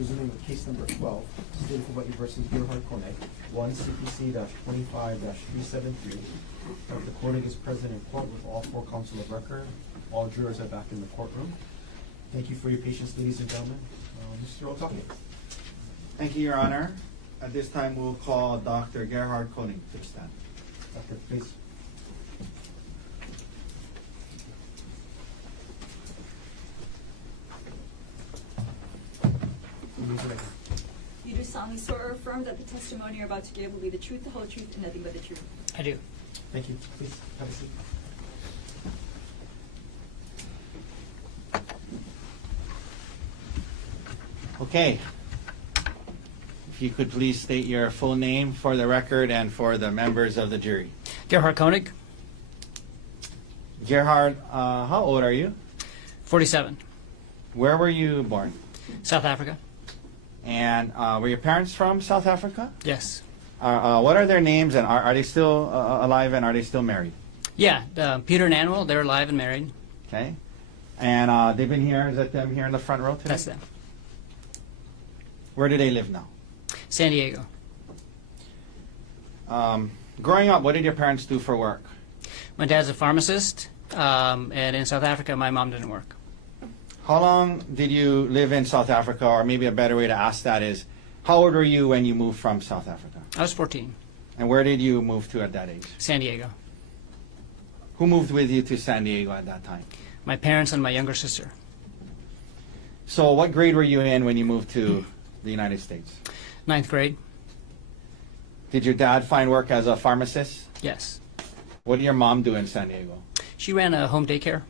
resuming with case number 12, State of Hawaii versus Gerhardt Konig, 1 CPC-25-373. Dr. Konig is present in court with all four counsel of record. All jurors are back in the courtroom. Thank you for your patience, ladies and gentlemen. Mr. Otake. Thank you, Your Honor. At this time, we'll call Dr. Gerhardt Konig to the stand. Doctor, please. You do solemnly swear or affirm that the testimony you're about to give will be the truth, the whole truth, and nothing but the truth. I do. Thank you. Please have a seat. Okay. If you could please state your full name for the record and for the members of the jury. Gerhardt Konig, Gerhard, how old are you? 47, Where were you born? South Africa. And were your parents from South Africa? Yes. What are their names, and are they still alive, and are they still married? Yeah, Peter and Emile, they're alive and married. Okay. And they've been here, is that them here in the front row today? That's them. Where do they live now? San Diego. Growing up, what did your parents do for work? My dad's a pharmacist, and in South Africa, my mom didn't work. How long did you live in South Africa, or maybe a better way to ask that is, how old were you when you moved from South Africa? I was 14. And where did you move to at that age? San Diego. Who moved with you to San Diego at that time? My parents and my younger sister. So what grade were you in when you moved to the United States? 9th grade? Did your dad find work as a pharmacist? Yes. What did your mom do in San Diego? She ran a home daycare.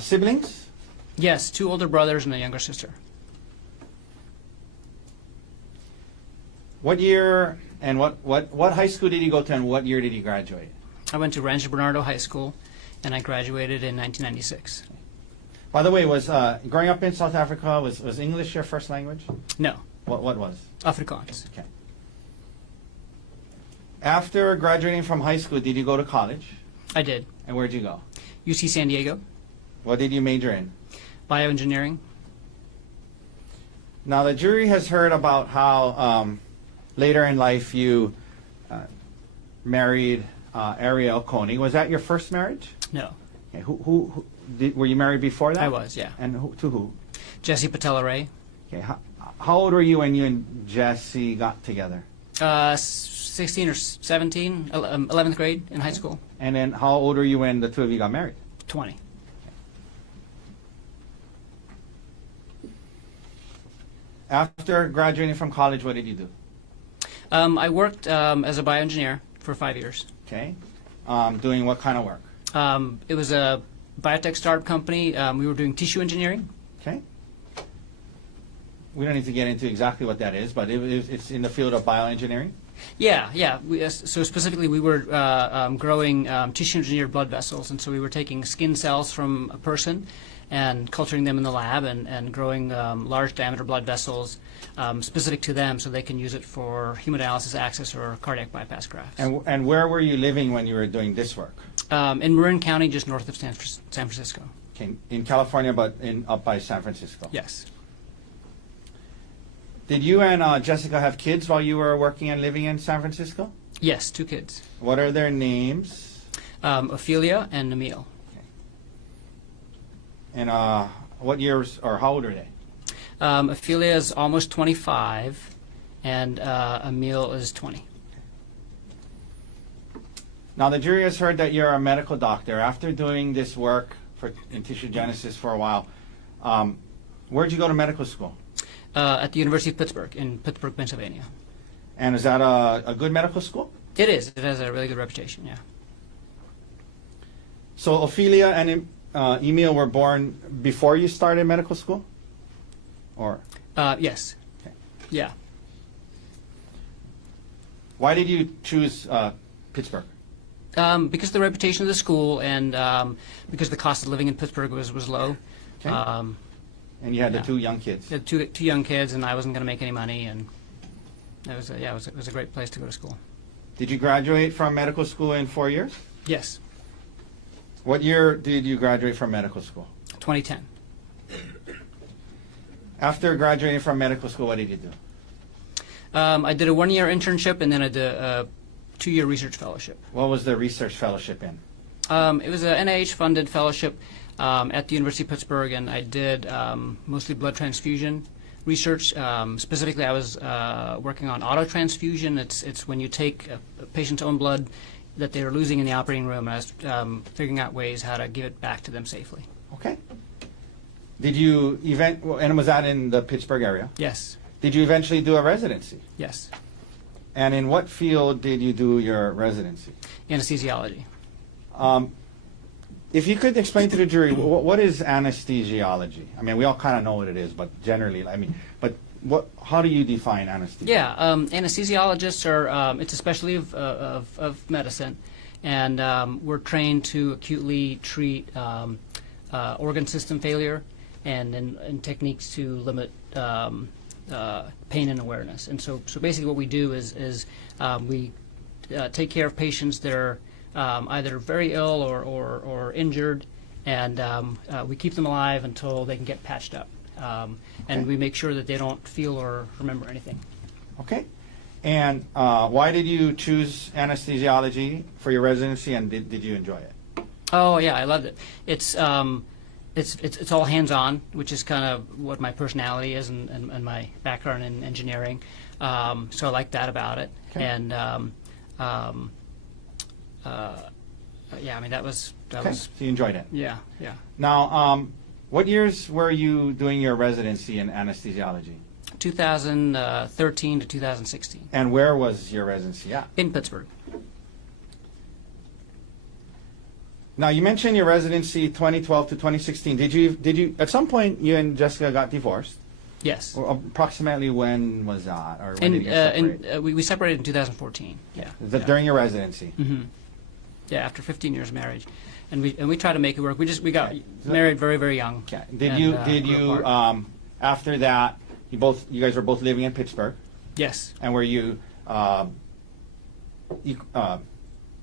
Siblings? Yes, 2 older brothers and a younger sister. What year and what high school did you go to, and what year did you graduate? I went to Rancho Bernardo High School, and I graduated in 1996. By the way, was growing up in South Africa, was English your first language? No, What was? Afrikaans. Okay. After graduating from high school, did you go to college? I did. And where'd you go? UC San Diego, What did you major in? Bioengineering. Now, the jury has heard about how later in life you married Arielle Konig. Was that your first marriage? No, Okay. Were you married before that? I was, yeah. And to who? Jesse Patella Ray. Okay. How old were you when you and Jesse got together? 16 or 17, 11th grade in high school. And then how old were you when the two of you got married? 20. After graduating from college, what did you do? I worked as a bioengineer for 5 years. Okay. Doing what kind of work? It was a biotech startup company. We were doing tissue engineering. Okay. We don't need to get into exactly what that is, but it's in the field of bioengineering. Yeah. So specifically, we were growing tissue-engineered blood vessels, and so we were taking skin cells from a person and culturing them in the lab and growing large diameter blood vessels specific to them so they can use it for hemodialysis access or cardiac bypass grafts. And where were you living when you were doing this work? In Marin County, just north of San Francisco. Okay. In California, but up by San Francisco. Yes. Did you and Jessica have kids while you were working and living in San Francisco? Yes, 2 kids. What are their names? Ophelia and Emile. And what years or how old are they? Ophelia is almost 25, and Emile is 20. Now, the jury has heard that you're a medical doctor. After doing this work in tissue genesis for a while, where'd you go to medical school? At the University of Pittsburgh, in Pittsburgh, Pennsylvania. And is that a good medical school? It is. It has a really good reputation, yeah. So Ophelia and Emile were born before you started medical school? Or? Yes. Okay. Yeah. Why did you choose Pittsburgh? Because of the reputation of the school and because the cost of living in Pittsburgh was low. Okay. And you had the 2 young kids. The two young kids, and I wasn't going to make any money, and it was a great place to go to school. Did you graduate from medical school in 4 years? Yes. What year did you graduate from medical school? 2010. After graduating from medical school, what did you do? I did a 1-year internship, and then I did a 2-year research fellowship. What was the research fellowship in? It was an NIH-funded fellowship at the University of Pittsburgh, and I did mostly blood transfusion research. Specifically, I was working on autotransfusion. It's when you take a patient's own blood that they were losing in the operating room, and I was figuring out ways how to give it back to them safely. Okay. Did you and was that in the Pittsburgh area? Yes. Did you eventually do a residency? Yes. And in what field did you do your residency? Anesthesiology. If you could explain to the jury, what is anesthesiology? I mean, we all kind of know what it is, but generally, how do you define anesthesia? Yeah, anesthesiologists are, it's a specialty of medicine, and we're trained to acutely treat organ system failure and techniques to limit pain and awareness. And so basically what we do is we take care of patients that are either very ill or injured, and we keep them alive until they can get patched up. And we make sure that they don't feel or remember anything. Okay. And why did you choose anesthesiology for your residency, and did you enjoy it? Oh yeah, I loved it. It's all hands-on, which is kind of what my personality is and my background in engineering. So I like that about it. Okay. And yeah, I mean that was So you enjoyed it. yeah. Now, what years were you doing your residency in anesthesiology? 2013 to 2016 And where was your residency at? in Pittsburgh. Now, you mentioned your residency 2012 to 2016. Did you at some point you and Jessica got divorced? Yes. Or approximately when was that? Or when did you separate? We separated in 2014. Yeah. Is that during your residency? Mm-hmm. Yeah, after 15 years of marriage, and we tried to make it work. We got Okay. married very, very young. Okay. And, Did grew you apart. after that you guys were both living in Pittsburgh, Yes. and were you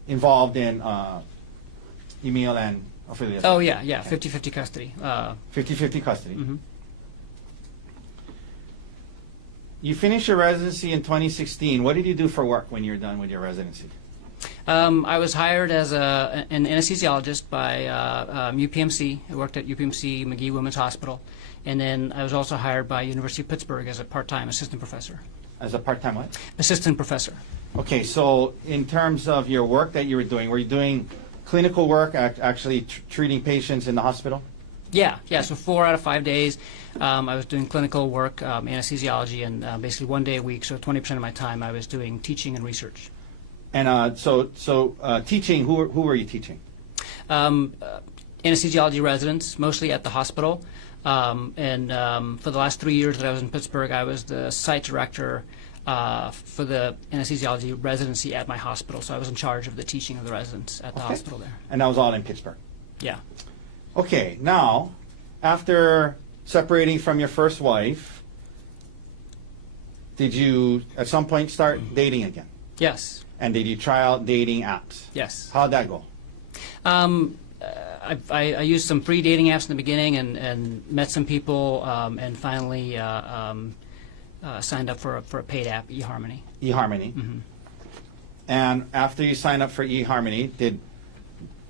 involved in Emile and Ophelia? Oh yeah, 50-50 custody. 50-50 custody. Mhm. You finished your residency in 2016. What did you do for work when you were done with your residency? I was hired as an anesthesiologist by UPMC. I worked at UPMC McGee Women's Hospital, and then I was also hired by University of Pittsburgh as a part-time assistant professor. As a part-time what? Assistant professor. Okay, so in terms of your work that you were you doing clinical work, actually treating patients in the hospital? Yeah. So 4 out of 5 days, I was doing clinical work, anesthesiology, and basically 1 day a week. So 20% of my time I was doing teaching and research. And so teaching, who were you teaching? Anesthesiology residents, mostly at the hospital. And for the last 3 years that I was in Pittsburgh, I was the site director for the anesthesiology residency at my hospital. So I was in charge of the teaching of the residents at the hospital there. And that was all in Pittsburgh? Yeah. Okay, now, after separating from your first wife, did you at some point start dating again? Yes. And did you try out dating apps? Yes. How'd that go? I used some free dating apps in the beginning and met some people and finally signed up for a paid app, eHarmony. eHarmony. Mm-hmm. And after you signed up for eHarmony,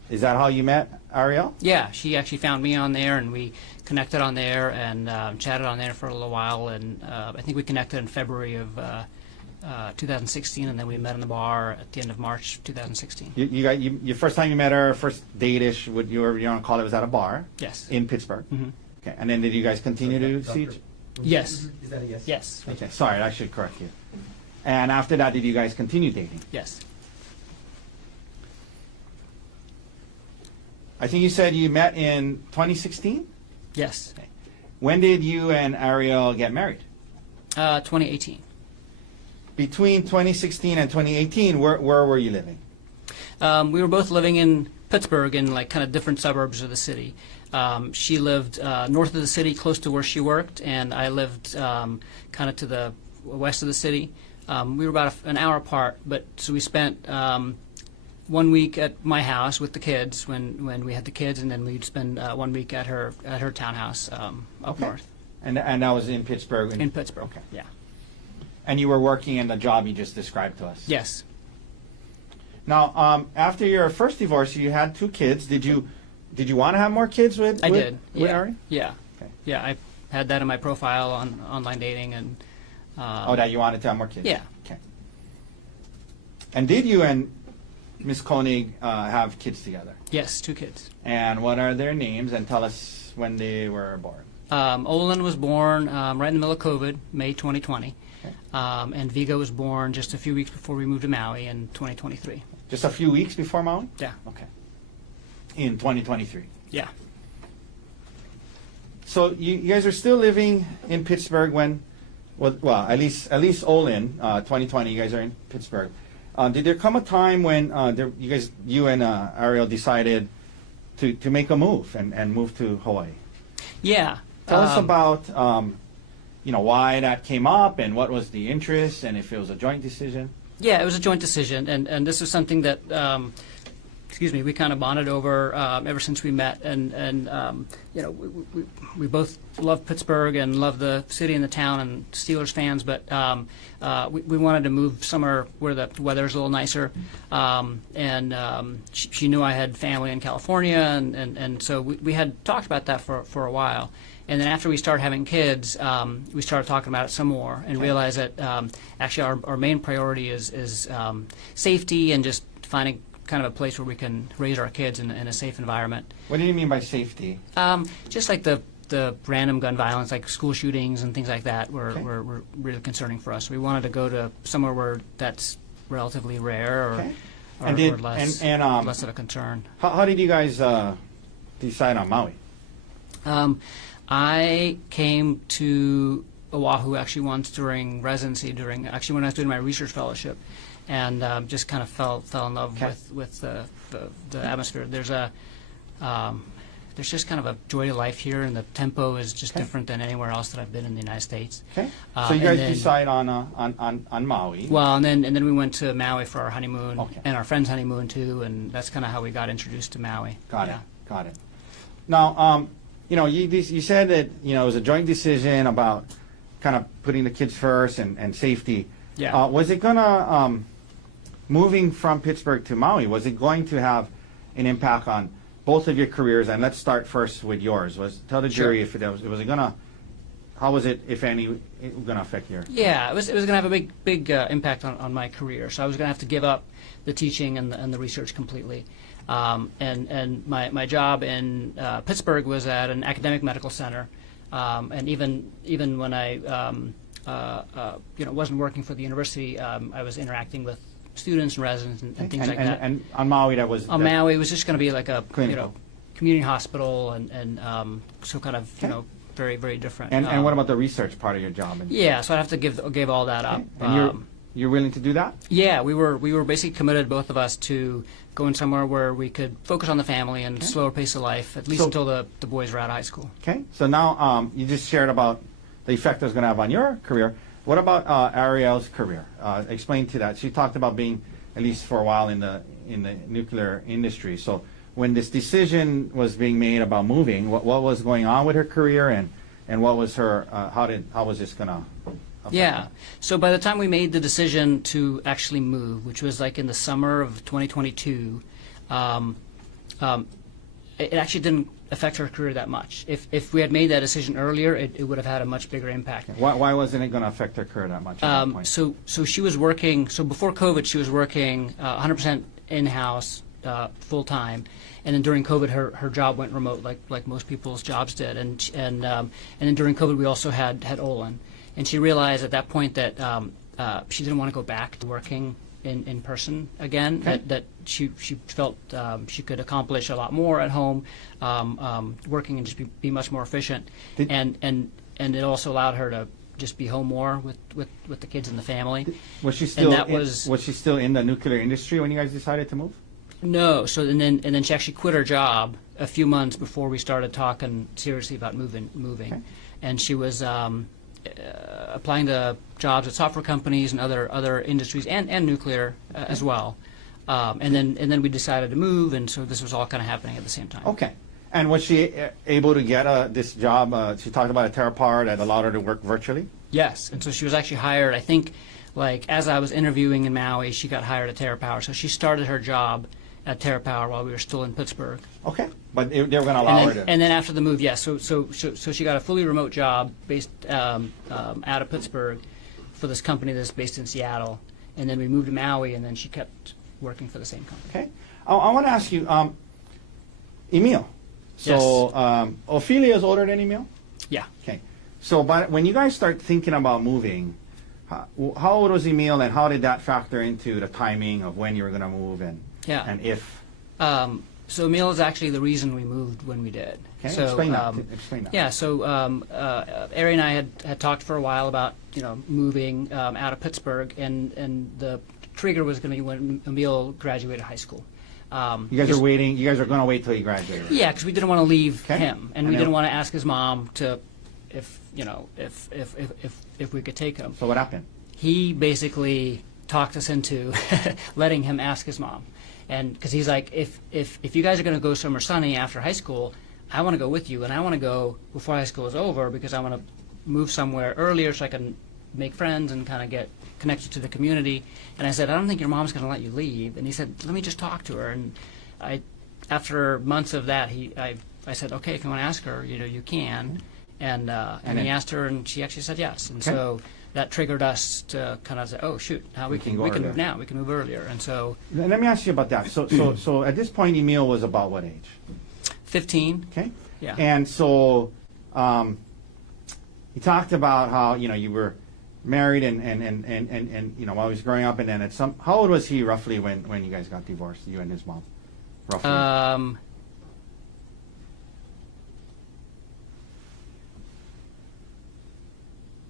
is that how you met Arielle? Yeah, she actually found me on there, and we connected on there and chatted on there for a little while. And I think we connected in February of 2016, and then we met in the bar at the end of March 2016. Your first time you met her, first date-ish, what you want to call it, was at a bar? Yes. In Pittsburgh? Mm-hmm. Okay, and then did you guys continue to see each? Yes. Is that a yes? Yes. Okay, sorry, I should correct you. And after that, did you guys continue dating? Yes. I think you said you met in 2016? Yes. Okay. When did you and Arielle get married? 2018. Between 2016 and 2018, where were you living? We were both living in Pittsburgh in like kind of different suburbs of the city. She lived north of the city, close to where she worked, and I lived kind of to the west of the city. We were about an hour apart, but so we spent 1 week at my house with the kids when we had the kids, and then we'd spend 1 week at her townhouse up Okay. north And that was in Pittsburgh? in Pittsburgh. Okay. Yeah. And you were working in the job you just described to us? Yes. Now, after your first divorce, you had 2 kids. Did you want to have more kids with? I did. With Yeah. Ari? Yeah. Okay. Yeah. I had that in my profile on online dating, and That you wanted to have more kids? Yeah. Okay. And did you and Miss Konig have kids together? yes, 2 kids. And what are their names? And tell us when they were born. Olin was born right in the middle of COVID, May 2020. Okay. And Vigo was born just a few weeks before we moved to Maui in 2023. Just a few weeks before Maui? Yeah. Okay. In 2023. Yeah. So you guys are still living in Pittsburgh when, well, at least Olin, 2020, you guys are in Pittsburgh. Did there come a time when you and Arielle decided to make a move and move to Hawaii? Yeah. Tell us about why that came up and what was the interest and if it was a joint decision. Yeah, it was a joint decision, and this was something that, we kind of bonded over ever since we met, and we both love Pittsburgh and love the city and the town and Steelers fans, but we wanted to move somewhere where the weather's a little nicer, and she knew I had family in California, and so we had talked about that for a while. And then after we started having kids, we started talking about it some more and realized that actually our main priority is safety and just finding kind of a place where we can raise our kids in a safe environment. What do you mean by safety? Just like the random gun violence, like school shootings and things like that, were really concerning for us. We wanted to go to somewhere where that's relatively rare or, or less of a concern. How did you guys decide on Maui? I came to Oahu actually once during residency, when I was doing my research fellowship, and just kind of fell in love with the atmosphere. There's just kind of a joy to life here, and the tempo is just different than anywhere else that I've been in the United States. Okay. So you guys decide on Maui. Well, and then we went to Maui for our honeymoon, Okay. and our friend's honeymoon too, and that's kind of how we got introduced to Maui. Got it. Now, you said that it was a joint decision about kind of putting the kids first and safety. Yeah. Was it gonna moving from Pittsburgh to Maui? Was it going to have an impact on both of your careers? And let's start first with yours. Tell the jury if it was gonna. How was it, if any, going to affect your? Yeah, it was going to have a big impact on my career. So I was going to have to give up the teaching and the research completely. And my job in Pittsburgh was at an academic medical center, and even when I wasn't working for the university, I was interacting with students and residents and things like that. And on Maui, Maui, it was just going to be like a clinical. Community hospital, and so kind of very, very different. And what about the research part of your job? Yeah, so I'd have to give all that up. And you're willing to do that? Yeah, we were basically committed, both of us, to going somewhere where we could focus on the family and slower pace of life, at least until the boys were out of high school. Okay, so now you just shared about the effect it was going to have on your career. What about Arielle's career? Explain to that. She talked about being, at least for a while, in the nuclear industry. So when this decision was being made about moving, what was going on with her career, and what was her how was this going to affect her? So by the time we made the decision to actually move, which was like in the summer of 2022, it actually didn't affect her career that much. If we had made that decision earlier, it would have had a much bigger impact. Why wasn't it going to affect her career that much at that point? So she was working. So before COVID, she was working 100% in-house, full time, and then during COVID, her job went remote, like most people's jobs did. And then during COVID, we also had Olin, and she realized at that point that she didn't want to go back to working in person again. Okay. That she felt she could accomplish a lot more at home, working and just be much more efficient. And it also allowed her to just be home more with the kids and the family. Was she still was she still in the nuclear industry when you guys decided to move? No. So and then she actually quit her job a few months before we started talking seriously about moving. Okay. And she was applying to jobs at software companies and other industries and nuclear as well. And then we decided to move, and so this was all kind of happening at the same time. Okay. And was she able to get this job? She talked about a TerraPower that allowed her to work virtually? Yes, and so she was actually hired, I think, like as I was interviewing in Maui, she got hired at TerraPower. So she started her job at TerraPower while we were still in Pittsburgh. Okay. But they were going to allow her to... And then after the move, yes. So she got a fully remote job based out of Pittsburgh for this company that's based in Seattle. And then we moved to Maui, and then she kept working for the same company. Okay. I want to ask you, Emile. So Ophelia is older than Emile? Yeah. Okay. So when you guys start thinking about moving, how old was Emile, and how did that factor into the timing of when you were going to move and if? So Emile is actually the reason we moved when we did. Okay. So, Explain that. Yeah. So Ari and I had talked for a while about moving out of Pittsburgh, and the trigger was going to be when Emile graduated high school. You guys are waiting. You guys are going to wait till he graduates. Yeah, because we didn't want to leave him, and we didn't want to ask his mom if we could take him. So what happened? He basically talked us into letting him ask his mom, and because he's like, if you guys are going to go somewhere sunny after high school, I want to go with you, and I want to go before high school is over because I want to move somewhere earlier so I can make friends and kind of get connected to the community. And I said, I don't think your mom's going to let you leave. And he said, let me just talk to her. And after months of that, I said, okay, if you want to ask her, you can. And he asked her, and she actually said yes. And so that triggered us to kind of say, oh shoot, now we can move now. We can move earlier. And so let me ask you about that. So at this point, Emile was about what age? 15. Okay. Yeah. And so you talked about how you were married and while he was growing up, and then how old was he roughly when you guys got divorced, you and his mom, roughly?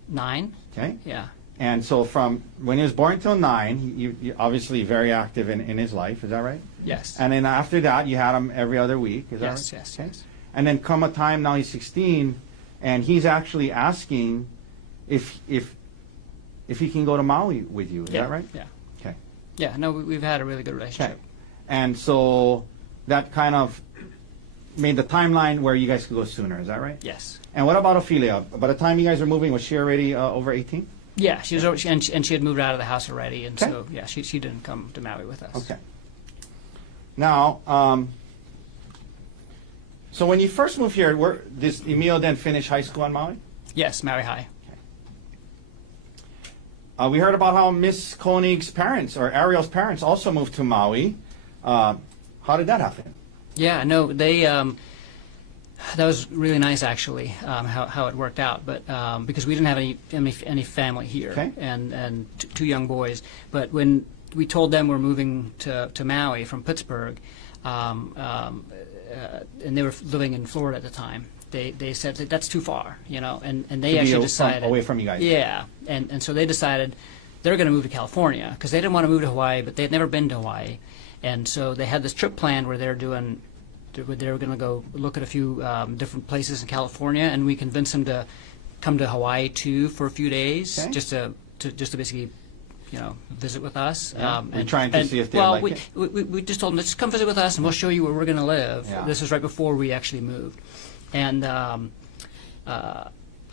9. Okay. Yeah. And so from when he was born till 9, you obviously very active in his life. Is that right? Yes. And then after that, you had him every other week. Is that right? Yes. Okay. And then come a time now he's 16, and he's actually asking if he can go to Maui with you. Is that right? Yeah. Okay. Yeah. No, we've had a really good relationship. Okay. And so that kind of made the timeline where you guys could go sooner. Is that right? Yes. And what about Ophelia? By the time you guys were moving, was she already over 18? Yeah, she was, and she had moved out of the house already, and so yeah, she didn't come to Maui with us. Okay. Now, so when you first moved here, did Emile then finish high school on Maui? Yes, Maui High. We heard about how Miss Konig's parents, or Arielle's parents, also moved to Maui. How did that happen? Yeah, no, they. That was really nice, actually, how it worked out. But because we didn't have any family here, and two young boys. But when we told them we're moving to Maui from Pittsburgh, and they were living in Florida at the time, they said that that's too far, and they actually decided away from you guys. Yeah, and so they decided they're going to move to California because they didn't want to move to Hawaii, but they'd never been to Hawaii, and so they had this trip planned where they were going to go look at a few different places in California, and we convinced them to come to Hawaii too for a few days, just to basically, visit with us. Yeah. We're trying to see if they like it. We just told them, just come visit with us, and we'll show you where we're going to live. Yeah. This was right before we actually moved, and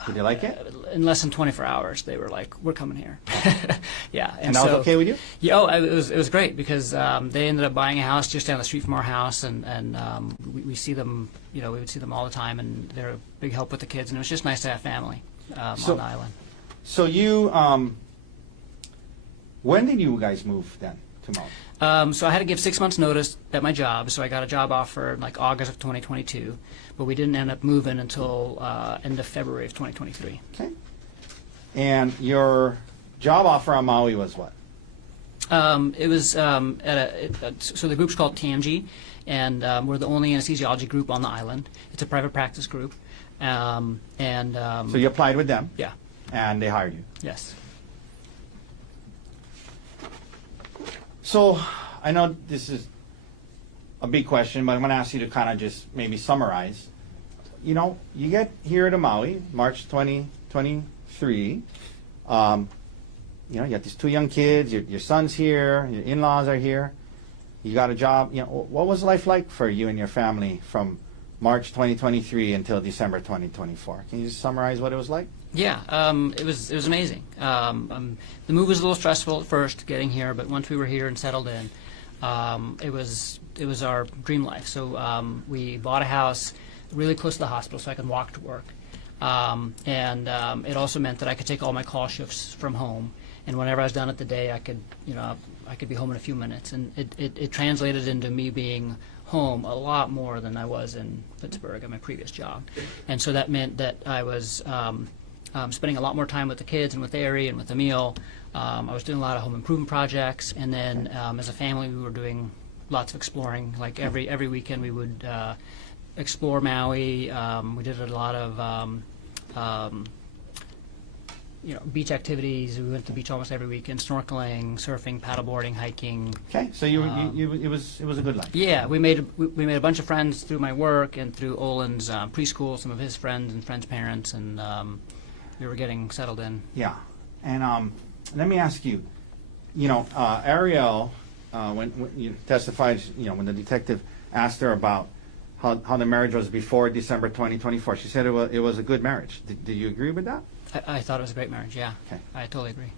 did they like it? In less than 24 hours, they were like, "We're coming here." Yeah, and that was okay with you? Yeah, it was great because they ended up buying a house just down the street from our house, and we see them. We would see them all the time, and they're a big help with the kids, and it was just nice to have family on the island. So you, when did you guys move then to Maui? So I had to give 6 months notice at my job, so I got a job offer in like August of 2022, but we didn't end up moving until end of February of 2023. Okay. And your job offer on Maui was what? It was so the group's called TMG, and we're the only anesthesiology group on the island. It's a private practice group. So you applied with them? Yeah. And they hired you? Yes. So I know this is a big question, but I'm going to ask you to kind of just maybe summarize. You get here to Maui, March 2023. You got these two young kids, your son's here, your in-laws are here, You got a job. What was life like for you and your family from March 2023 until December 2024? Can you just summarize what it was like? Yeah, it was amazing. The move was a little stressful at first, getting here, but once we were here and settled in, it was our dream life. So we bought a house really close to the hospital, so I could walk to work, and it also meant that I could take all my call shifts from home. And whenever I was done at the day, I could be home in a few minutes, and it translated into me being home a lot more than I was in Pittsburgh at my previous job. And so that meant that I was spending a lot more time with the kids and with Ari and with Emile. I was doing a lot of home improvement projects, and then as a family we were doing lots of exploring. Like every weekend we would explore Maui. We did a lot of beach activities. We went to the beach almost every weekend, snorkeling, surfing, paddleboarding, hiking. Okay, so it was a good life. Yeah, we made a bunch of friends through my work and through Olin's preschool, some of his friends and friends' parents, and we were getting settled in. Yeah, and let me ask you, Arielle, when you testified, when the detective asked her about how the marriage was before December 2024, she said it was a good marriage. Did you agree with that? I thought it was a great marriage, yeah. Okay. I totally agree.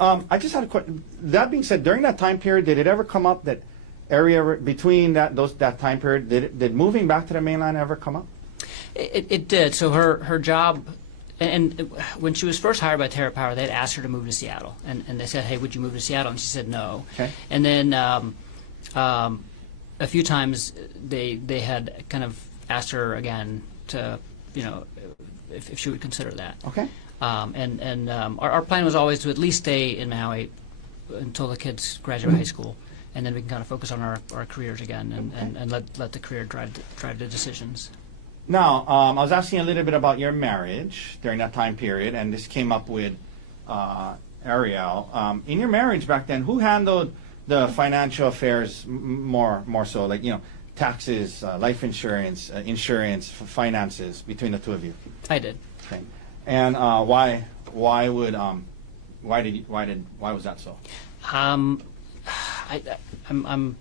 I just had a question. That being said, during that time period, did it ever come up that area between that time period, did moving back to the mainland ever come up? It did. So her job, and when she was first hired by Terra Power, they had asked her to move to Seattle, and they said, "Hey, would you move to Seattle?" And she said no. Okay. And then a few times they had kind of asked her again to, if she would consider that. Okay. Our plan was always to at least stay in Maui until the kids graduate high school, and then we can kind of focus on our careers again and let the career drive the decisions. Now, I was asking a little bit about your marriage during that time period, and this came up with Arielle. In your marriage back then, who handled the financial affairs more so, like, taxes, life insurance, finances between the two of you? I did. Okay. And why was that so? I'm a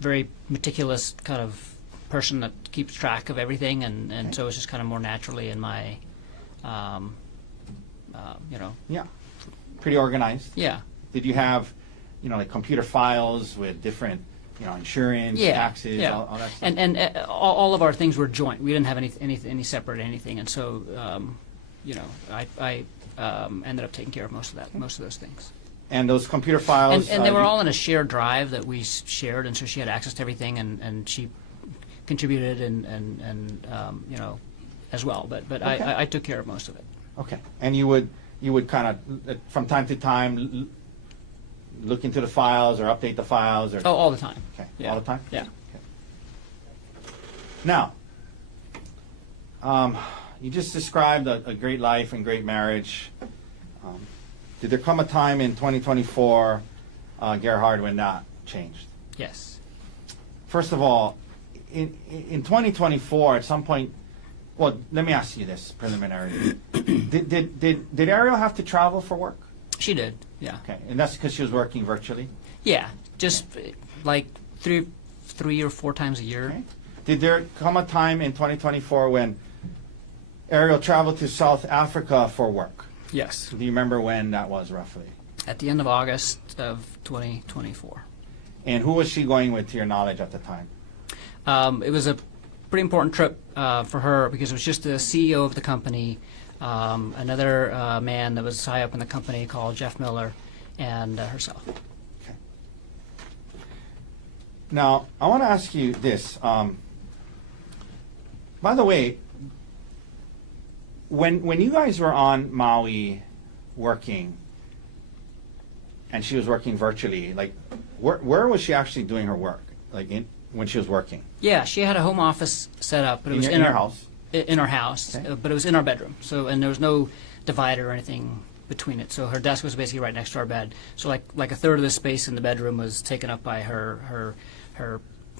very meticulous kind of person that keeps track of everything, and so it's just kind of more naturally in my, Yeah, pretty organized. Yeah. Did you have, like computer files with different, insurance, taxes, all that stuff? And all of our things were joint. We didn't have any separate anything, and so I ended up taking care of most of those things. And those computer files, and they were all in a shared drive that we shared, and so she had access to everything, and she contributed and as well. But okay. I took care of most of it. Okay. And you would kind of from time to time look into the files or update the files, or all the time. Okay. Yeah. All the time. Yeah. Okay. Now, you just described a great life and great marriage. Did there come a time in 2024, Gerhardt, when that changed? Yes. First of all, in 2024, at some point, well, let me ask you this preliminary. Did Arielle have to travel for work? She did, yeah. Okay, and that's because she was working virtually? Yeah, just like three or four times a year. Okay. Did there come a time in 2024 when Arielle traveled to South Africa for work? Yes. Do you remember when that was, roughly? At the end of August of 2024. And who was she going with, to your knowledge, at the time? It was a pretty important trip for her because it was just the CEO of the company, another man that was high up in the company called Jeff Miller, and herself. Okay. Now, I want to ask you this. By the way, when you guys were on Maui working, and she was working virtually, like, where was she actually doing her work? Like, when she was working? Yeah, she had a home office set up, but it was in her house. In our house, okay. But it was in our bedroom. So, and there was no divider or anything between it. So her desk was basically right next to our bed. So like a third of the space in the bedroom was taken up by her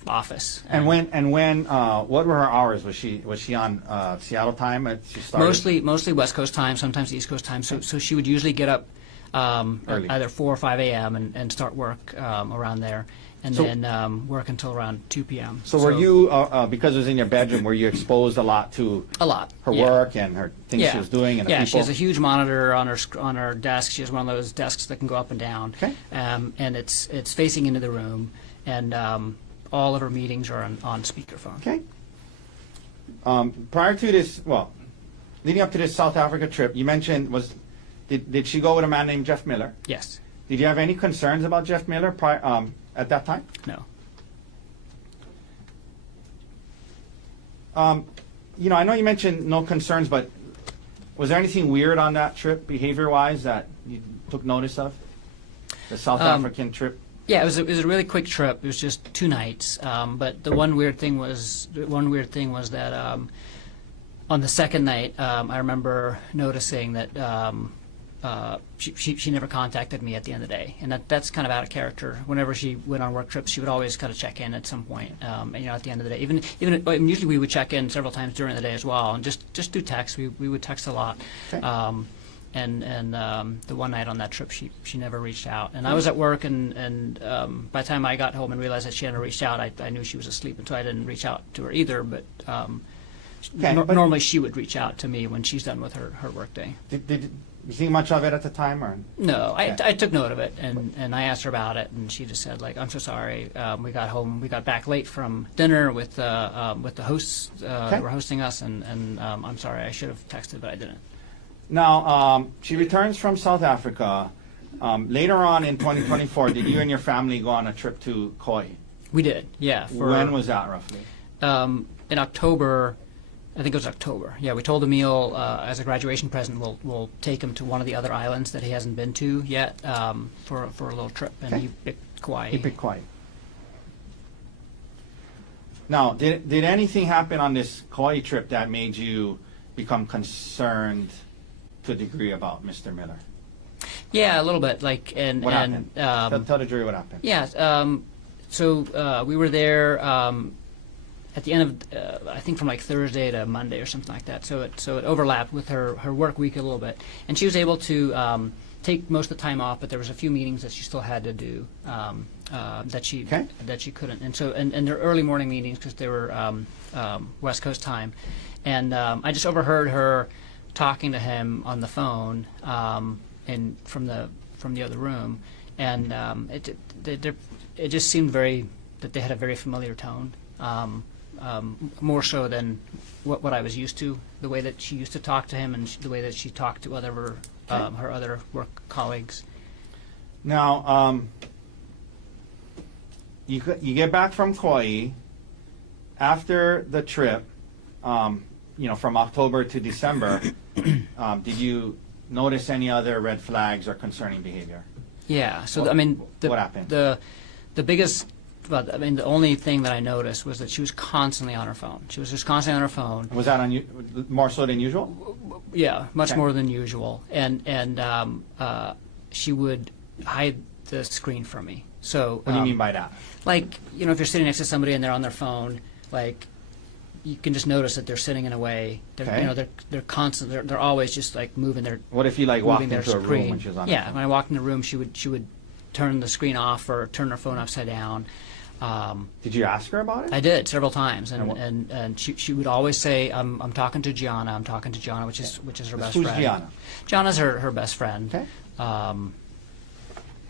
office. And when what were her hours? Was she on Seattle time? She started? Mostly West Coast time, sometimes East Coast time. So she would usually get up Early. either 4 or 5 a.m. and start work around there, and So- then work until around 2 p.m. So were you, because it was in your bedroom, were you exposed a lot to A lot. her yeah. work and her things she was doing and the yeah, people? she has a huge monitor on her desk. She has one of those desks that can go up and down. Okay. And it's facing into the room, and all of her meetings are on speakerphone. Okay. Prior to this, well, leading up to this South Africa trip, you mentioned did she go with a man named Jeff Miller? Yes. Did you have any concerns about Jeff Miller at that time? No. I know you mentioned no concerns, but was there anything weird on that trip, behavior-wise, that you took notice of? The South African trip? Yeah, it was a really quick trip. It was just 2 nights. But the one weird thing was that on the second night, I remember noticing that she never contacted me at the end of the day, and that's kind of out of character. Whenever she went on work trips, she would always kind of check in at some point. At the end of the day, even usually we would check in several times during the day as well, and just do text. We would text a lot. Okay. And the one night on that trip, she never reached out. And I was at work, and by the time I got home and realized that she hadn't reached out, I knew she was asleep, and so I didn't reach out to her either. But, but normally she would reach out to me when she's done with her work day. Did you think much of it at the time, or? No, Okay. I took note of it, and I asked her about it, and she just said, like, I'm so sorry. We got back late from dinner with the hosts that were hosting us, and I'm sorry, I should have texted, but I didn't. Now, she returns from South Africa. Later on in 2024, did you and your family go on a trip to Kauai? We did, yeah. When was that, roughly? In October, I think it was October. Yeah, we told Emile as a graduation present we'll take him to one of the other islands that he hasn't been to yet for a little trip, and Okay. he picked Kauai. He picked Kauai. Now, did anything happen on this Kauai trip that made you become concerned to a degree about Mr. Miller? Yeah, a little bit. What happened? Tell the jury what happened. Yeah. So we were there at the end of I think from like Thursday to Monday or something like that. So it overlapped with her work week a little bit, and she was able to take most of the time off. But there was a few meetings that she still had to do that she couldn't. And so and they're early morning meetings because they were West Coast time, and I just overheard her talking to him on the phone and from the other room, and it just seemed that they had a very familiar tone, more so than what I was used to, the way that she used to talk to him and the way that she talked to her other work colleagues. Now, you get back from Kauai after the trip. From October to December, did you notice any other red flags or concerning behavior? Yeah. So What happened? The biggest, the only thing that I noticed was that she was constantly on her phone. She was just constantly on her phone. Was that more so than usual? Yeah, much Okay. more than usual. And she would hide the screen from me. So What do you mean by that? like, if you're sitting next to somebody and they're on their phone, like, you can just notice that they're sitting in a way. They're constant. They're always just like moving their. What if you walked moving their into a room screen. when she was on? Yeah, her when I walked in the room, she would turn the screen off or turn her phone upside down. Did you ask her about it? I did several times, And what- and she would always say, "I'm talking to Gianna. I'm talking to Gianna," which is her best Who's friend. Gianna? Gianna's her best friend. Okay.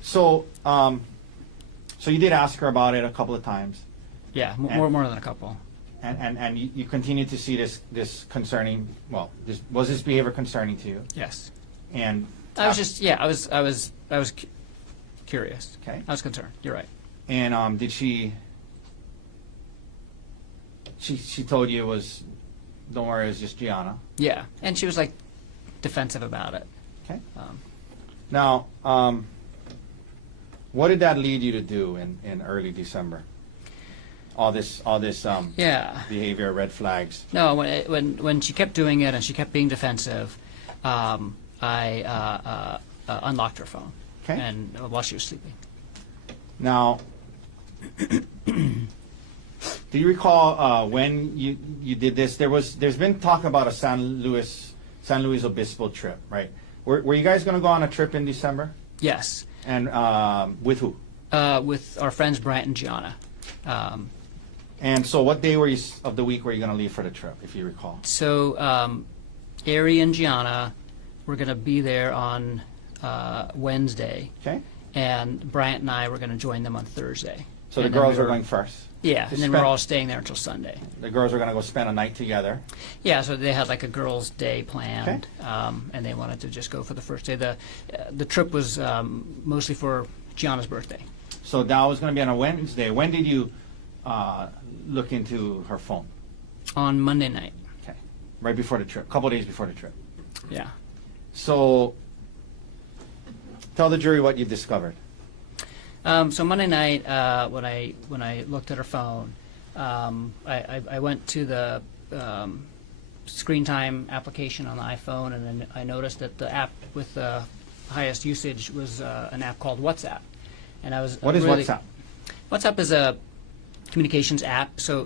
So So you did ask her about it a couple of times, yeah, And- more than a couple. and you continue to see this concerning. Well, was this behavior concerning to you? Yes, And I was curious. Okay. I was concerned. You're right. And did she told you it was, don't worry, it's just Gianna. Yeah, and she was like defensive about it. Okay. Um, Now, what did that lead you to do in early December? All this yeah. behavior, red flags. No, when she kept doing it and she kept being defensive, I unlocked her phone. Okay. And while she was sleeping. Now, do you recall when you did this? There's been talk about a San Luis Obispo trip, right? were you guys going to go on a trip in December? Yes, And with who? with our friends Bryant and Gianna. And so what day of the week were you going to leave for the trip, if you recall? So Ari and Gianna were going to be there on Wednesday, Okay. and Bryant and I were going to join them on Thursday. So the And then girls we were going first. Yeah, to and then we're spend- all staying there until Sunday. The girls were going to go spend a night together. Yeah, so they had like a girls' day planned, and they wanted to just go for the first day. The trip was mostly for Gianna's birthday. So that was going to be on a Wednesday. When did you look into her phone? On Monday night. Okay. Right before the trip, a couple days before the trip. Yeah. So tell the jury what you discovered. So Monday night, when I looked at her phone, I went to the screen time application on the iPhone, and then I noticed that the app with the highest usage was an app called WhatsApp. And I was What is really- WhatsApp? WhatsApp is a communications app. So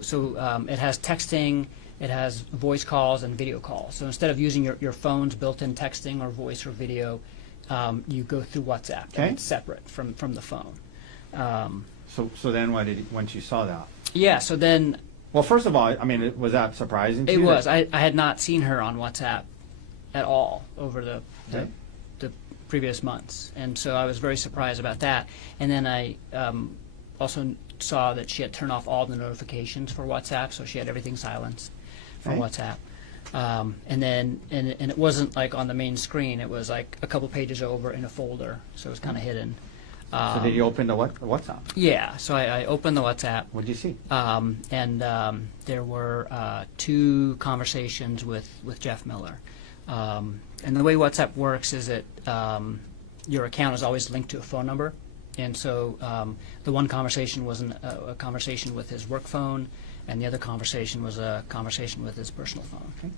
it has texting, it has voice calls and video calls. So instead of using your phone's built-in texting or voice or video, you go through WhatsApp. Okay. And it's separate from the phone. So then once you saw that? Yeah. So then Well, first of all, I mean, was that surprising to it you? was. I had not seen her on WhatsApp at all over the Okay. previous months, and so I was very surprised about that. And then I also saw that she had turned off all the notifications for WhatsApp, so she had everything silenced for Okay. WhatsApp. And then it wasn't like on the main screen; it was like a couple pages over in a folder, so it was kind of hidden. So did you open the WhatsApp? Yeah, so I opened the WhatsApp. What did you see? And there were 2 conversations with Jeff Miller. And the way WhatsApp works is that your account is always linked to a phone number. And so the one conversation was a conversation with his work phone, and the other conversation was a conversation with his personal phone. Okay.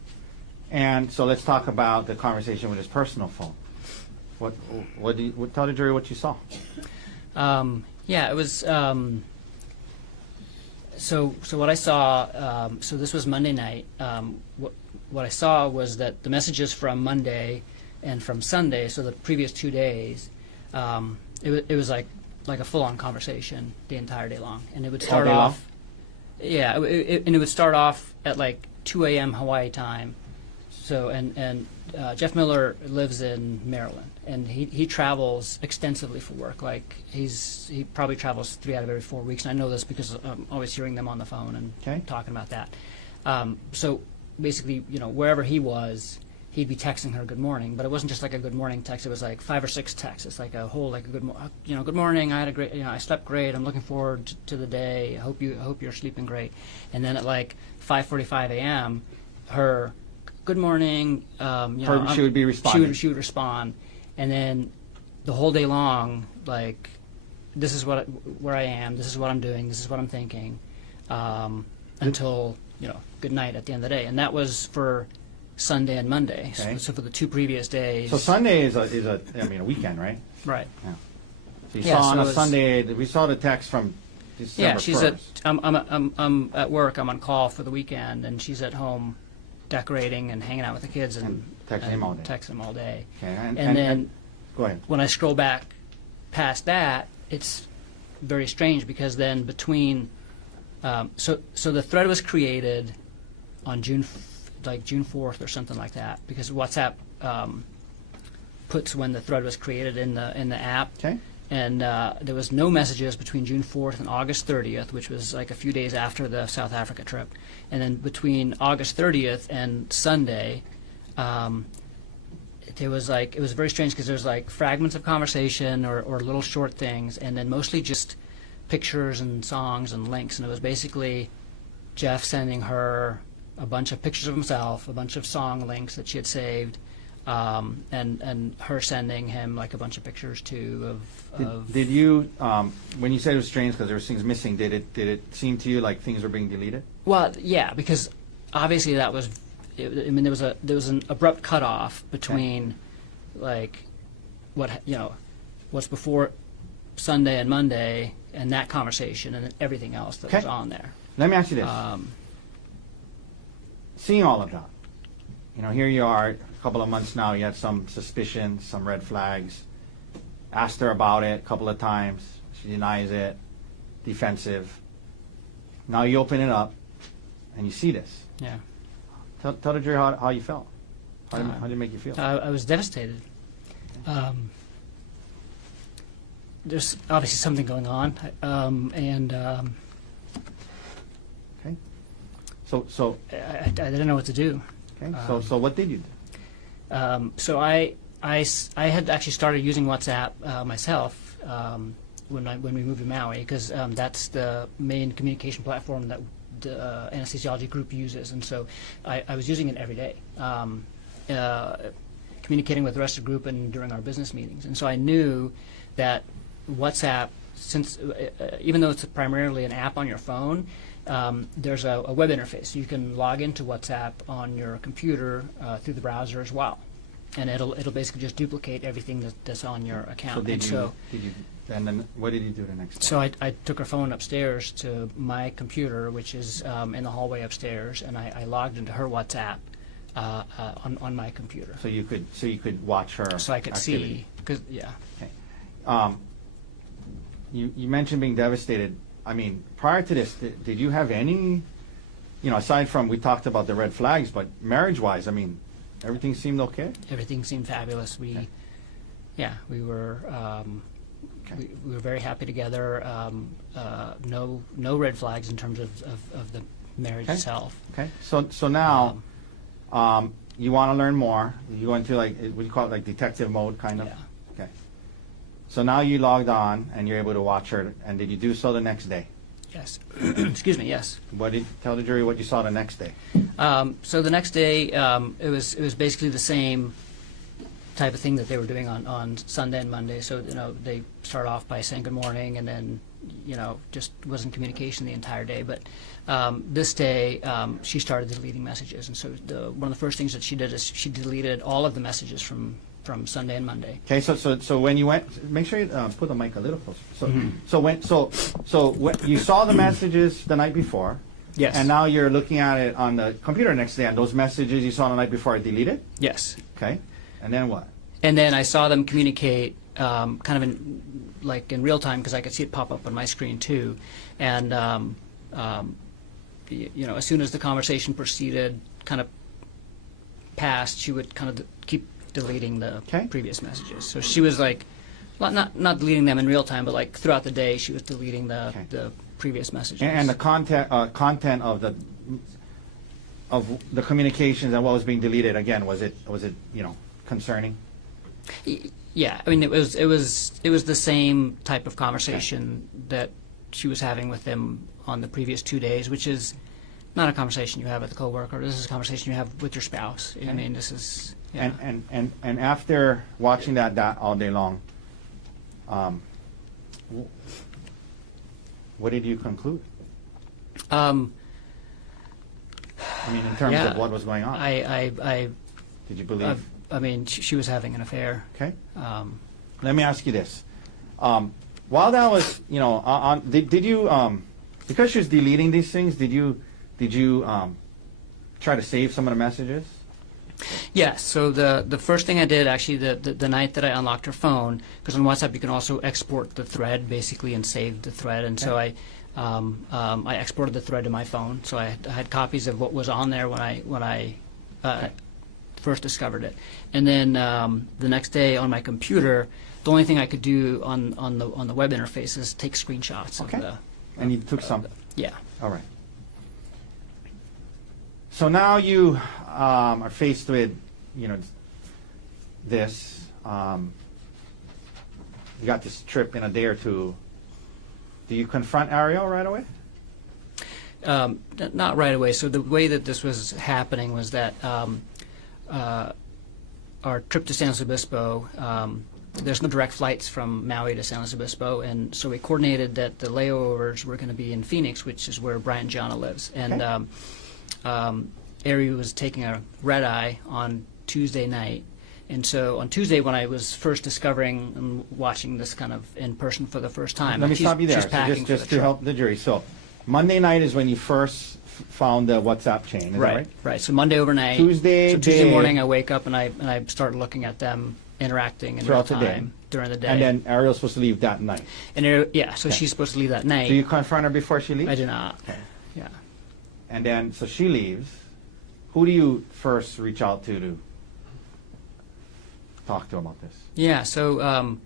And so let's talk about the conversation with his personal phone. Tell the jury what you saw. Yeah, it was. So what I saw. So this was Monday night. What I saw was that the messages from Monday and from Sunday, so the previous 2 days, it was like a full-on conversation the entire day long, and it would start day long? off. Yeah, and it would start off at like 2 a.m. Hawaii time. So and Jeff Miller lives in Maryland, and he travels extensively for work. Like he probably travels 3 out of every 4 weeks, and I know this because I'm always hearing them on the phone and Okay. talking about that. So basically, wherever he was, he'd be texting her good morning, but it wasn't just like a good morning text. It was like 5 or 6 texts. It's like a whole like a good morning. I had a great, I slept great. I'm looking forward to the day. I hope you're sleeping great. And then at like 5:45 a.m., her good morning. She would be responding. She would respond, and then the whole day long, like, this is where I am. This is what I'm doing. This is what I'm thinking, until good night at the end of the day. And that was for Sunday and Monday. Okay. So for the 2 previous days. So Sunday is a weekend, right? Right. Yeah. So you Yeah, saw so on it a was- Sunday. We saw the text from December Yeah, she's 1st. I'm at work. I'm on call for the weekend, and she's at home decorating and hanging out with the kids and texting him all day. Texting him all day. Okay, And then go ahead. when I scroll back past that, it's very strange because then between so the thread was created on June 4th or something like that, because WhatsApp puts when the thread was created in the app. Okay. And there was no messages between June 4th and August 30th, which was like a few days after the South Africa trip. And then between August 30th and Sunday, it was very strange because there's like fragments of conversation or little short things, and then mostly just pictures and songs and links. And it was basically Jeff sending her a bunch of pictures of himself, a bunch of song links that she had saved, and her sending him like a bunch of pictures too of Did you, when you said it was strange because there was things missing, did it seem to you like things were being deleted? Well, yeah, because obviously that was, I mean, there was an abrupt cutoff between like what's before Sunday and Monday and that conversation and everything else that was Okay. on there. Let me ask you this. Seeing all of that, here you are, a couple of months now, you had some suspicion, some red flags. Asked her about it a couple of times. She denies it, defensive. Now you open it up, and you see this. Yeah. Tell the jury how you felt. How did it make you feel? I was devastated. There's obviously something going on, Okay. So I didn't know what to do. okay. So what did you do? So I had actually started using WhatsApp myself when we moved to Maui, because that's the main communication platform that the Anesthesiology group uses, and so I was using it every day, communicating with the rest of the group and during our business meetings. And so I knew that WhatsApp, since even though it's primarily an app on your phone, there's a web interface. You can log into WhatsApp on your computer through the browser as well, and it'll basically just duplicate everything that's on your account. And then what did you do the next day? So I took her phone upstairs to my computer, which is in the hallway upstairs, and I logged into her WhatsApp on my computer. So you could watch her. So I could activity. see, because Okay. You mentioned being devastated. I mean, prior to this, did you have any, aside from we talked about the red flags, but marriage-wise, I mean, everything seemed okay? everything seemed fabulous. We were. We were very happy together. No red flags in terms of the marriage itself. Okay. So now, you want to learn more. You go into what do you call it, like detective mode, kind of? Yeah. Okay. So now you logged on and you're able to watch her. And did you do so the next day? Yes. Excuse me. Yes. Tell the jury what you saw the next day? So the next day, it was basically the same type of thing that they were doing on Sunday and Monday. So they start off by saying good morning, and then just wasn't communication the entire day. But this day, she started deleting messages, and so one of the first things that she did is she deleted all of the messages from Sunday and Monday. Okay, so when you went, make sure you put the mic a little closer. So when you saw the messages the night before. Yes. And now you're looking at it on the computer next day, and those messages you saw the night before are deleted. Yes. Okay. And then what? And then I saw them communicate kind of in real time, because I could see it pop up on my screen too. And as soon as the conversation proceeded, kind of passed, she would kind of keep deleting the previous messages. So she was not deleting them in real time, but throughout the day she was deleting the previous messages. And the content of the communications and what was being deleted, again, was it concerning? Yeah, I mean it was the same type of conversation that she was having with them on the previous 2 days, which is not a conversation you have with a coworker. This is a conversation you have with your spouse. I mean, this is And after watching that all day long, what did you conclude? I mean, in terms of what was going on. Did you believe? I mean, she was having an affair. Okay. Let me ask you this: while that was, did you, because she was deleting these things, did you try to save some of the messages? Yes. So the first thing I did, actually, the night that I unlocked her phone, because on WhatsApp you can also export the thread basically and save the thread, and so I exported the thread to my phone. So I had copies of what was on there when I first discovered it, and then the next day on my computer, the only thing I could do on the web interface is take screenshots of the. And you took some. Yeah. All right. So now you are faced with, this. You got this trip in a day or two. Do you confront Arielle right away? Not right away. So the way that this was happening was that our trip to San Luis Obispo, there's no direct flights from Maui to San Luis Obispo, and so we coordinated that the layovers were going to be in Phoenix, which is where Brian Gianna lives. And Ari was taking a red eye on Tuesday night. And so on Tuesday, when I was first discovering and watching this kind of in person for the first time, Let me stop you there. She's packing Just to help the jury. So Monday night is when you first found the WhatsApp chain. Is that right? Right. So Monday overnight. Tuesday Tuesday day. morning, I wake up and I start looking at them interacting in real Throughout the day. time during the day. And then Arielle's supposed to leave that night. And so she's supposed to leave that night. Do you confront her before she leaves? I do not. Okay. Yeah. And then, so she leaves. Who do you first reach out to talk to about this? Yeah. So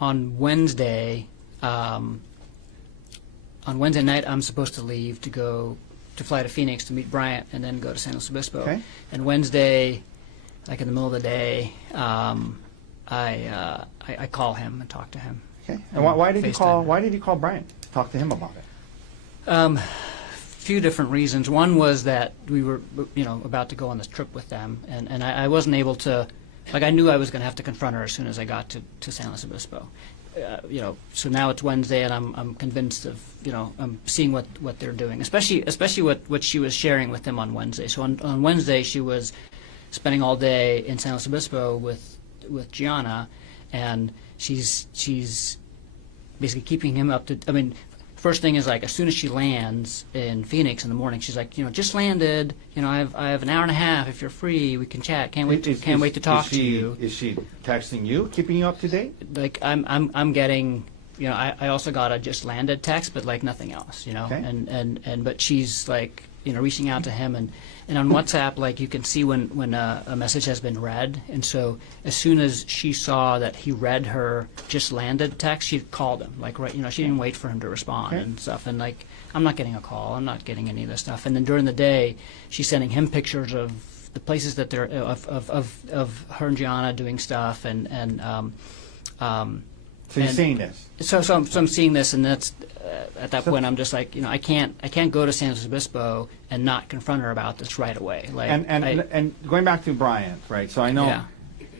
on Wednesday night, I'm supposed to leave to fly to Phoenix to meet Bryant and then go to San Luis Obispo. Okay. And Wednesday, like in the middle of the day, I call him and talk to him. Okay. And why did you call? FaceTime. Why did you call Brian? Talk to him about it. Few different reasons. One was that we were, about to go on this trip with them, and I wasn't able to. Like, I knew I was going to have to confront her as soon as I got to San Luis Obispo. So now it's Wednesday, and I'm convinced of, I'm seeing what they're doing, especially what she was sharing with them on Wednesday. So on Wednesday, she was spending all day in San Luis Obispo with Gianna, and she's basically keeping him up to. I mean, first thing is, like, as soon as she lands in Phoenix in the morning, she's like, just landed. I have an hour and a half. If you're free, we can chat. Can't wait to talk to you. Is she texting you, keeping you up to date? Like, I'm getting. I also got a just landed text, but like nothing else. Okay. And but she's like, reaching out to him, and on WhatsApp, like, you can see when a message has been read, and so as soon as she saw that he read her just landed text, she called him, like, right, she didn't wait for him to respond. Okay. And stuff, and like, I'm not getting a call, I'm not getting any of this stuff, and then during the day, she's sending him pictures of the places that they're of her and Gianna doing stuff, So you're seeing this. So I'm seeing this, and that's at that point I'm just like, I can't go to San Luis Obispo and not confront her about this right away. Like, and going back to Bryant, right? So I know. Yeah.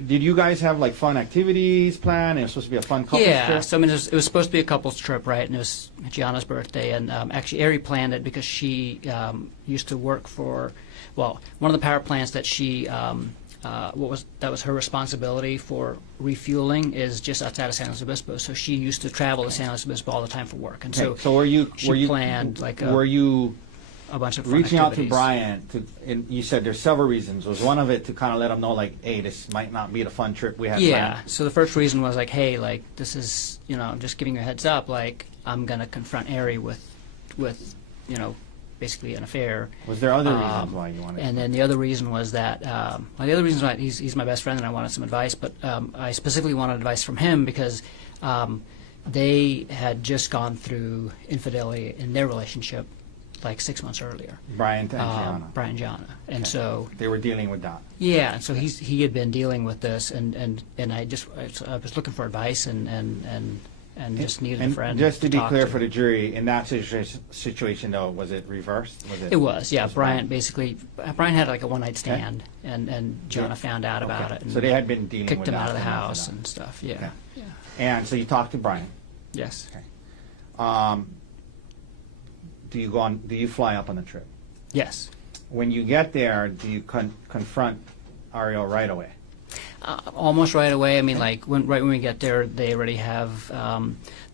Did you guys have like fun activities planned? It was supposed to be a fun couples yeah. trip. So I mean, it was supposed to be a couples trip, right? And it was Gianna's birthday, and actually Ari planned it because she used to work for, one of the power plants that she. That was her responsibility for refueling is just outside of San Luis Obispo. So she used to travel to San Luis Obispo all the time for work, and Okay, so were you planned like were you a bunch of fun reaching out to activities. Brian? And you said there's several reasons. Was one of it to kind of let him know, like, hey, this might not be the fun trip we had Yeah. planned? So the first reason was like, hey, like, this is, I'm just giving you a heads up. Like, I'm gonna confront Ari with basically an affair. Was there other reasons why you wanted? And then the other reason was that the other reason why he's my best friend and I wanted some advice, but I specifically wanted advice from him because they had just gone through infidelity in their relationship like 6 months earlier. Brian and Gianna. Brian and Gianna, and Okay. so They were dealing with that. yeah, and so he had been dealing with this, and I was looking for advice and just needed a friend. Just to be talk clear for the jury, in that situation, though, was it reversed? It was, yeah. was Brian had like a one-night stand, and Gianna found out about Okay. it. And So they had been dealing kicked with him that out of the and after house that. and stuff. Yeah. Okay. Yeah. And so you talked to Brian. Yes. Okay. Do you fly up on the trip? Yes. When you get there, do you confront Arielle right away? Almost right away. I mean, like right when we get there, they already have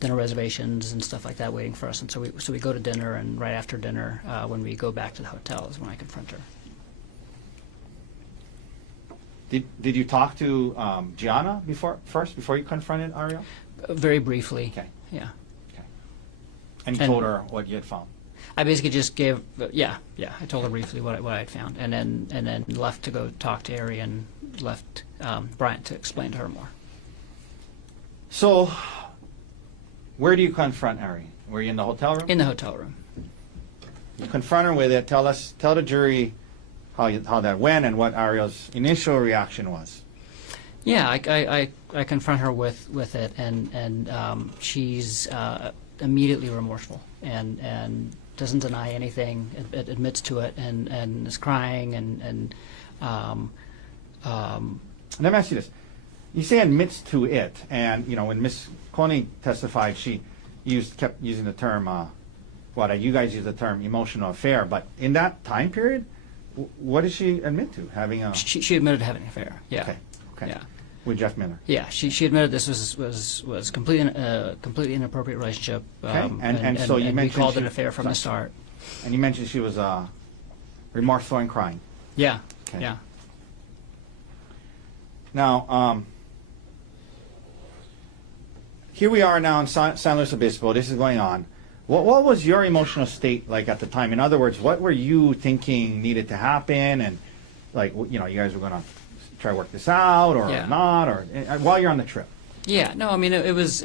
dinner reservations and stuff like that waiting for us. And so we go to dinner, and right after dinner, when we go back to the hotel, is when I confront her. Did you talk to Gianna before you confronted Arielle? Very briefly. Okay. Yeah. And you And- told her what you had found. I basically just gave, I told her briefly what I had found, and then left to go talk to Ari and left Bryant to explain to her more. So, where do you confront Ari? Were you in the hotel room? In the hotel room. You confront her with it. Tell the jury how that went and what Arielle's initial reaction was. Yeah, I confront her with it, and she's immediately remorseful and doesn't deny anything, admits to it, and is crying and Let me ask you this. You say admits to it, and when Ms. Konig testified, she kept using the term, you guys use the term emotional affair, but in that time period, what did she admit to? Having a... She admitted to having an affair, yeah. Okay. Yeah. With Jeff Miller. Yeah, she admitted this was completely inappropriate relationship. Okay, and so you we mentioned called it she- an affair from the start. And you mentioned she was remorseful and crying. Yeah. Okay. Yeah. Now, here we are now in San Luis Obispo. This is going on. What was your emotional state like at the time? In other words, what were you thinking needed to happen? And like, you know, you guys were going to try to work this out or Yeah. not, or while you're on the trip? Yeah, no, I mean it was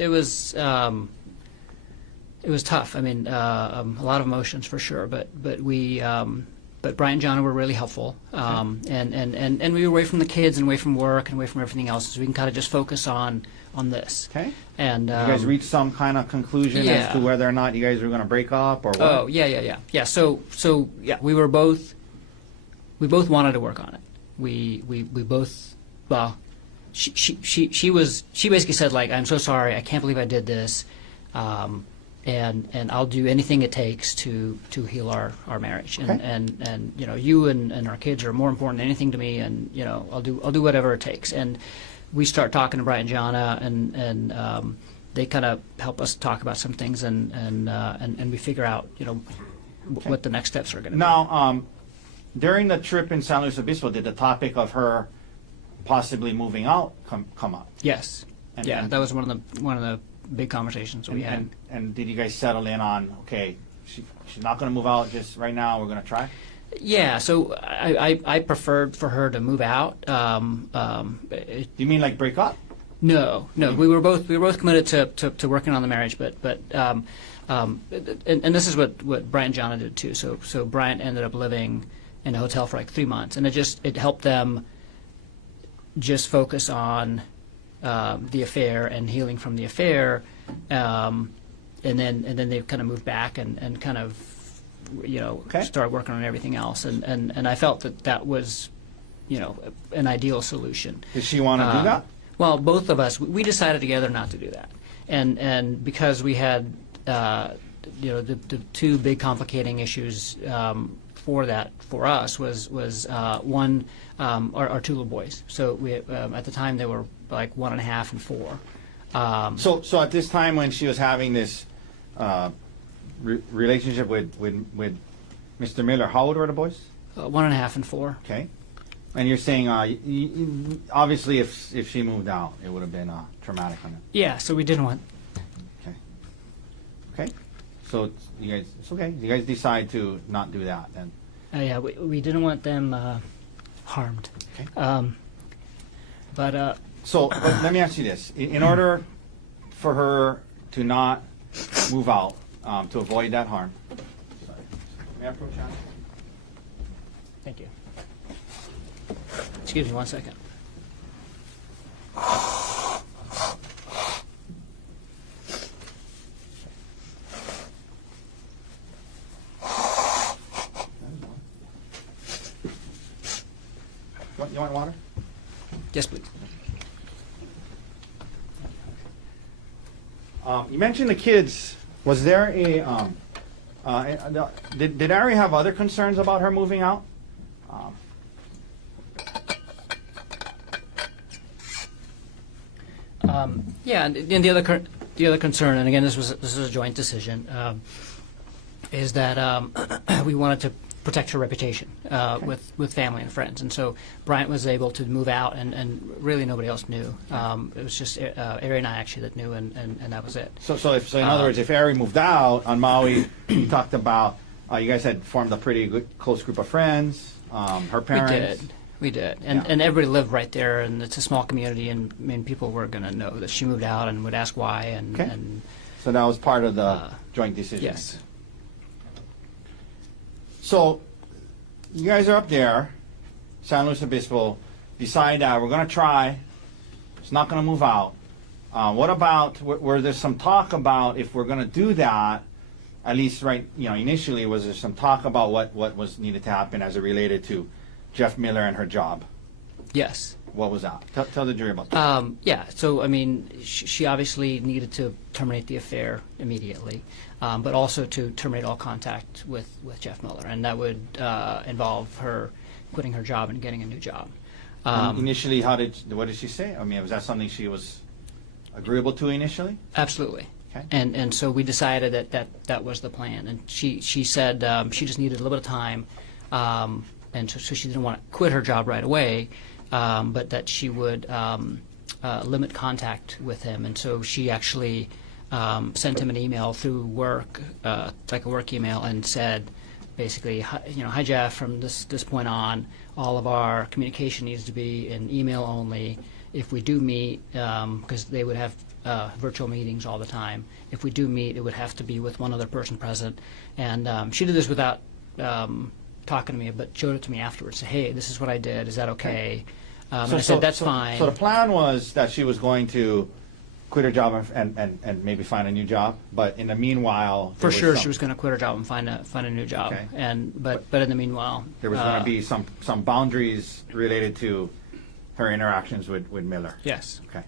tough. I mean a lot of emotions for sure, but Brian and John were really helpful, and we were away from the kids and away from work and away from everything else, so we can kind of just focus on this. Okay. And You guys reached some kind of conclusion yeah. as to whether or not you guys were going to break up or what? Oh yeah. So yeah, we both wanted to work on it. We both well. She basically said, like, I'm so sorry, I can't believe I did this, and I'll do anything it takes to heal our marriage, Okay. and you know, you and our kids are more important than anything to me, and you know, I'll do whatever it takes. And we start talking to Brian and Jana, and they kind of help us talk about some things, and we figure out, you know, what the next steps are going to be. Now, during the trip in San Luis Obispo, did the topic of her possibly moving out come up? Yes. And- Yeah, and- that was one of the big conversations we had. And did you guys settle in on, okay, she's not going to move out just right now, we're going to try? Yeah, so I preferred for her to move out. Do you mean like break up? No, we were both committed to working on the marriage, but and this is what Brian and Jana did too. So Brian ended up living in a hotel for like 3 months, and it helped them just focus on the affair and healing from the affair, and then they kind of moved back and kind of, you know, Okay. start working on everything else, and I felt that was, you know, an ideal solution. Did she want to do that? Well, both of us, we decided together not to do that, and because we had, you know, the two big complicating issues for us was one, our two little boys. So we at the time they were like 1.5 and 4. So at this time when she was having this relationship with Mr. Miller, how old were the boys? 1.5 and 4. Okay. And you're saying, obviously, if she moved out, it would have been traumatic on her. Yeah, so we didn't want. Okay. Okay. So it's okay. You guys decide to not do that then. Yeah, we didn't want them harmed. Okay. But So let me ask you this: in order for her to not move out, to avoid that harm. Sorry. May I approach Anna? thank you. Excuse me 1 second. You want water? Yes, please. You mentioned the kids. Was there did Ari have other concerns about her moving out? Yeah, and the other concern, and again, this is a joint decision, is that we wanted to protect her reputation with family and friends, and so Bryant was able to move out, and really nobody else knew. It was just Ari and I actually that knew, and that was it. So in other words, if Ari moved out on Maui, you talked about you guys had formed a pretty good close group of friends. Her parents. We did, Yeah. and everybody lived right there, and it's a small community, and I mean, people were going to know that she moved out and would ask why, and, Okay. and So that was part of the joint decision. yes. So you guys are up there, San Luis Obispo, decide that we're going to try. It's not going to move out. What about were there some talk about if we're going to do that? At least, right, initially, was there some talk about what was needed to happen as it related to Jeff Miller and her job? Yes. What was that? Tell the jury about that. Yeah, so I mean, she obviously needed to terminate the affair immediately, but also to terminate all contact with Jeff Miller, and that would involve her quitting her job and getting a new job. Initially, what did she say? I mean, was that something she was agreeable to initially? Absolutely. Okay. And so we decided that was the plan. And she said she just needed a little bit of time, and so she didn't want to quit her job right away, but that she would limit contact with him. And so she actually sent him an email through work, like a work email, and said, basically, hi Jeff, from this point on, all of our communication needs to be in email only. If we do meet, because they would have virtual meetings all the time, if we do meet, it would have to be with one other person present. And she did this without talking to me, but showed it to me afterwards. Said, hey, this is what I did. Is that okay? And I said, that's fine. So the plan was that she was going to quit her job and maybe find a new job, but in the meanwhile, for sure she was going to quit her job and find a new job. Okay. But in the meanwhile, there was going to be some boundaries related to her interactions with Miller. Yes. Okay.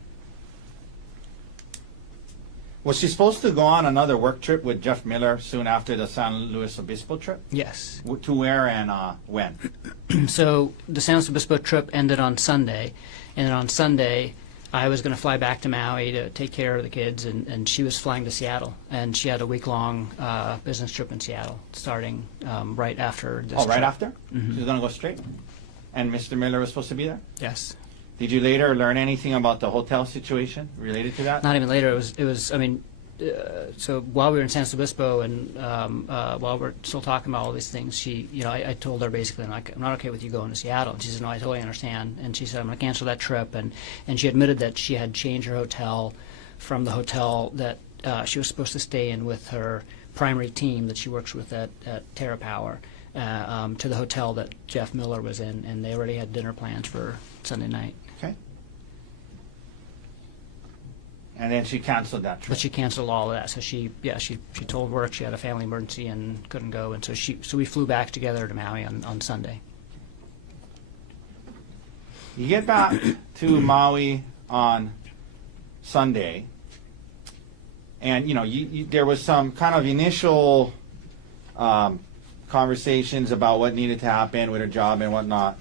Was she supposed to go on another work trip with Jeff Miller soon after the San Luis Obispo trip? Yes. To where and when? So the San Luis Obispo trip ended on Sunday, and then on Sunday I was going to fly back to Maui to take care of the kids, and she was flying to Seattle, and she had a week-long business trip in Seattle starting right after this Oh, right trip. after? Mhm. She was going to go straight? And Mr. Miller was supposed to be there? Yes. Did you later learn anything about the hotel situation related to that? Not even later. It was. I mean, so while we were in San Luis Obispo and while we're still talking about all these things, she, I told her basically, I'm not okay with you going to Seattle. And she said, no, I totally understand. And she said, I'm going to cancel that trip. And she admitted that she had changed her hotel from the hotel that she was supposed to stay in with her primary team that she works with at Terra Power to the hotel that Jeff Miller was in, and they already had dinner plans for Sunday night. Okay. And then she canceled that trip. But she canceled all of that. So she told work she had a family emergency and couldn't go, and so we flew back together to Maui on Sunday. You get back to Maui on Sunday, and you there was some kind of initial conversations about what needed to happen with her job and whatnot.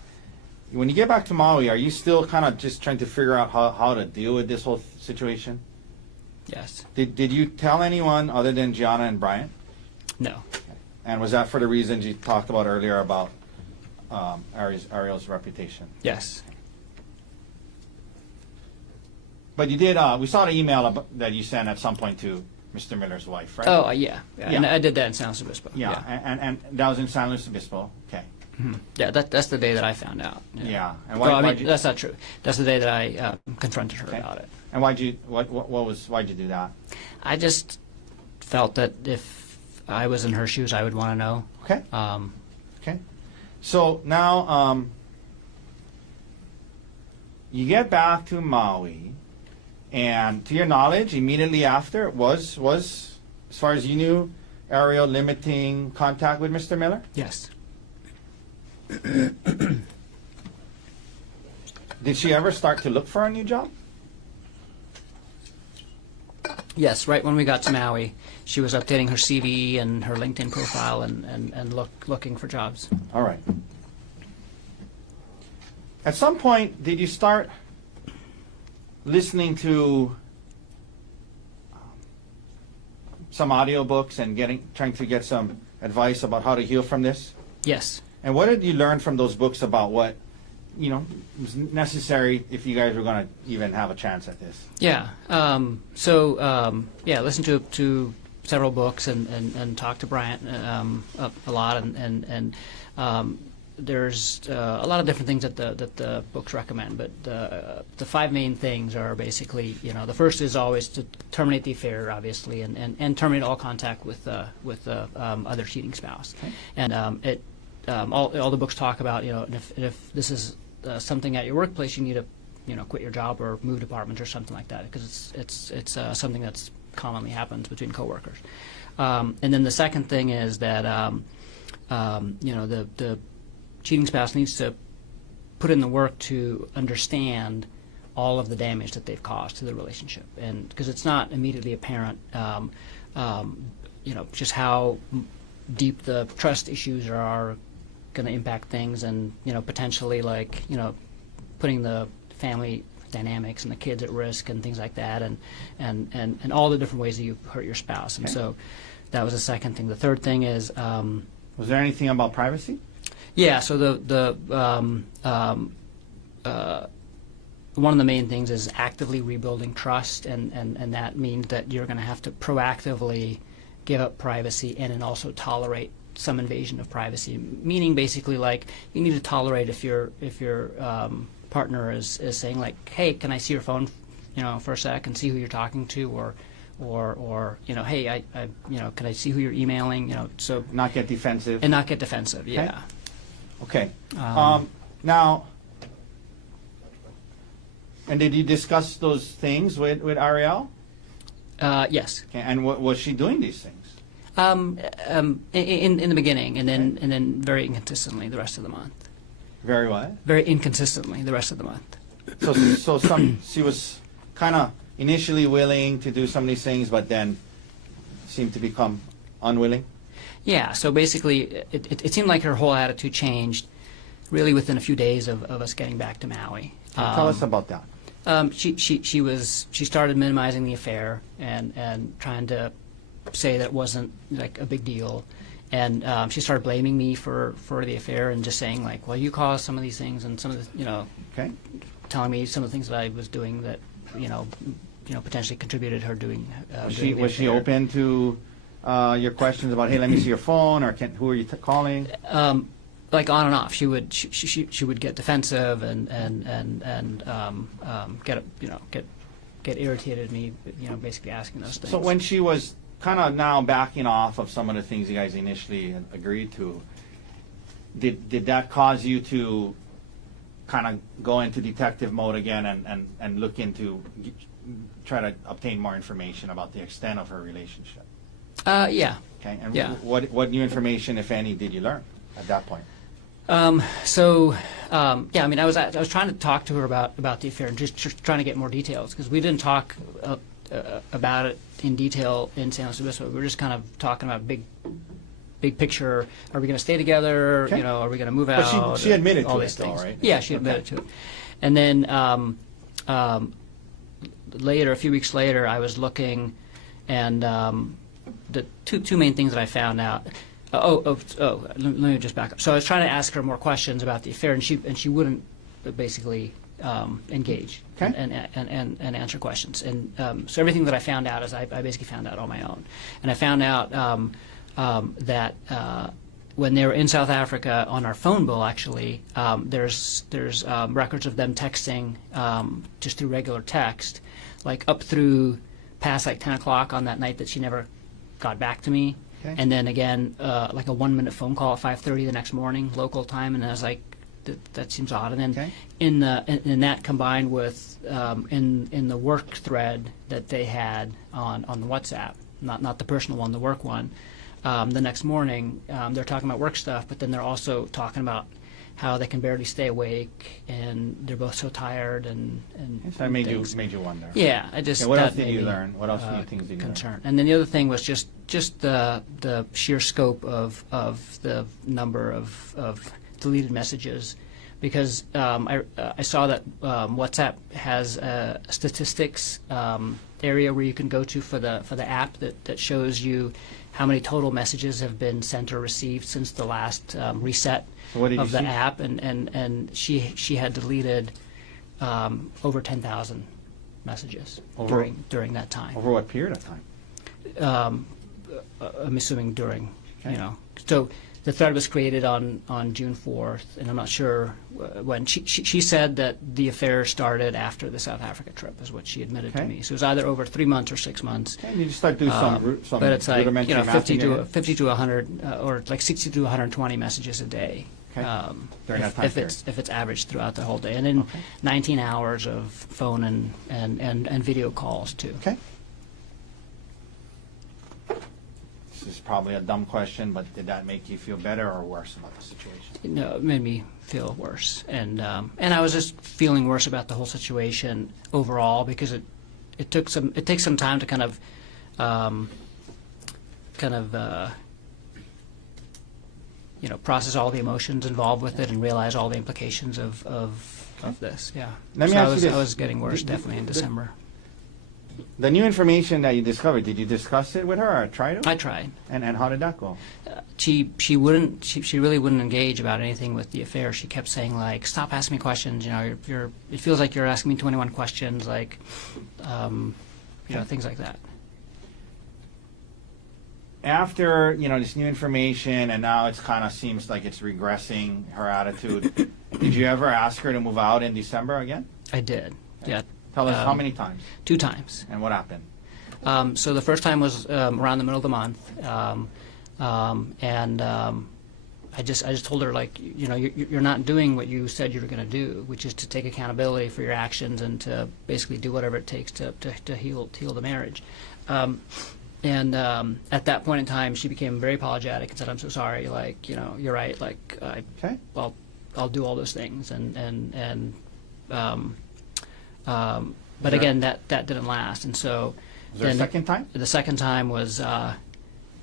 When you get back to Maui, are you still kind of just trying to figure out how to deal with this whole situation? Yes. Did you tell anyone other than Gianna and Brian? No. And was that for the reasons you talked about earlier about Arielle's reputation? Yes. But you did. We saw the email that you sent at some point to Mr. Miller's wife, right? Oh, yeah. And I did that in San Luis Obispo. Yeah. And that was in San Luis Obispo. Okay. Mhm. Yeah, that's the day that I found out. Yeah. And Well, that's not true. That's the day that I confronted her Okay. about it. And why'd you do that? I just felt that if I was in her shoes, I would want to know. Okay. Okay. So now you get back to Maui, and to your knowledge, immediately after was as far as you knew, Arielle limiting contact with Mr. Miller? Yes. Did she ever start to look for a new job? Yes, right when we got to Maui, she was updating her CV and her LinkedIn profile and looking for jobs. All right. At some point, did you start listening to some audiobooks and trying to get some advice about how to heal from this? Yes. And what did you learn from those books about what, was necessary if you guys were going to even have a chance at this? Yeah. Listen to several books and talk to Bryant a lot, and there's a lot of different things that the books recommend. But the five main things are basically, the first is always to terminate the affair, obviously, and terminate all contact with other cheating spouse. Okay. And all the books talk about, if this is something at your workplace, you need to quit your job or move departments or something like that, because it's something that's commonly happens between coworkers. And then the second thing is that the cheating spouse needs to put in the work to understand all of the damage that they've caused to the relationship, and because it's not immediately apparent, just how deep the trust issues are going to impact things, and potentially putting the family dynamics and the kids at risk and things like that, and all the different ways that you hurt your spouse. And Okay. so that was the second thing. The third thing is, Was there anything about privacy? yeah, so one of the main things is actively rebuilding trust, and that means that you're going to have to proactively give up privacy and then also tolerate some invasion of privacy. Meaning, basically, like you need to tolerate if your partner is saying like, "Hey, can I see your phone, for a sec and see who you're talking to," or "Hey, I can I see who you're emailing?" So Not get defensive. and not get defensive. Yeah. Okay. Um, Now, and did you discuss those things with Arielle? Yes. Okay, and was she doing these things? In the beginning, and then very inconsistently the rest of the month. Very well. Very inconsistently the rest of the month. So she was kind of initially willing to do some of these things, but then seemed to become unwilling. Yeah. So basically, it seemed like her whole attitude changed really within a few days of us getting back to Maui. Tell us about that. She started minimizing the affair and trying to say that it wasn't like a big deal, and she started blaming me for the affair and just saying like, well, you caused some of these things, and some of the Okay. telling me some of the things that I was doing that potentially contributed her doing. Was doing the she affair. open to your questions about, hey, let me see your phone, or who are you calling? Like on and off, she would get defensive and get irritated at me, basically asking those things. So when she was kind of now backing off of some of the things you guys initially had agreed to, did that cause you to kind of go into detective mode again and look into, try to obtain more information about the extent of her relationship? Yeah. Okay, and Yeah. what new information, if any, did you learn at that point? I was trying to talk to her about the affair and just trying to get more details, because we didn't talk about it in detail in San Luis Obispo. We were just kind of talking about big picture. Are we going to stay together? Okay. Are we going to move But out? she admitted all to these it, though, things. right? Yeah, she admitted to it. And then later, a few weeks later, I was looking, and the two main things that I found out. Let me just back up. So I was trying to ask her more questions about the affair, and she wouldn't basically engage Okay. and answer questions. And so everything that I found out is I basically found out on my own. And I found out that when they were in South Africa on our phone bill, actually, there's records of them texting just through regular text, like up through past like 10 o'clock on that night that she never got back to me. Okay. And then again, like a 1-minute phone call at 5:30 the next morning, local time, and I was like, that seems odd. And then Okay. in that combined with in the work thread that they had on the WhatsApp, not the personal one, the work one, the next morning they're talking about work stuff, but then they're also talking about how they can barely stay awake and they're both so tired and So that made things. you wonder. Yeah, I just. Okay, what that else did made you me, learn? What else new things did you learn? concerned. And then the other thing was just the sheer scope of the number of deleted messages, because I saw that WhatsApp has a statistics area where you can go to for the app that shows you how many total messages have been sent or received since the last reset So what did of you the see? app, and she had deleted over 10,000 messages Over- during that time. Over what period of time? I'm assuming during, Okay. So the thread was created on June 4th, and I'm not sure when. She said that the affair started after the South Africa trip, is what she admitted to Okay. me. So it was either over 3 months or 6 months. Okay, you just start doing some But it's like, rudimentary 50 mapping to there. 50 to 100, or like 60 to 120 messages a day. Okay. During that time if it's averaged throughout the whole day, and then Okay. 19 hours of phone and video calls too. Okay. This is probably a dumb question, but did that make you feel better or worse about the situation? No, it made me feel worse, and I was just feeling worse about the whole situation overall, because it takes some time to kind of process all the emotions involved with it and realize all the implications of of this. Yeah. Let me So ask you this. I was getting worse definitely in December. The new information that you discovered, did you discuss it with her or try to? I tried. And how did that go? She really wouldn't engage about anything with the affair. She kept saying like, "Stop asking me questions. You know, it feels like you're asking me 21 questions. Like, things like that." After this new information, and now it's kind of seems like it's regressing her attitude. Did you ever ask her to move out in December again? I did. Yeah. Tell us how many times 2 times. and what happened. So the first time was around the middle of the month, I just told her like, you're not doing what you said you were going to do, which is to take accountability for your actions and to basically do whatever it takes to heal the marriage. At that point in time, she became very apologetic and said, "I'm so sorry. Like, you're right. Like, Okay. I'll do all those things." But again, that didn't last, and so. Was there a then second time? The second time was, and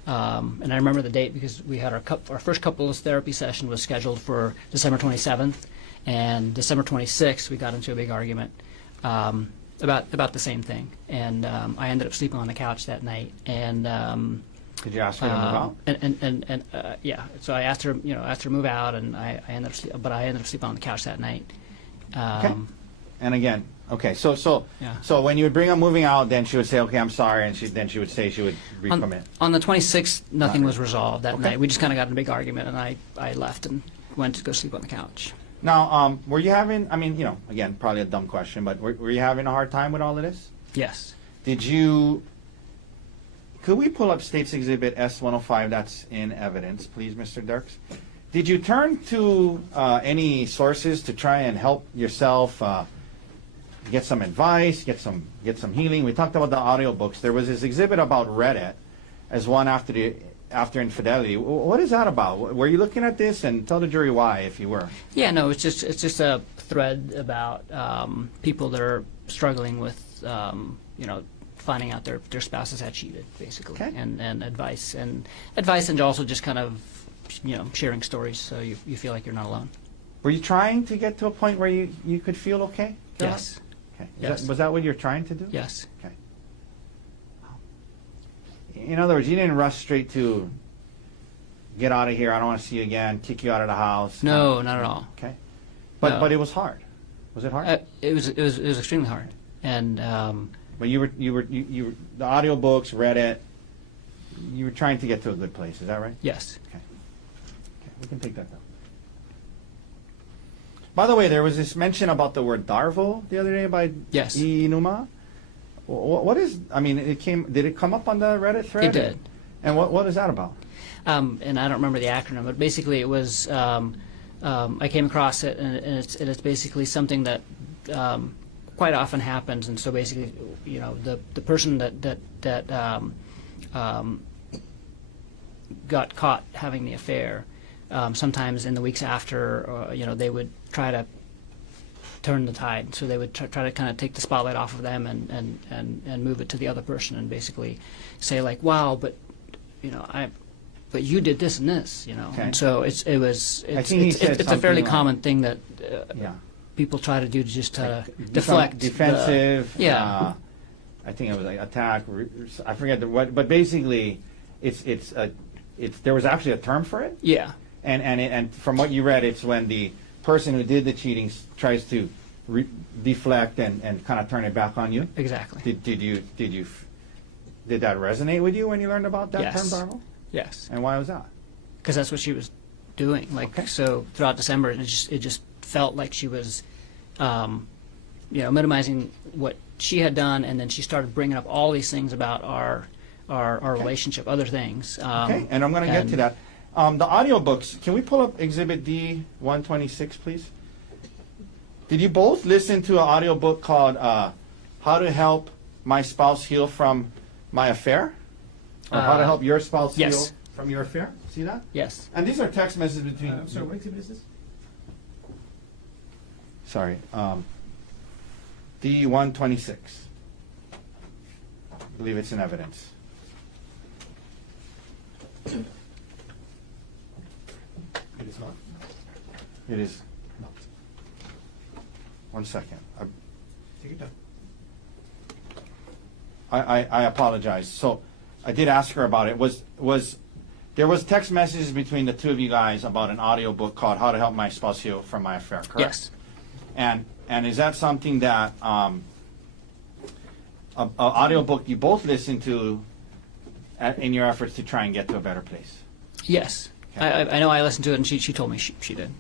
I remember the date because we had our first couples therapy session was scheduled for December 27th, and December 26th we got into a big argument about the same thing, and I ended up sleeping on the couch that night, and. Did you ask her to move out? Yeah, so I asked her to move out, and I ended up sleeping on the couch that night. Okay. And again, okay, so Yeah. when you would bring up moving out, then she would say, "Okay, I'm sorry," and then she would say she would recommit. On the 26th, nothing was resolved that Okay. night. We just kind of got in a big argument, and I left and went to go sleep on the couch. Now, were you having? I mean, again, probably a dumb question, but were you having a hard time with all of this? Yes. Did you? Could we pull up State's Exhibit S-105 that's in evidence, please, Mr. Dirks? Did you turn to any sources to try and help yourself get some advice, get some healing? We talked about the audiobooks. There was this exhibit about Reddit as one after infidelity. What is that about? Were you looking at this? And tell the jury why, if you were. Yeah, no, it's just a thread about people that are struggling with finding out their spouses had cheated, basically, Okay. and advice and also just kind of sharing stories so you feel like you're not alone. Were you trying to get to a point where you could feel okay? Gerhardt? Yes. Okay. Yes. Was that what you're trying to do? Yes. Okay. In other words, you didn't rush straight to get out of here. I don't want to see you again. Kick you out of the house. No, not at all. Okay. No. But it was hard. Was it hard? It was extremely hard, and But you were the audiobooks, Reddit. You were trying to get to a good place. Is that right? yes. Okay, we can take that down. By the way, there was this mention about the word Darvo the other day by Yes. Inuma. What is? I mean, Did it come up on the Reddit thread? It did. And what is that about? And I don't remember the acronym, but basically it was I came across it, and it's basically something that quite often happens, and so basically, the person that got caught having the affair, sometimes in the weeks after, they would try to turn the tide. So they would try to kind of take the spotlight off of them and move it to the other person, and basically say like, "Wow, but but you did this and this," Okay. And so it's I think he said a fairly something common thing that Yeah. people try to do to just Become deflect defensive. Yeah. I think it was like attack. I forget what, but basically, it's there was actually a term for it. Yeah. And from what you read, it's when the person who did the cheating tries to deflect and kind of turn it back on you. Exactly. Did that resonate with you when you learned about that Yes. term, Darvo? Yes. And why was that? Because that's what she was doing. Like, Okay. so throughout December, it just felt like she was, minimizing what she had done, and then she started bringing up all these things about our relationship, other things. Okay, and I'm going to get to that. The audiobooks, can we pull up Exhibit D 126, please? Did you both listen to an audiobook called How to Help My Spouse Heal from My Affair? Or How to Help Your Spouse yes. Heal from Your Affair? See that? Yes. And these are text messages between... Sorry, what exhibit is this? Sorry. D 126. I believe it's in evidence. It is not. It is. Not. 1 second. Take it down. I apologize. So I did ask her about it. There was text messages between the two of you guys about an audio book called How to Help My Spouse Heal from My Affair, correct? Yes. And is that something that a audio book you both listen to in your efforts to try and get to a better place? Yes. Okay. I know I listened to it, and she told me she did.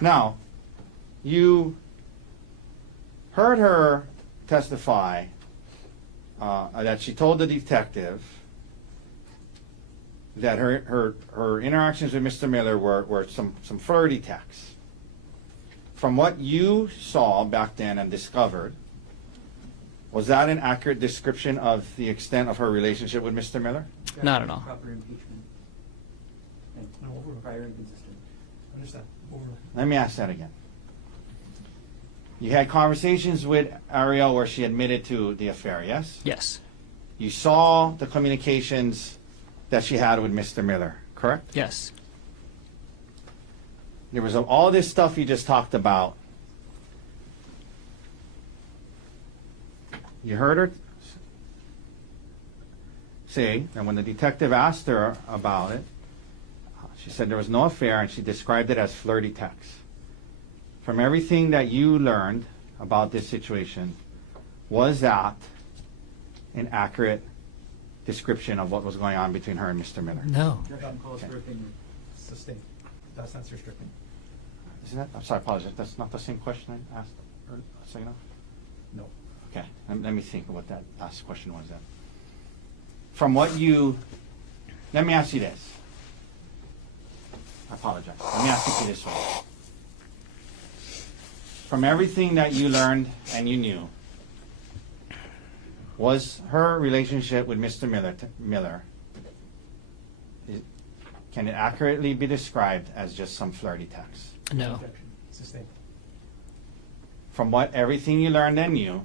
Now, you heard her testify that she told the detective that her interactions with Mr. Miller were some flirty texts. From what you saw back then and discovered, was that an accurate description of the extent of her relationship with Mr. Miller? Not at all. Proper impeachment. And No, over. prior inconsistent. Understand. Over. Let me ask that again. You had conversations with Arielle where she admitted to the affair, yes? Yes. You saw the communications that she had with Mr. Miller, correct? Yes. There was all this stuff you just talked about. You heard her say, and when the detective asked her about it, she said there was no affair, and she described it as flirty texts. From everything that you learned about this situation, was that an accurate description of what was going on between her and Mr. Miller? No. Objection calls for opinion. Sustained. That's answer stricken. Isn't that? I'm sorry, I apologize. That's not the same question I asked a second ago? No. Okay, let me think of what that last question was then. From what you, let me ask you this. I apologize. Let me ask you this way. From everything that you learned and you knew, was her relationship with Mr. Miller, can it accurately be described as just some flirty text? No. Objection. Sustained. From what everything you learned and knew,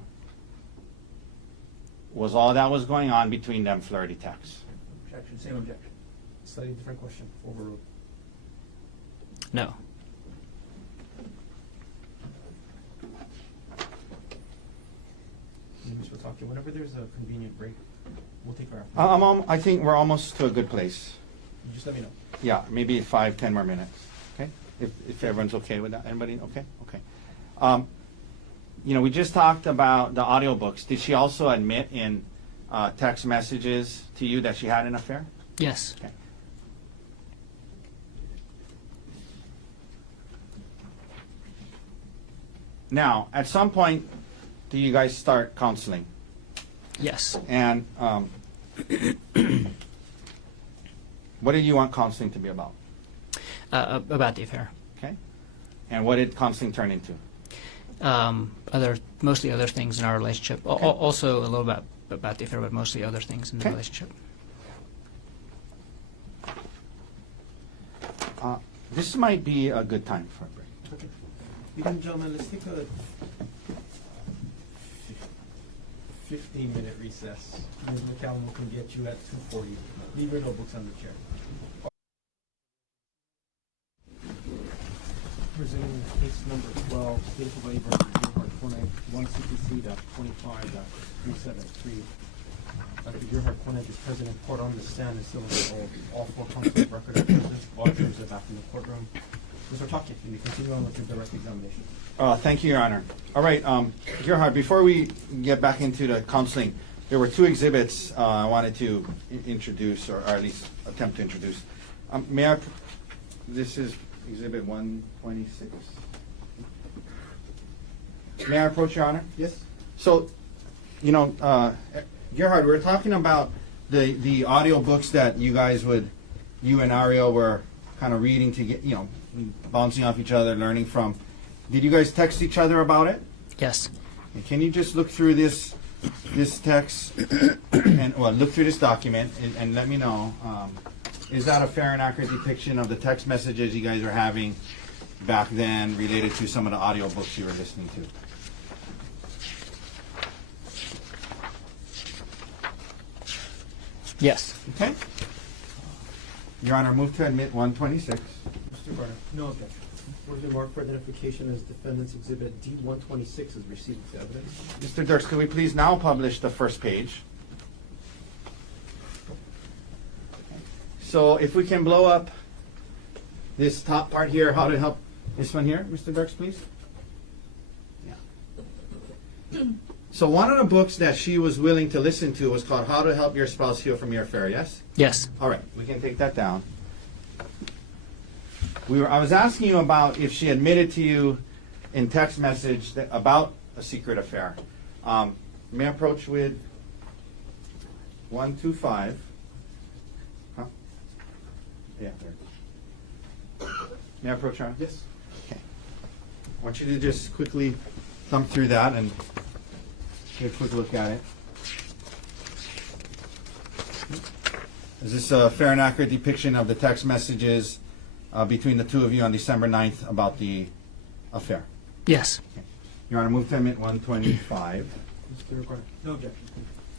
was all that was going on between them flirty texts? Objection. Same objection. Slightly different question. Overruled. No. Ms. Otake, whenever there's a convenient break, we'll take our afternoon. I think we're almost to a good place. You just let me know. Yeah, maybe 5-10 more minutes. Okay, if everyone's okay with that. Anybody? Okay. Okay. We just talked about the audiobooks. Did she also admit in text messages to you that she had an affair? Yes. Okay. Now, at some point, do you guys start counseling? Yes. And what did you want counseling to be about? About the affair. Okay. And what did counseling turn into? Mostly other things in our relationship. Okay. Also a little bit about the affair, but mostly other things in the Okay. relationship. This might be a good time for a break. Okay. Ladies and gentlemen, let's take a 15-minute recess. Ms. McCallum can get you at 2:40. Leave your notebooks on the chair. Presenting case number 12, State of Hawaii versus Gerhardt Konig, 1 CPC.25.373. Dr. Gerhardt Konig is present in court on the stand and still enrolled. All 4 counsel of record are present. All jurors are back in the courtroom. Mr. Otake, can you continue on with your direct examination? Thank you, Your Honor. All right, Gerhardt, before we get back into the counseling, there were 2 exhibits I wanted to introduce, or at least attempt to introduce. This is Exhibit 126. May I approach, Your Honor? Yes. So, Gerhardt, we're talking about the audio books that you and Arielle were kind of reading to get, bouncing off each other, learning from. Did you guys text each other about it? Yes. And can you just look through this text and look through this document and let me know, is that a fair and accurate depiction of the text messages you guys are having back then related to some of the audio books you were listening to? Yes. Okay. Your Honor, move to admit 126. Mr. Garner. No objection. Where's the mark for identification as defendant's exhibit D-126 is received as evidence? Mr. Dirks, could we please now publish the first page? So if we can blow up this top part here, how to help this one here, Mr. Dirks, please? Yeah. So one of the books that she was willing to listen to was called How to Help Your Spouse Heal from Your Affair, yes? Yes. All right, we can take that down. I was asking you about if she admitted to you in text message about a secret affair. May I approach with 125? Huh? Yeah, there. May I approach her? Yes. Okay. I want you to just quickly thumb through that and take a quick look at it. Is this a fair and accurate depiction of the text messages between the two of you on December 9th about the affair? Yes. Your Honor, move to amendment 125. Mr. Gerhardt, No objection.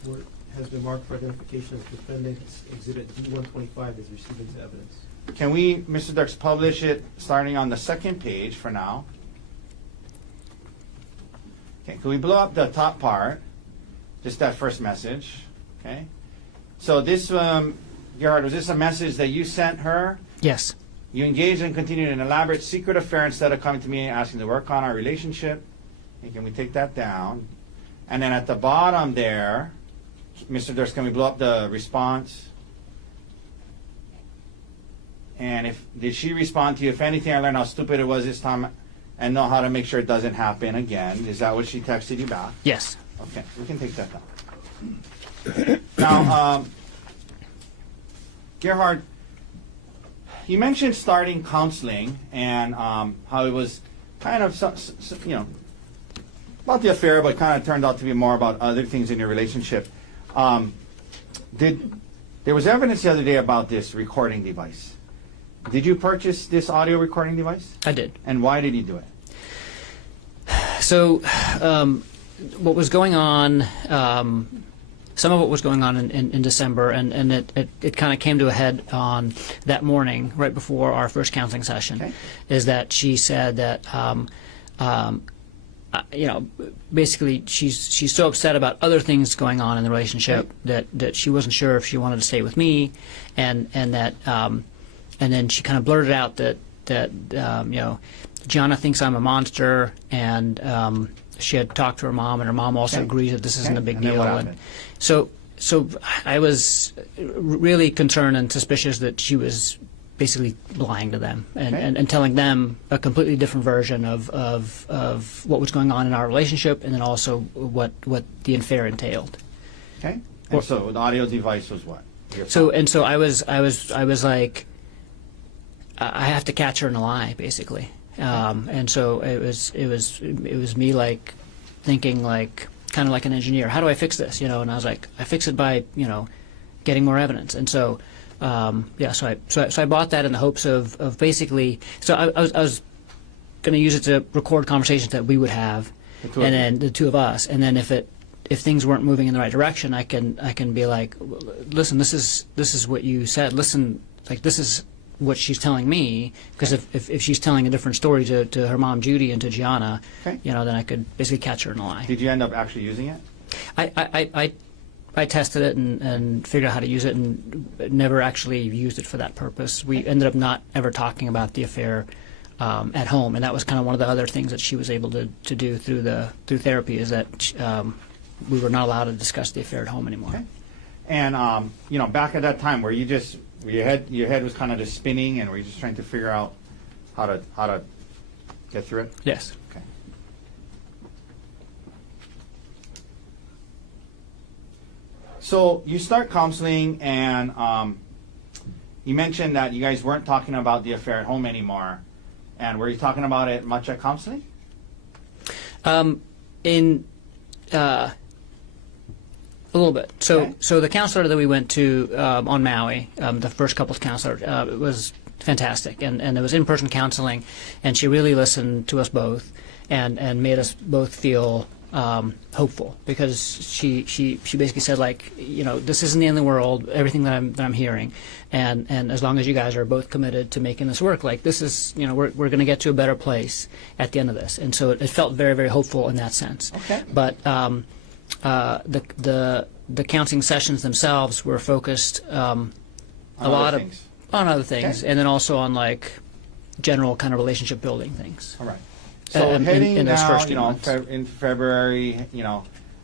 where has been marked for identification as defendant's exhibit D-125 is received as evidence? Can we, Mr. Dirks, publish it starting on the second page for now? Okay, can we blow up the top part? Just that first message, okay? So this, Gerhardt, was this a message that you sent her? Yes. You engaged and continued an elaborate secret affair instead of coming to me and asking to work on our relationship. Okay, can we take that down? And then at the bottom there, Mr. Dirks, can we blow up the response? And did she respond to you? If anything, I learned how stupid it was this time and know how to make sure it doesn't happen again. Is that what she texted you back? Yes. Okay, we can take that down. Now, Gerhardt, you mentioned starting counseling and how it was kind of, about the affair, but kind of turned out to be more about other things in your relationship. There was evidence the other day about this recording device. Did you purchase this audio recording device? I did. And why did you do it? So, what was going on? Some of what was going on in December, and it kind of came to a head on that morning, right before our first counseling session, Okay. is that she said that, basically she's so upset about other things going on in the relationship that she wasn't sure if she wanted to stay with me, and that, and then she kind of blurted out that Gianna thinks I'm a monster, and she had talked to her mom, and her mom also Okay. agrees that this isn't a big And then deal. what And happened? so I was really concerned and suspicious that she was basically lying to them and, Okay. and telling them a completely different version of what was going on in our relationship, and then also what the affair entailed. Okay. And so the audio device was what? Your So phone. I was like, I have to catch her in a lie, basically. And so it was me like thinking like kind of like an engineer. How do I fix this? And I was like, I fix it by getting more evidence. And so so I bought that in the hopes of basically. So I was going to use it to record conversations that we would have, The two of and you. then the two of us, and then if things weren't moving in the right direction, I can be like, listen, this is what you said. Listen, like this is what she's telling me, because if she's telling a different story to her mom Judy and to Gianna, Okay. then I could basically catch her in a lie. Did you end up actually using it? I tested it and figured out how to use it, and never actually used it for that purpose. We ended up not ever talking about the affair at home, and that was kind of one of the other things that she was able to do through therapy, is that we were not allowed to discuss the affair at home anymore. Okay. And back at that time, where your head was kind of just spinning, and were you just trying to figure out how to get through it? Yes. Okay. So you start counseling, and you mentioned that you guys weren't talking about the affair at home anymore. And were you talking about it much at counseling? A little bit. Okay. So the counselor that we went to on Maui, the first couples counselor, was fantastic, and it was in-person counseling, and she really listened to us both, and made us both feel hopeful, because she basically said, like, this isn't the end of the world, everything that I'm hearing, and as long as you guys are both committed to making this work, like, this is, we're going to get to a better place at the end of this. And so it felt very, very hopeful in that sense. Okay. But the counseling sessions themselves were focused a lot things. on other things, Okay. and then also on, like, general kind of relationship building things. All right. So in heading those now, first few months. in February,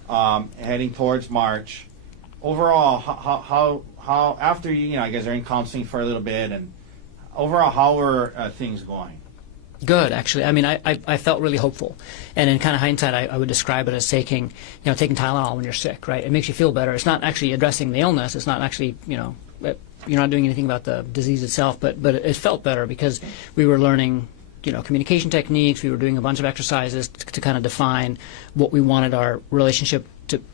heading towards March. Overall, how after I guess they're in counseling for a little bit, and overall, how were things going? Good, actually. I mean, I felt really hopeful, and in kind of hindsight, I would describe it as taking Tylenol when you're sick, right? It makes you feel better. It's not actually addressing the illness. It's not actually, you're not doing anything about the disease itself, but it felt better because we were learning, communication techniques. We were doing a bunch of exercises to kind of define what we wanted our relationship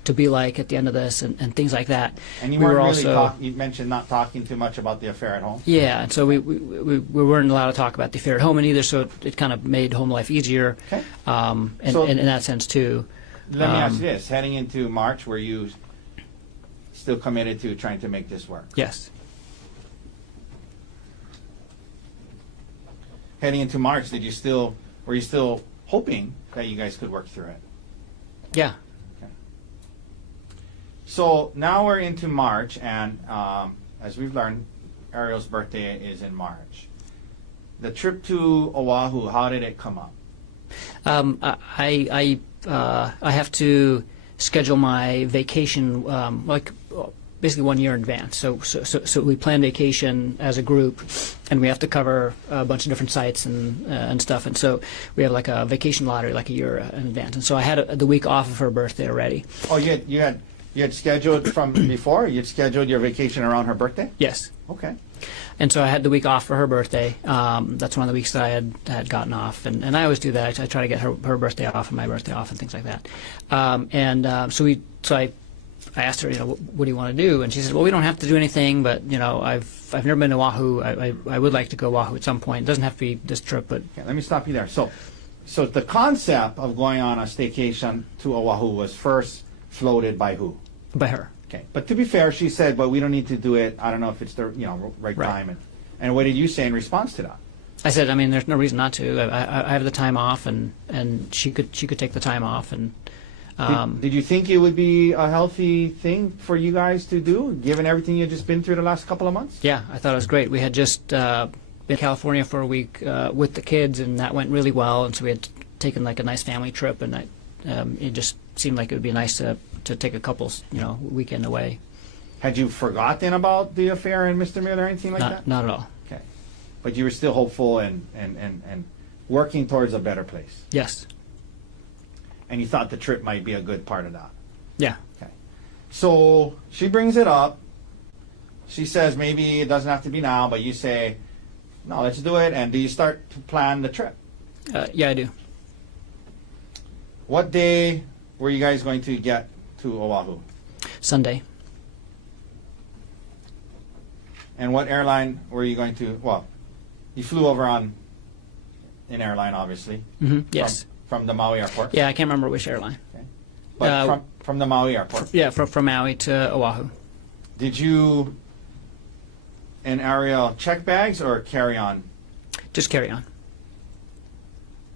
to be like at the end of this, and things like that. And you we weren't were really also you mentioned not talking too much about the affair at home. yeah, and so we weren't allowed to talk about the affair at home either, so it kind of made home life easier, Okay. and in that sense too. Let me ask you this: heading into March, were you still committed to trying to make this work? Yes. Heading into March, were you still hoping that you guys could work through it? Yeah. So now we're into March, and as we've learned, Arielle's birthday is in March. The trip to Oahu, how did it come up? I have to schedule my vacation basically 1 year in advance. So we plan vacation as a group, and we have to cover a bunch of different sites and stuff. And so we have like a vacation lottery like a year in advance. And so I had the week off of her birthday already. Oh, you had scheduled from before? You'd scheduled your vacation around her birthday? Yes. Okay. And so I had the week off for her birthday. That's one of the weeks that I had gotten off, and I always do that. I try to get her birthday off and my birthday off and things like that. So I asked her, what do you want to do? And she said, well, we don't have to do anything, but I've never been to Oahu. I would like to go Oahu at some point. It doesn't have to be this trip, but Okay, let me stop you there. So the concept of going on a staycation to Oahu was first floated by who? by her. Okay. But to be fair, she said, but we don't need to do it. I don't know if it's the right Right. time. And what did you say in response to that? I said, I mean, there's no reason not to. I have the time off, and she could take the time off, and Did you think it would be a healthy thing for you guys to do, given everything you've just been through the last couple of months? yeah, I thought it was great. We had just been to California for a week with the kids, and that went really well. And so we had taken like a nice family trip, and it just seemed like it would be nice to take a couple's weekend away. Had you forgotten about the affair and Mr. Miller or anything like that? Not at all. Okay. But you were still hopeful and working towards a better place. Yes. And you thought the trip might be a good part of that. Yeah. Okay. So she brings it up. She says maybe it doesn't have to be now, but you say, no, let's do it. And do you start to plan the trip? Yeah, I do. What day were you guys going to get to Oahu? Sunday. And what airline were you going to? Well, you flew over on an airline, obviously. Mm-hmm. Yes. From the Maui airport. Yeah, I can't remember which airline. Okay. But from the Maui airport. Yeah, from Maui to Oahu. Did you and Arielle check bags or carry on? Just carry on.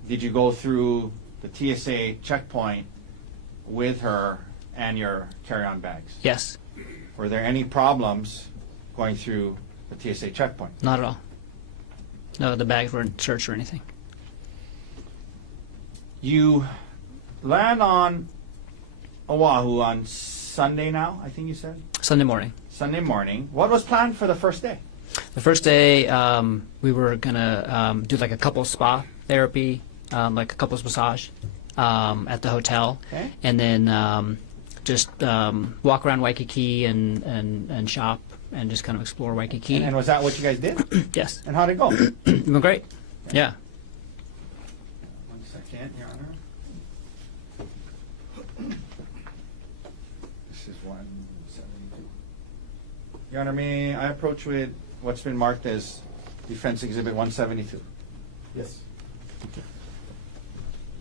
Did you go through the TSA checkpoint with her and your carry-on bags? Yes. Were there any problems going through the TSA checkpoint? Not at all. No, the bags weren't searched or anything. You land on Oahu on Sunday now, I think you said? Sunday morning. Sunday morning. What was planned for the first day? The first day, we were gonna do like a couples spa therapy, like a couples massage, at the hotel, Okay. and then just walk around Waikiki and shop and just kind of explore Waikiki. And was that what you guys did? Yes, And how'd it go? it went great. Yeah. 1 second, Your Honor. This is 172. Your Honor, may I approach with what's been marked as Defense Exhibit 172? Yes.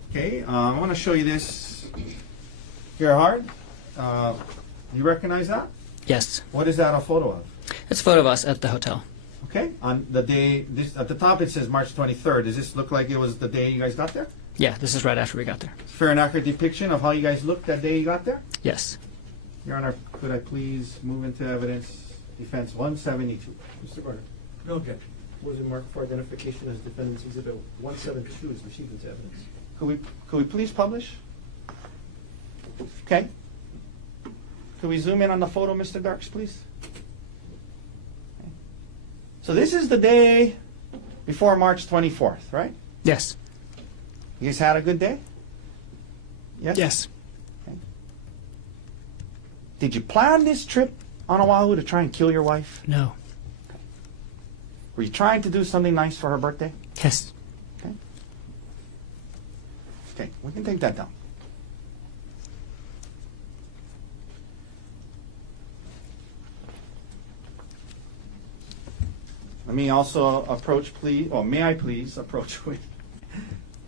Okay, I want to show you this Gerhardt, you recognize that? Yes. What is that a photo of? It's a photo of us at the hotel. Okay, on the day, this, at the top it says March 23rd. Does this look like it was the day you guys got there? Yeah, this is right after we got there. Fair and accurate depiction of how you guys looked that day you got there? Yes. Your Honor, could I please move into evidence defense 172? Mr. Garner, No objection. was it marked for identification as defendant's exhibit 172 is received into evidence? Could we please publish? Okay. Could we zoom in on the photo, Mr. Darks, please? Okay. So this is the day before March 24th, right? Yes. You guys had a good day? Yes? Yes. Okay. Did you plan this trip on Oahu to try and kill your wife? No. Were you trying to do something nice for her birthday? Yes. Okay. Okay, we can take that down. Let me also approach, please, or may I please approach with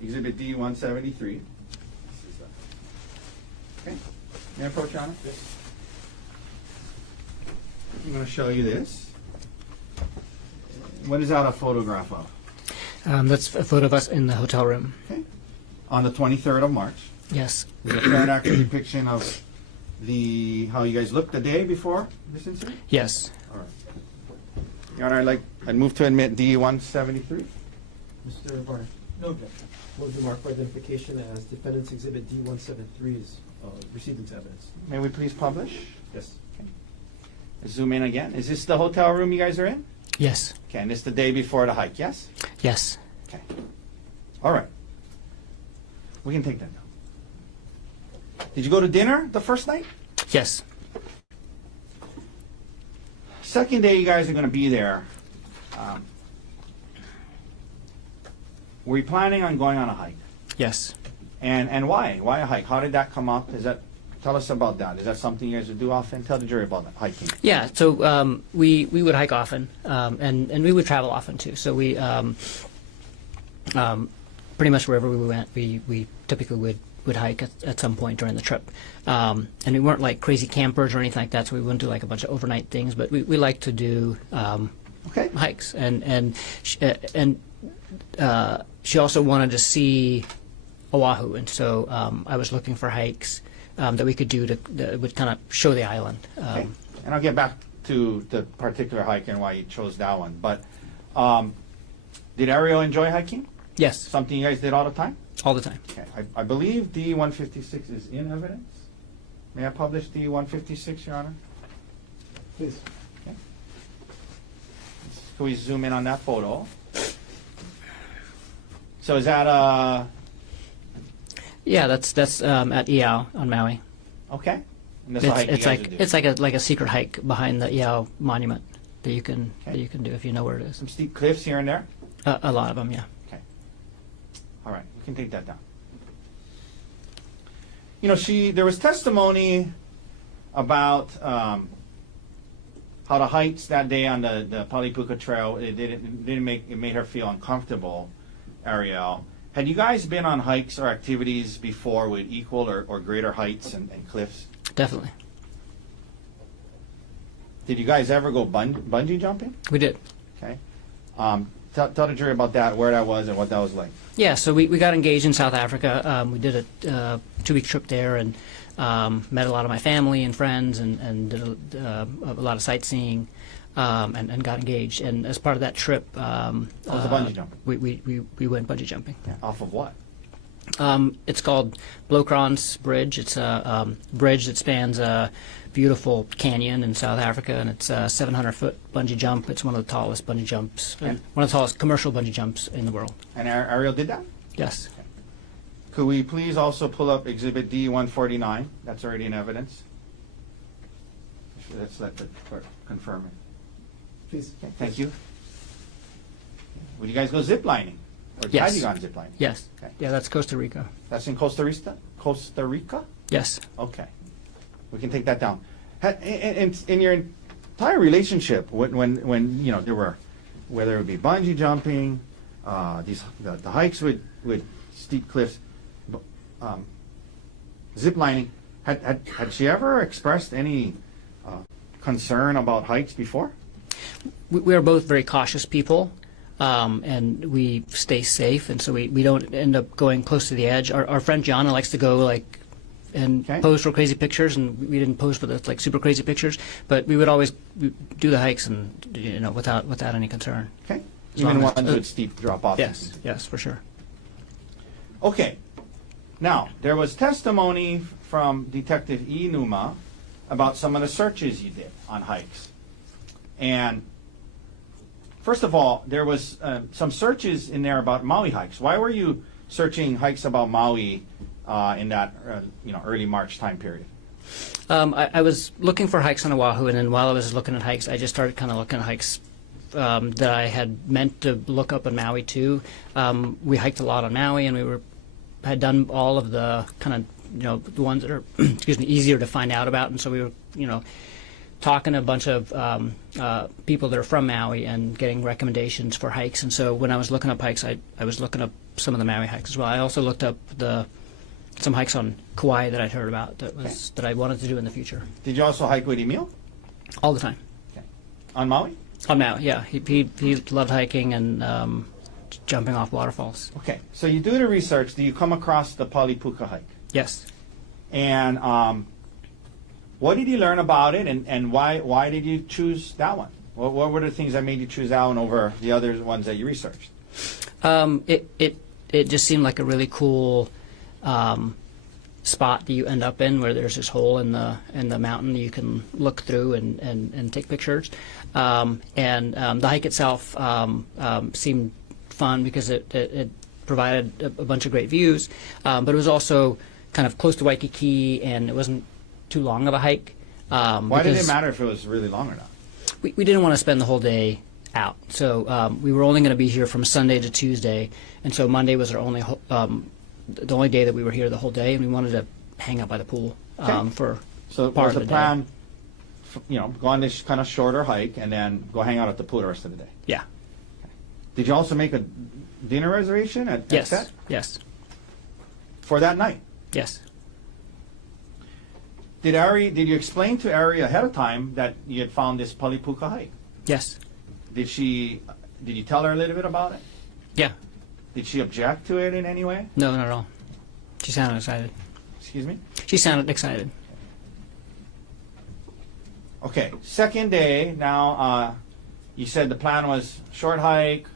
Exhibit D 173. Okay, may I approach, Your Honor? Yes. I'm going to show you this. What is that a photograph of? That's a photo of us in the hotel room. Okay. On the 23rd of March. Yes. Is it a fair and accurate depiction of how you guys looked the day before this incident? Yes. All right. Your Honor, I'd move to admit D 173. Mr. Garner, No objection. was it marked for identification as defendant's exhibit D 173 is received into evidence? May we please publish? Yes. Zoom in again. Is this the hotel room you guys are in? Yes. Okay, and it's the day before the hike, yes? Yes. Okay. All right. We can take that now. Did you go to dinner the first night? Yes. Second day you guys are going to be there. Were you planning on going on a hike? Yes. And why? Why a hike? How did that come up? Tell us about that. Is that something you guys would do often? Tell the jury about that, hiking. Yeah. So we would hike often, and we would travel often too. So we pretty much wherever we went, we typically would hike at some point during the trip. And we weren't like crazy campers or anything like that. So we wouldn't do like a bunch of overnight things, but we like to do Okay. hikes. And she also wanted to see Oahu, and so I was looking for hikes that we could do that would kind of show the island. Okay. And I'll get back to the particular hike and why you chose that one. But did Arielle enjoy hiking? Yes, Something you guys did all the time? all the time. Okay. I believe D-156 is in evidence. May I publish D-156, Your Honor? Please. Okay. Can we zoom in on that photo? So is that Yeah, that's at Iao on Maui. okay? And that's a hike you guys would do. It's like a secret hike behind the Iao monument that you can Okay. do if you know where it is. Some steep cliffs here and there? A lot of them, yeah. Okay. All right, we can take that down. You know, there was testimony about how the hikes that day on the Pali Puka Trail, it made her feel uncomfortable, Arielle. Had you guys been on hikes or activities before with equal or greater heights and cliffs? Definitely. Did you guys ever go bungee jumping? We did. Okay. Tell the jury about that, where that was and what that was like. Yeah, so we got engaged in South Africa. We did a 2-week trip there and met a lot of my family and friends and did a lot of sightseeing and got engaged. And as part of that trip, What was the bungee jumping? we went bungee jumping. Off of what? It's called Blokran's Bridge. It's a bridge that spans a beautiful canyon in South Africa, and it's a 700-foot bungee jump. It's one of the tallest bungee jumps, Okay. one of the tallest commercial bungee jumps in the world. And Arielle did that? Yes. Could we please also pull up Exhibit D-149? That's already in evidence. Let's let the clerk confirm it. Please. Okay, thank you. Would you guys go ziplining? Or Yes. had you gone ziplining? Yes. Okay. Yeah, that's Costa Rica. That's in Costa Rica? Costa Rica? Yes. Okay. We can take that down. In your entire relationship, when you know there were, whether it would be bungee jumping, the hikes with steep cliffs, ziplining, Had she ever expressed any concern about hikes before? We are both very cautious people, and we stay safe, and so we don't end up going close to the edge. Our friend Gianna likes to go and pose for crazy pictures, and we didn't pose for the super crazy pictures, but we would always do the hikes and without any concern. Okay. As Even long as- ones with steep drop-off. Yes, for sure. Okay. Now, there was testimony from Detective E. Numa about some of the searches you did on hikes. And first of all, there was some searches in there about Maui hikes. Why were you searching hikes about Maui in that early March time period? I was looking for hikes on Oahu, and then while I was looking at hikes, I just started kind of looking at hikes that I had meant to look up in Maui too. We hiked a lot on Maui, and we had done all of the kind of the ones that are easier to find out about, and so we were talking to a bunch of people that are from Maui and getting recommendations for hikes. And so when I was looking up hikes, I was looking up some of the Maui hikes as well. I also looked up some hikes on Kauai that I'd heard about that I wanted to do in the future. Did you also hike with Emile? All the time. Okay. On Maui? On Maui, yeah. He loved hiking and jumping off waterfalls. Okay. So you do the research. Do you come across the Pali Puka hike? Yes. And what did you learn about it, and why did you choose that one? What were the things that made you choose that one over the other ones that you researched? It just seemed like a really cool spot that you end up in, where there's this hole in the mountain that you can look through and take pictures. And the hike itself seemed fun because it provided a bunch of great views, but it was also kind of close to Waikiki, and it wasn't too long of a hike. Why did it matter if it was really long or not? We didn't want to spend the whole day out, so we were only going to be here from Sunday to Tuesday, and so Monday was our only the only day that we were here the whole day, and we wanted to hang out by the pool for So part was of the the plan, go on this kind of shorter hike and then go hang out at the pool the rest of the day? Yeah. Did you also make a dinner reservation at Yes. Fete Yes. for that night? Yes. Did you explain to Ari ahead of time that you had found this Pali Puka hike? Yes. Did you tell her a little bit about it? Yeah. Did she object to it in any way? No, not at all. She sounded excited. Excuse me? She sounded excited. Okay, second day. Now, you said the plan was short hike,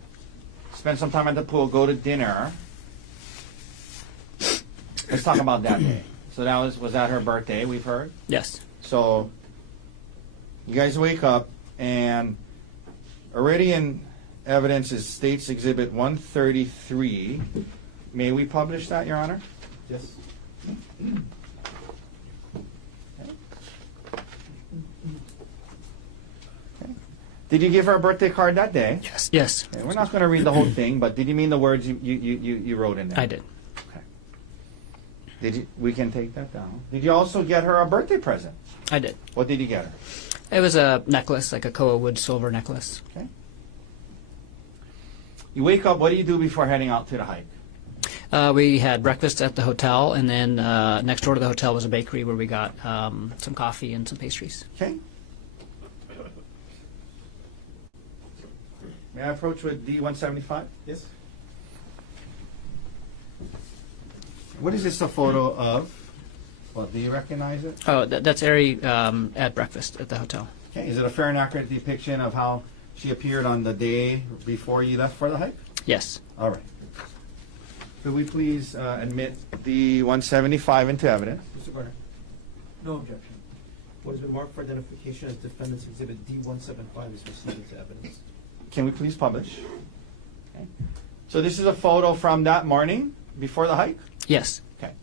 spend some time at the pool, go to dinner. Let's talk about that day. So that was that her birthday, we've heard? Yes. So you guys wake up, and already in evidence is States Exhibit 133. May we publish that, Your Honor? Yes. Did you give her a birthday card that day? Yes. Yes. Okay, we're not going to read the whole thing, but did you mean the words you wrote in there? I did. Okay. Did you? We can take that down. Did you also get her a birthday present? I did. What did you get her? It was a necklace, like a Koa wood silver necklace. Okay. You wake up. What do you do before heading out to the hike? We had breakfast at the hotel, and then next door to the hotel was a bakery where we got some coffee and some pastries. Okay. May I approach with D175? Yes. What is this a photo of? Well, do you recognize it? Oh, that's Ari at breakfast at the hotel. Okay. Is it a fair and accurate depiction of how she appeared on the day before you left for the hike? Yes. All right. Could we please admit D175 into evidence? Mr. Gardner, No objection. what has been marked for identification as defendant's exhibit D175 is received into evidence. Can we please publish? Okay. So this is a photo from that morning before the hike? Yes. Okay.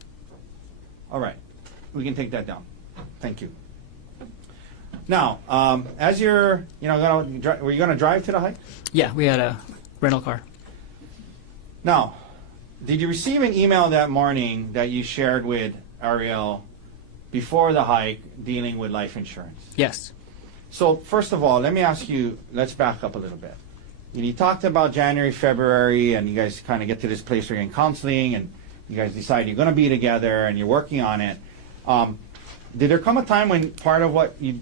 All right. We can take that down. Thank you. Now, as you're, were you going to drive to the hike? Yeah, we had a rental car. Now, did you receive an email that morning that you shared with Arielle before the hike dealing with life insurance? Yes. So, first of all, let me ask you, let's back up a little bit. You talked about January, February, and you guys kind of get to this place where you're in counseling, and you guys decide you're going to be together, and you're working on it. Did there come a time when part of what you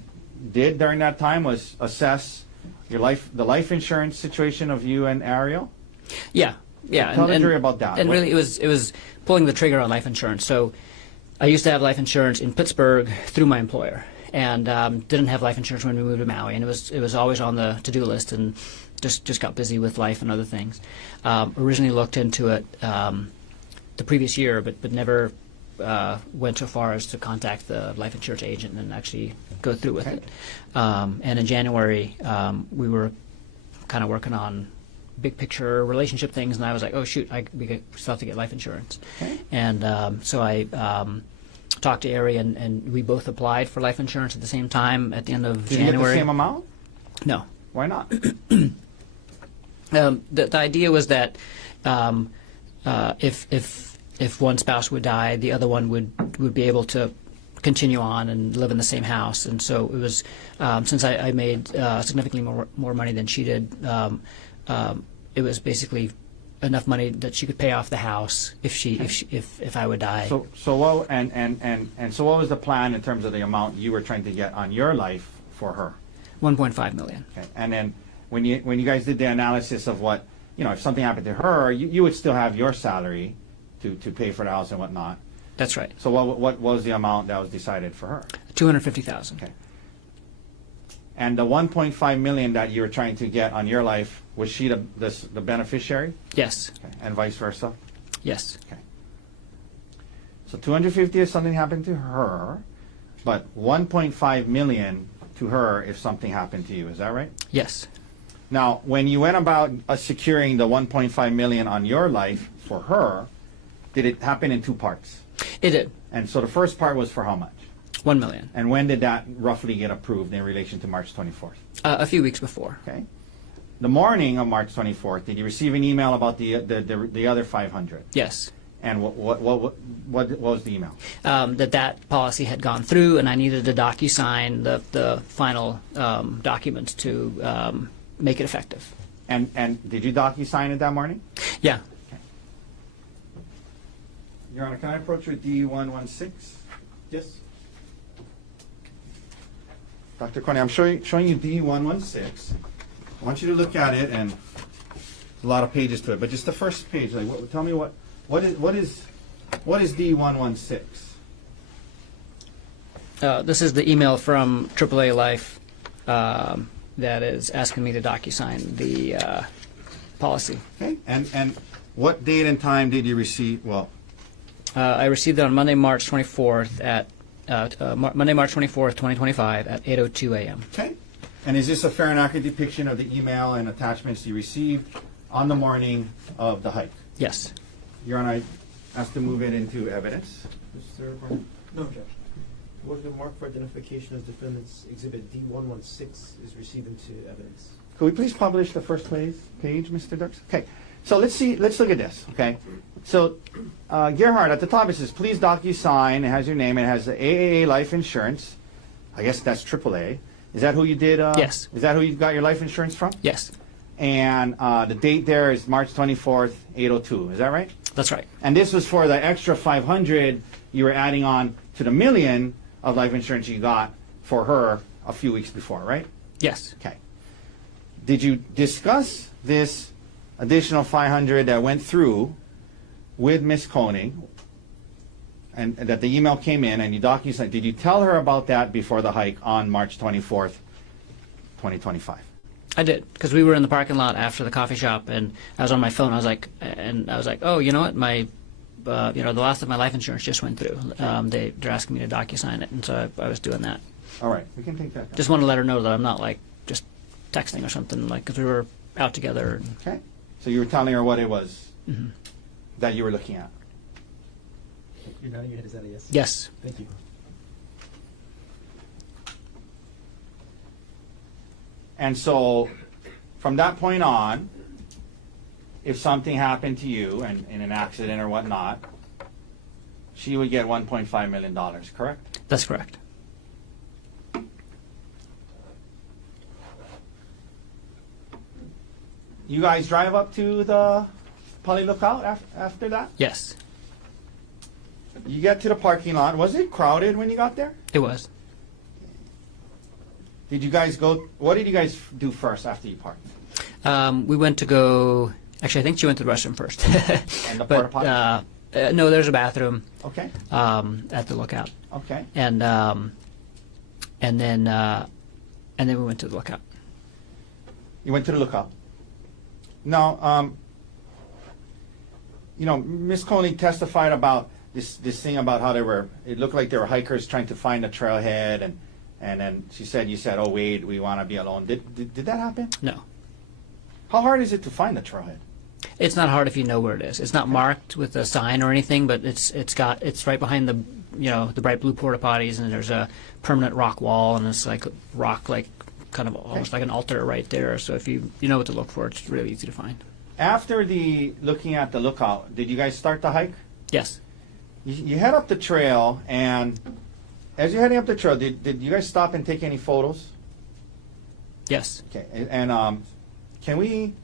did during that time was assess the life insurance situation of you and Arielle? Yeah. Tell the jury about that. And really, it was pulling the trigger on life insurance. So I used to have life insurance in Pittsburgh through my employer, and didn't have life insurance when we moved to Maui, and it was always on the to-do list, and just got busy with life and other things. Originally looked into it the previous year, but never went so far as to contact the life insurance agent and actually go through with it. And in January, we were kind of working on big picture relationship things, and I was like, oh shoot, we still have to get life insurance. Okay. And so I talked to Ari, and we both applied for life insurance at the same time at the end of Did January. you get the same amount? No. Why not? The idea was that if one spouse would die, the other one would be able to continue on and live in the same house. And so it was, since I made significantly more money than she did, it was basically enough money that she could pay off the house if I would die. So what so what was the plan in terms of the amount you were trying to get on your life for her? 1.5 million. Okay. And then when you guys did the analysis of what, if something happened to her, you would still have your salary to pay for the house and whatnot. That's right. So what was the amount that was decided for her? 250,000. Okay. And the 1.5 million that you were trying to get on your life, was she the beneficiary? Yes. Okay. And vice versa? Yes. Okay. So 250 if something happened to her, but 1.5 million to her if something happened to you. Is that right? Yes. Now, when you went about securing the 1.5 million on your life for her, did it happen in two parts? It did. And so the first part was for how much? 1 million. And when did that roughly get approved in relation to March 24th? A few weeks before. Okay. The morning of March 24th, did you receive an email about the other 500? Yes. And what was the email? That policy had gone through, and I needed to DocuSign the final documents to make it effective. And did you DocuSign it that morning? Yeah. Okay. Your Honor, can I approach with D116? Yes. Dr. Konig, I'm showing you D116. I want you to look at it, and a lot of pages to it, but just the first page. Tell me what is D116? This is the email from AAA Life that is asking me to DocuSign the policy. Okay. And what date and time did you receive? Well, I received it on Monday, March 24th Monday, March 24th, 2025 at 8:02 a.m. okay. And is this a fair and accurate depiction of the email and attachments you received on the morning of the hike? Yes. Your Honor, I ask to move it into evidence. Mr. Barnett, No objection. was the mark for identification as defendant's exhibit D116 is received into evidence? Could we please publish the first page, Mr. Dirks? Okay. So let's look at this, okay? So, Gerhardt, at the top it says, please DocuSign. It has your name. It has the AAA life insurance. I guess that's AAA. Is that who you did? Yes. Is that who you got your life insurance from? Yes. And the date there is March 24th, 8:02. Is that right? That's right. And this was for the extra 500 you were adding on to the million of life insurance you got for her a few weeks before, right? Yes. Okay. Did you discuss this additional 500 that went through with Ms. Konig, and that the email came in and you DocuSigned? Did you tell her about that before the hike on March 24th, 2025? I did, because we were in the parking lot after the coffee shop, and I was on my phone. I was like, oh, you know what, my, the last of my life insurance just went through. They're asking me to DocuSign it, and so I was doing that. All right, we can take that down. Just want to let her know that I'm not like just texting or something, like, because we were out together. Okay. So you were telling her what it was that you were looking at. You're nodding your head. Is that a yes? Yes. Thank you. And so, from that point on, if something happened to you and in an accident or whatnot, she would get $1.5 million, correct? That's correct. You guys drive up to the Pali Lookout after that? Yes. you get to the parking lot. Was it crowded when you got there? It was. Did you guys go? What did you guys do first after you parked? We went to go. Actually, I think she went to the restroom first. And the porta potty? No, there's a bathroom Okay. at the lookout, Okay. and then we went to the lookout. You went to the lookout. Now, Ms. Konig testified about this thing about how it looked like they were hikers trying to find a trailhead, and then you said, oh, wait, we want to be alone. Did that happen? No. How hard is it to find the trailhead? It's not hard if you know where it is. It's not marked with a sign or anything, but it's right behind the bright blue porta potties, and there's a permanent rock wall, and it's like rock, like kind of almost like an altar right there. So if you know what to look for, it's really easy to find. After looking at the lookout, did you guys start the hike? Yes. You head up the trail, and as you're heading up the trail, did you guys stop and take any photos? Yes. Okay, and can we?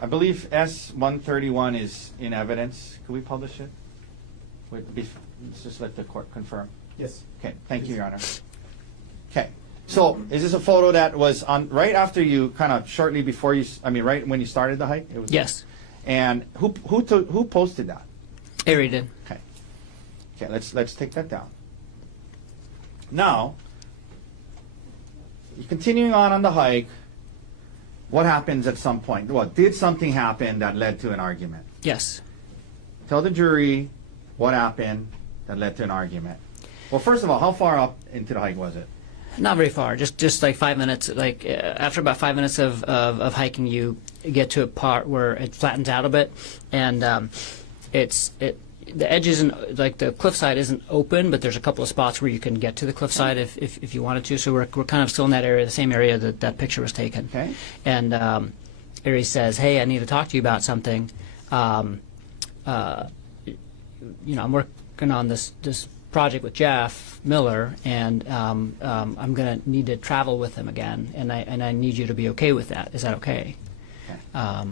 I believe S-131 is in evidence. Could we publish it? Let's just let the court confirm. Yes. Okay, thank you, Your Honor. Okay, so is this a photo that was on right after you, kind of shortly before you? I mean, right when you started the hike? It was. Yes. And who posted that? Ari did. Okay. Okay, let's take that down. Now, you're continuing on the hike. What happens at some point? Well, did something happen that led to an argument? Yes. Tell the jury what happened that led to an argument. Well, first of all, how far up into the hike was it? Not very far. Just like 5 minutes. Like after about 5 minutes of hiking, you get to a part where it flattens out a bit, and the edge isn't, like the cliffside isn't open, but there's a couple of spots where you can get to the cliffside if you wanted to. So we're kind of still in that area, the same area that picture was taken. Okay. And Ari says, "Hey, I need to talk to you about something. I'm working on this project with Jeff Miller, and I'm going to need to travel with him again, and I need you to be okay with that. Is that okay?" Okay.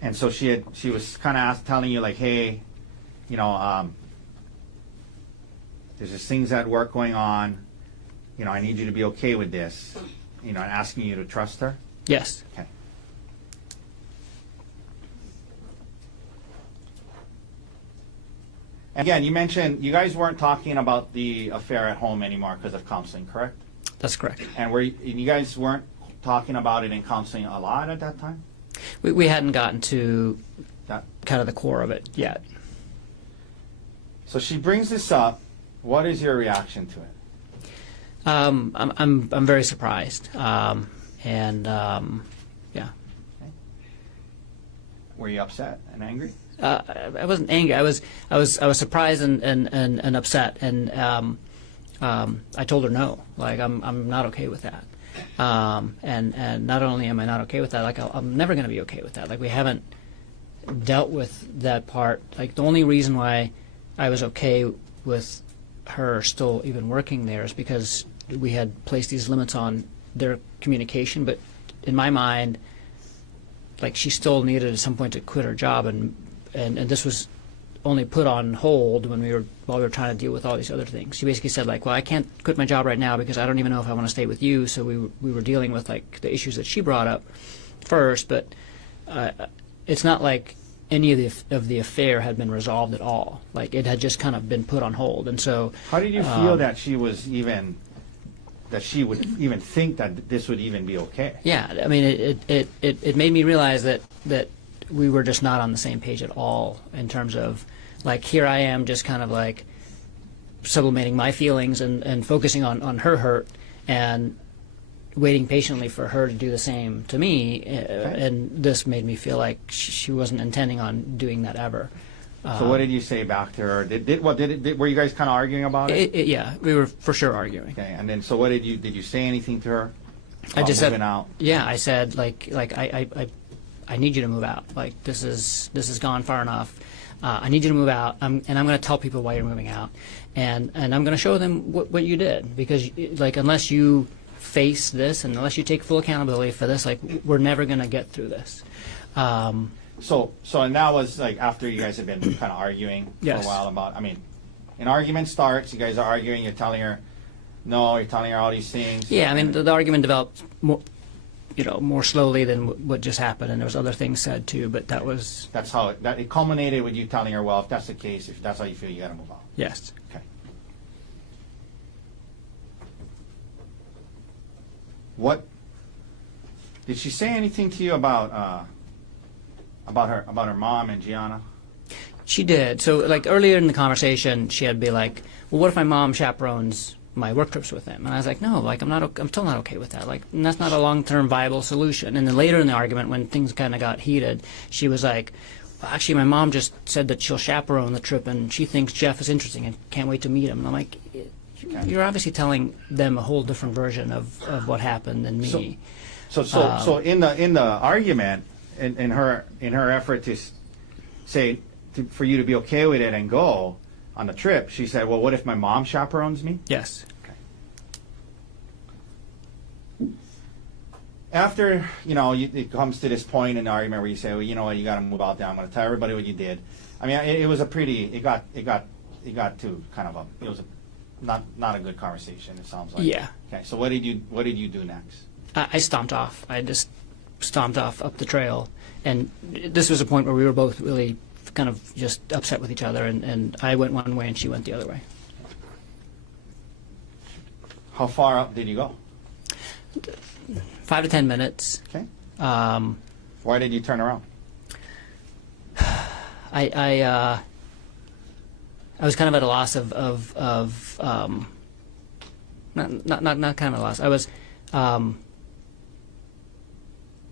And so she was kind of telling you like, hey, there's just things at work going on. I need you to be okay with this. And asking you to trust her. Yes. Okay. Again, you mentioned you guys weren't talking about the affair at home anymore because of counseling, correct? That's correct. And you guys weren't talking about it in counseling a lot at that time? We hadn't gotten to That. kind of the core of it yet. So she brings this up. What is your reaction to it? I'm very surprised, yeah. Were you upset and angry? I wasn't angry. I was surprised and upset, and I told her no. Like I'm not okay with that. And not only am I not okay with that, like I'm never going to be okay with that. Like we haven't dealt with that part. Like the only reason why I was okay with her still even working there is because we had placed these limits on their communication. But in my mind, like she still needed at some point to quit her job, and this was only put on hold while we were trying to deal with all these other things. She basically said like, well, I can't quit my job right now because I don't even know if I want to stay with you. So we were dealing with like the issues that she brought up first, but it's not like any of the affair had been resolved at all. Like it had just kind of been put on hold. And so how did you feel that she would even think that this would even be okay? Yeah, I mean it made me realize that we were just not on the same page at all in terms of, like, here I am just kind of like sublimating my feelings and focusing on her hurt and waiting patiently for her to do the same to me, and this made me feel like she wasn't intending on doing that ever. So what did you say back to her? Were you guys kind of arguing about it? Yeah, we were for sure arguing. Okay, and then so what did you say anything to her? I just said, out? Yeah, I said like I need you to move out. Like this has gone far enough. I need you to move out, and I'm going to tell people why you're moving out, and I'm going to show them what you did, because like unless you face this and unless you take full accountability for this, like we're never going to get through this. So and that was like after you guys had been kind of arguing for Yes. a while about. I mean, an argument starts, you guys are arguing, you're telling her no, you're telling her all these things. Yeah, I mean, the argument developed more, more slowly than what just happened, and there was other things said too, but that was, That's how it culminated with you telling her, well, if that's the case, if that's how you feel, you got to move on. yes. Okay. What did she say anything to you about her mom and Gianna? She did. So, like, earlier in the conversation, she had be like, well, what if my mom chaperones my work trips with him? And I was like, no, like, I'm still not okay with that. Like, and that's not a long-term viable solution. And then later in the argument, when things kind of got heated, she was like, well, actually, my mom just said that she'll chaperone the trip, and she thinks Jeff is interesting and can't wait to meet him. And I'm like, you're obviously telling them a whole different version of what happened than me. So in the argument, in her effort to say for you to be okay with it and go on the trip, she said, well, what if my mom chaperones me? Yes. Okay. After, it comes to this point in the argument where you say, well, you know what, you got to move out there. I'm going to tell everybody what you did. I mean, it was a pretty, it got to kind of it was not a good conversation, it sounds like. Yeah. Okay, so what did you do next? I stomped off. I just stomped off up the trail. And this was a point where we were both really kind of just upset with each other, and I went one way and she went the other way. How far up did you go? 5 to 10 minutes. Okay. Why did you turn around? I was kind of at a loss of not kind of a loss. I was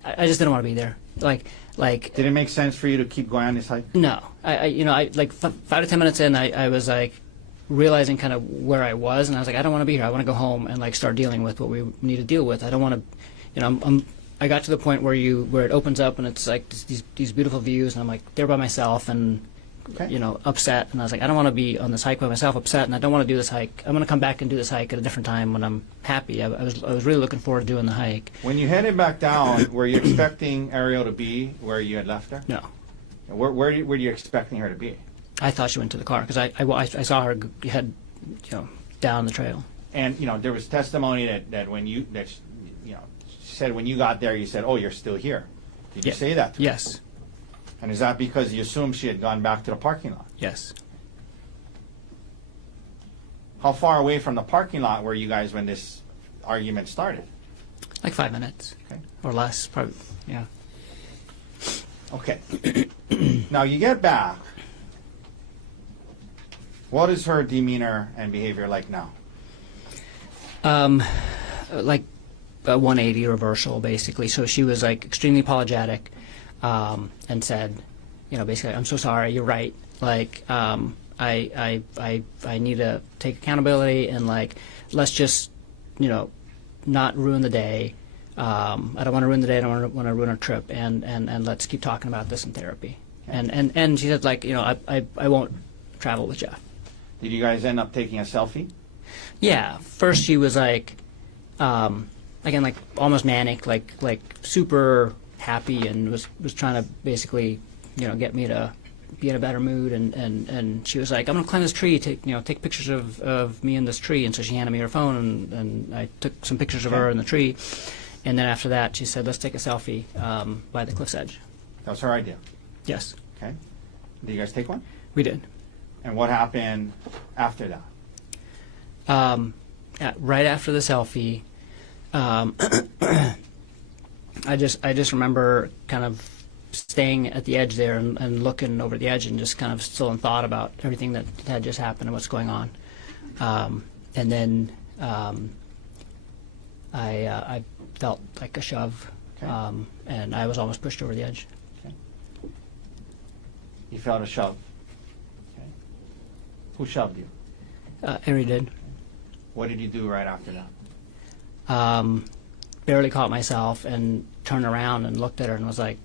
I just didn't want to be there. Like Did it make sense for you to keep going on this hike? no. I like 5 to 10 minutes in, I was like realizing kind of where I was, and I was like, I don't want to be here. I want to go home and like start dealing with what we need to deal with. I don't want to, I got to the point where it opens up and it's like these beautiful views, and I'm like there by myself and Okay. upset, and I was like, I don't want to be on this hike by myself, upset, and I don't want to do this hike. I'm going to come back and do this hike at a different time when I'm happy. I was really looking forward to doing the hike. When you headed back down, were you expecting Arielle to be where you had left her? No, Where were you expecting her to be? I thshe went to the car because I saw her head down the trail. And there was testimony that when she said when you got there, you said, "Oh, you're still here." Did you say that to her? Yes. And is that because you assumed she had gone back to the parking lot? Yes. How far away from the parking lot were you guys when this argument started? Like 5 minutes. Okay. Or less, probably. Yeah. Okay. Now you get back. What is her demeanor and behavior like now? Like a 180 reversal, basically. So she was like extremely apologetic, and said, basically, I'm so sorry. You're right. Like, I need to take accountability, and like, let's just, not ruin the day. I don't want to ruin the day. I don't want to ruin our trip, and let's keep talking about this in therapy. Okay. And she said, like, I won't travel with Jeff. Did you guys end up taking a selfie? Yeah. First, she was like, again, like almost manic, like super happy, and was trying to basically, get me to be in a better mood. And she was like, I'm gonna climb this tree, take pictures of me in this tree. And so she handed me her phone, and I took some pictures of her in the tree. And then after that, she said, let's take a selfie by the cliff's edge. That was her idea. Yes, Okay. Did you guys take one? we did. And what happened after that? Right after the selfie, I just remember kind of staying at the edge there and looking over the edge and just kind of still in thought about everything that had just happened and what's going on. And then I felt like a shove, Okay. and I was almost pushed over the edge. Okay. You felt a shove. Okay. Who shoved you? Ari did. What did you do right after that? Barely caught myself and turned around and looked at her and was like,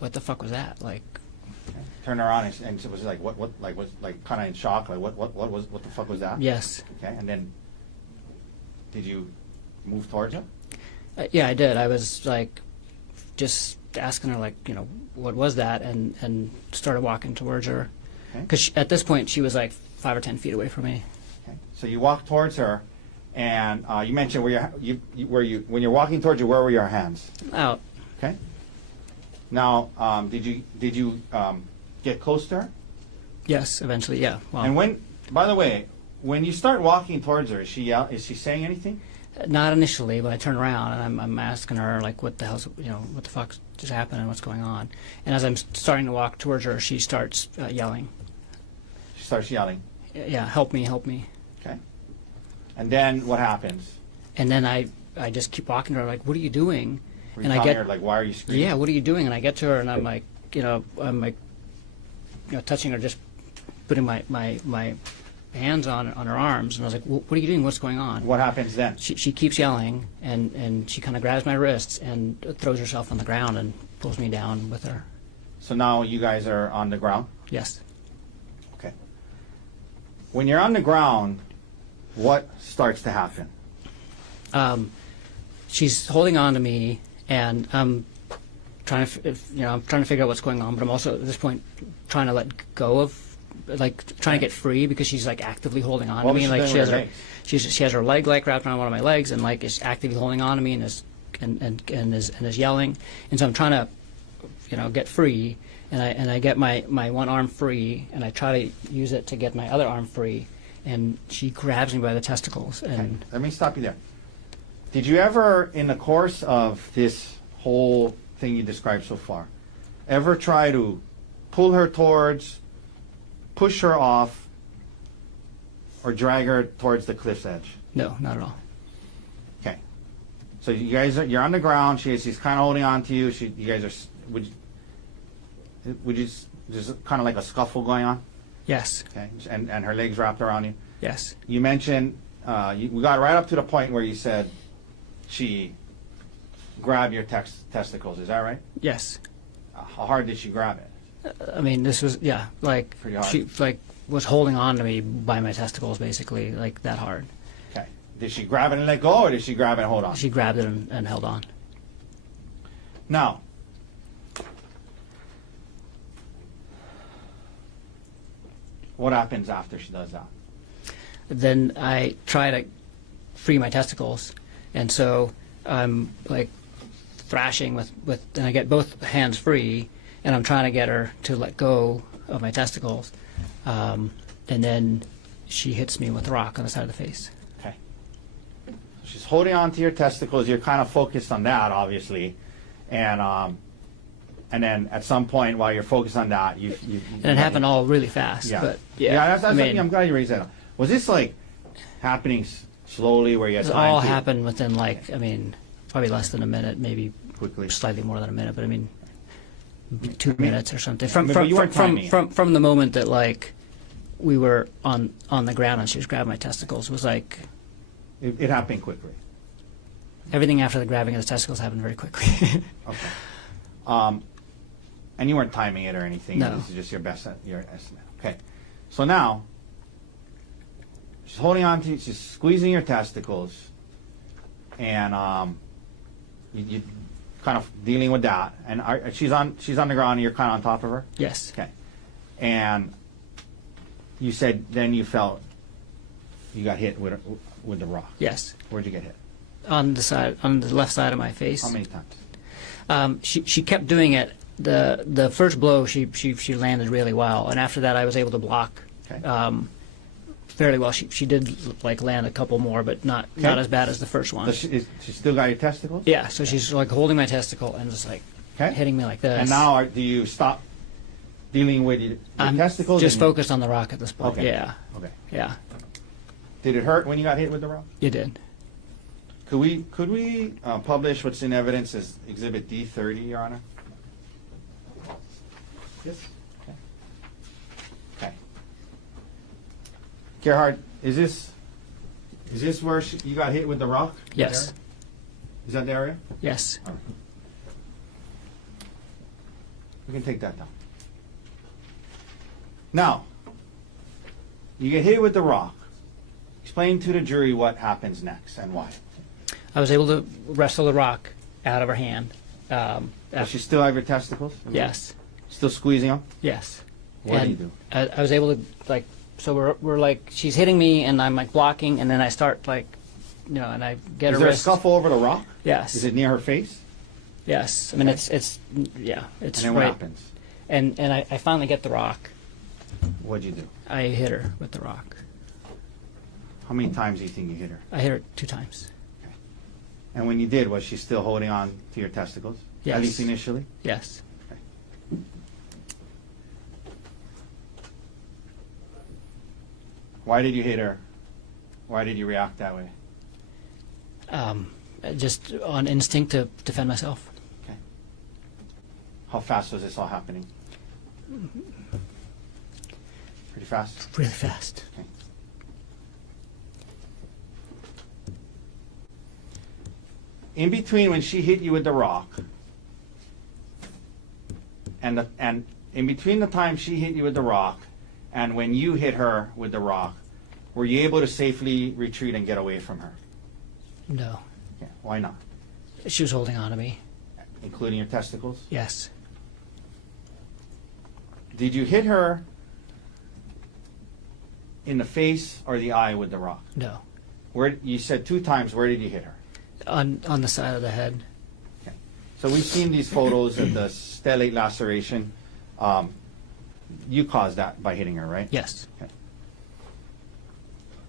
what the fuck was that? Like, Okay. Turned around and it was like what like was like kind of in shock, like what the fuck was that? yes. Okay. And then did you move towards her? Yeah, I did. I was like, just asking her, like, what was that? And started walking towards her. Okay. Because at this point, she was like 5 or 10 feet away from me. Okay. So you walk towards her, and you mentioned when you're walking towards her, where were your hands? Out. Okay. Now, did you get close to her? Yes, eventually, yeah. Well, And by the way, when you start walking towards her, is she saying anything? not initially, but I turn around and I'm asking her, like, what the hell's, what the fuck just happened and what's going on. And as I'm starting to walk towards her, she starts yelling. She starts yelling. Yeah, help me, help me. Okay. And then what happens? And then I just keep walking to her, like, what are you doing? Were you And I telling get, her, like, why are you screaming? yeah, what are you doing? And I get to her and I'm like, touching her, just putting my hands on her arms. And I was like, what are you doing? What's going on? What happens then? She keeps yelling, and she kind of grabs my wrists and throws herself on the ground and pulls me down with her. So now you guys are on the ground? Yes. Okay. When you're on the ground, what starts to happen? She's holding on to me, and I'm trying to figure out what's going on, but I'm also at this point trying to let go of, like, trying to get free, because she's like actively holding on What to me. was she Like, doing she with has her her, legs? she has her leg, like, wrapped around one of my legs, and like is actively holding on to me and is yelling. And so I'm trying to, get free, and I get my one arm free, and I try to use it to get my other arm free, and she grabs me by the testicles. Okay. And Let me stop you there. Did you ever, in the course of this whole thing you described so far, ever try to pull her towards, push her off, or drag her towards the cliff's edge? no, not at all. Okay. So you guys you're on the ground. She's kind of holding on to you. You guys are. Would you just kind of like a scuffle going on? Yes. Okay. And her legs wrapped around you. Yes. You mentioned we got right up to the point where you said she grabbed your testicles. Is that right? Yes. How hard did she grab it? I mean, this was, like, Pretty hard. she, like, was holding on to me by my testicles, basically, like, that hard. Okay. Did she grab it and let go, or did she grab it and hold on? She grabbed it and held on. Now, what happens after she does that? Then I try to free my testicles, and so I'm, like, thrashing with and I get both hands free, and I'm trying to get her to let go of my testicles, and then she hits me with a rock on the side of the face. Okay. So she's holding on to your testicles. You're kind of focused on that, obviously, and then at some point while you're focused on that, you And it happened all really fast. Yeah. But yeah, That's I'm glad you raised that up. Was this like happening slowly, where you had it time all to happened within, like, I mean, probably less than a minute, maybe quickly? slightly more than a minute, but I mean, 2 minutes or something. but you weren't timing it. From the moment that, like, we were on the ground and she was grabbing my testicles, was like It happened quickly. everything after the grabbing of the testicles happened very quickly. Okay. And you weren't timing it or anything. No. This is just your estimate. Okay. So now she's holding on to you. She's squeezing your testicles, and you kind of dealing with that. And she's on the ground, and you're kind of on top of her. Yes. Okay. And you said then you felt you got hit with the rock. Yes. Where'd you get hit? On the left side of my face. How many times? She kept doing it. The first blow she landed really well, and after that I was able to block Okay. fairly well. She did, like, land a couple more, but not as bad as the first one. Does she still got your testicles? Yeah, so she's, like, holding my testicle and just, like, Okay. hitting me like this. And now do you stop dealing with your I'm testicles? just and- focused on the rock at this point. Okay. Yeah, Okay. yeah, Did it hurt when you got hit with the rock? you did. Could we publish what's in evidence as Exhibit D30, Your Honor? Yes. Okay. Okay. Gerhardt, is this where you got hit with the rock? Yes, Is that the area? yes. All right. We can take that down. Now, you get hit with the rock. Explain to the jury what happens next and why. I was able to wrestle the rock out of her hand. Does she still have your testicles? Yes, Still squeezing them? yes. What do And you do? I was able to, like, so we're like, she's hitting me, and I'm like blocking, and then I start like, you know, and I get Is her there a wrist. scuffle over the rock? Yes. Is it near her face? Yes. I mean, Okay. it's yeah, it's And then what right. happens? And I finally get the rock. What'd you do? I hit her with the rock. How many times do you think you hit her? I hit her 2 times. And when you did, was she still holding on to your testicles? Yes. At least initially? Yes. Why did you hit her? Why did you react that way? Just on instinct to defend myself. Okay. How fast was this all happening? Pretty fast? Really fast. Okay. In between when she hit you with the rock and in between the time she hit you with the rock and when you hit her with the rock, were you able to safely retreat and get away from her? No. Okay. Why not? She was holding on to me. Including your testicles? Yes. Did you hit her in the face or the eye with the rock? No. Where you said 2 times, where did you hit her? On the side of the head. Okay. So we've seen these photos of the stellate laceration. You caused that by hitting her, right? Yes. Okay.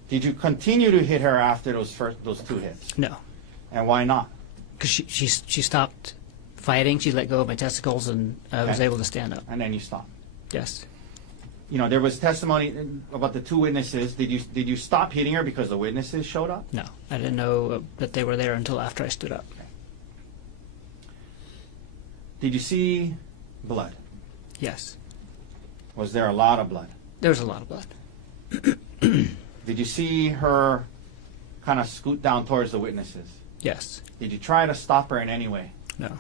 Did you continue to hit her after those 2 hits? No. And why not? Because she stopped fighting. She let go of my testicles, and I was Okay. able to stand up. And then you stopped. Yes. You know, there was testimony about the 2 witnesses. Did you stop hitting her because the witnesses showed up? No. I didn't know that they were there until after I stood up. Did you see blood? Yes. Was there a lot of blood? There was a lot of blood. Did you see her kind of scoot down towards the witnesses? Yes. Did you try to stop her in any way? No.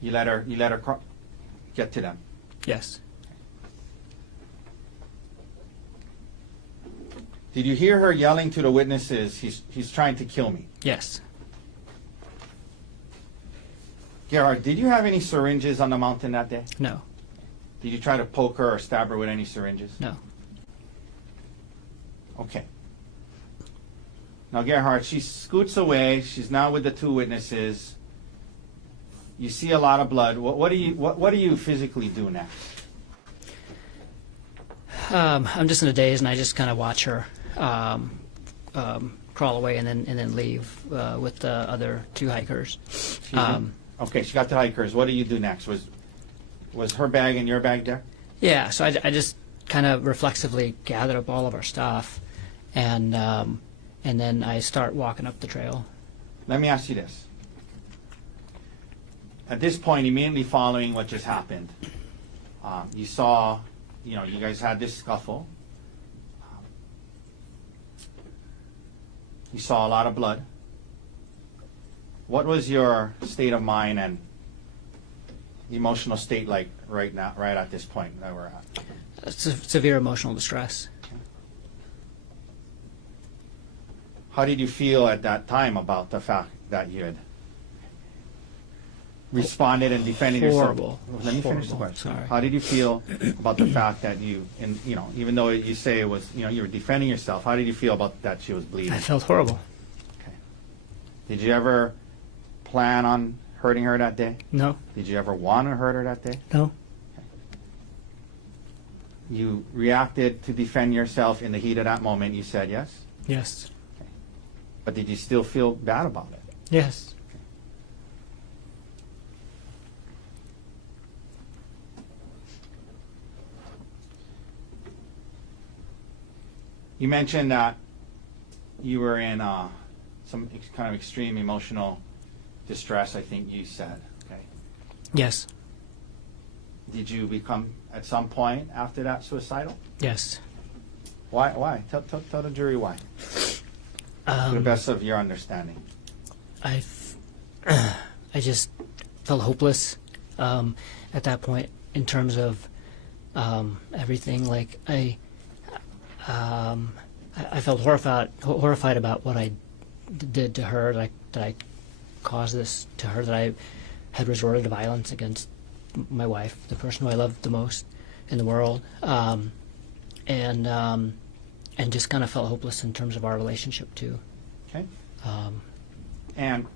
You let her get to them. Yes. Did you hear her yelling to the witnesses, he's trying to kill me? Yes. Gerhardt, did you have any syringes on the mountain that day? No. Did you try to poke her or stab her with any syringes? No. Okay. Now, Gerhardt, she scoots away. She's now with the 2 witnesses. You see a lot of blood. What do you physically do next? I'm just in a daze, and I just kind of watch her crawl away and then leave with the other 2 hikers. Okay, she got the hikers. What do you do next? Was her bag and your bag there? Yeah, so I just kind of reflexively gathered up all of our stuff, and then I start walking up the trail. Let me ask you this. At this point, immediately following what just happened, you saw, you guys had this scuffle. You saw a lot of blood. What was your state of mind and emotional state like right now, right at this point that we're at? Severe emotional distress. How did you feel at that time about the fact that you had responded and defended Horrible. yourself? Let me finish the Horrible. question. Sorry. How did you feel about the fact that you, even though you say it was, you were defending yourself, how did you feel about that she was bleeding? I felt horrible. Okay. Did you ever plan on hurting her that day? No. Did you ever want to hurt her that day? No. You reacted to defend yourself in the heat of that moment. You said yes? Yes. But did you still feel bad about it? Yes. You mentioned that you were in some kind of extreme emotional distress, I think you said. Okay. Yes. Did you become, at some point after that, suicidal? Yes. Why? Tell the jury why. To the best of your understanding. I just felt hopeless at that point in terms of everything. Like I felt horrified about what I did to her. Like that I caused this to her. That I had resorted to violence against my wife, the person who I loved the most, in the world, and just kind of felt hopeless in terms of our relationship too. Okay. And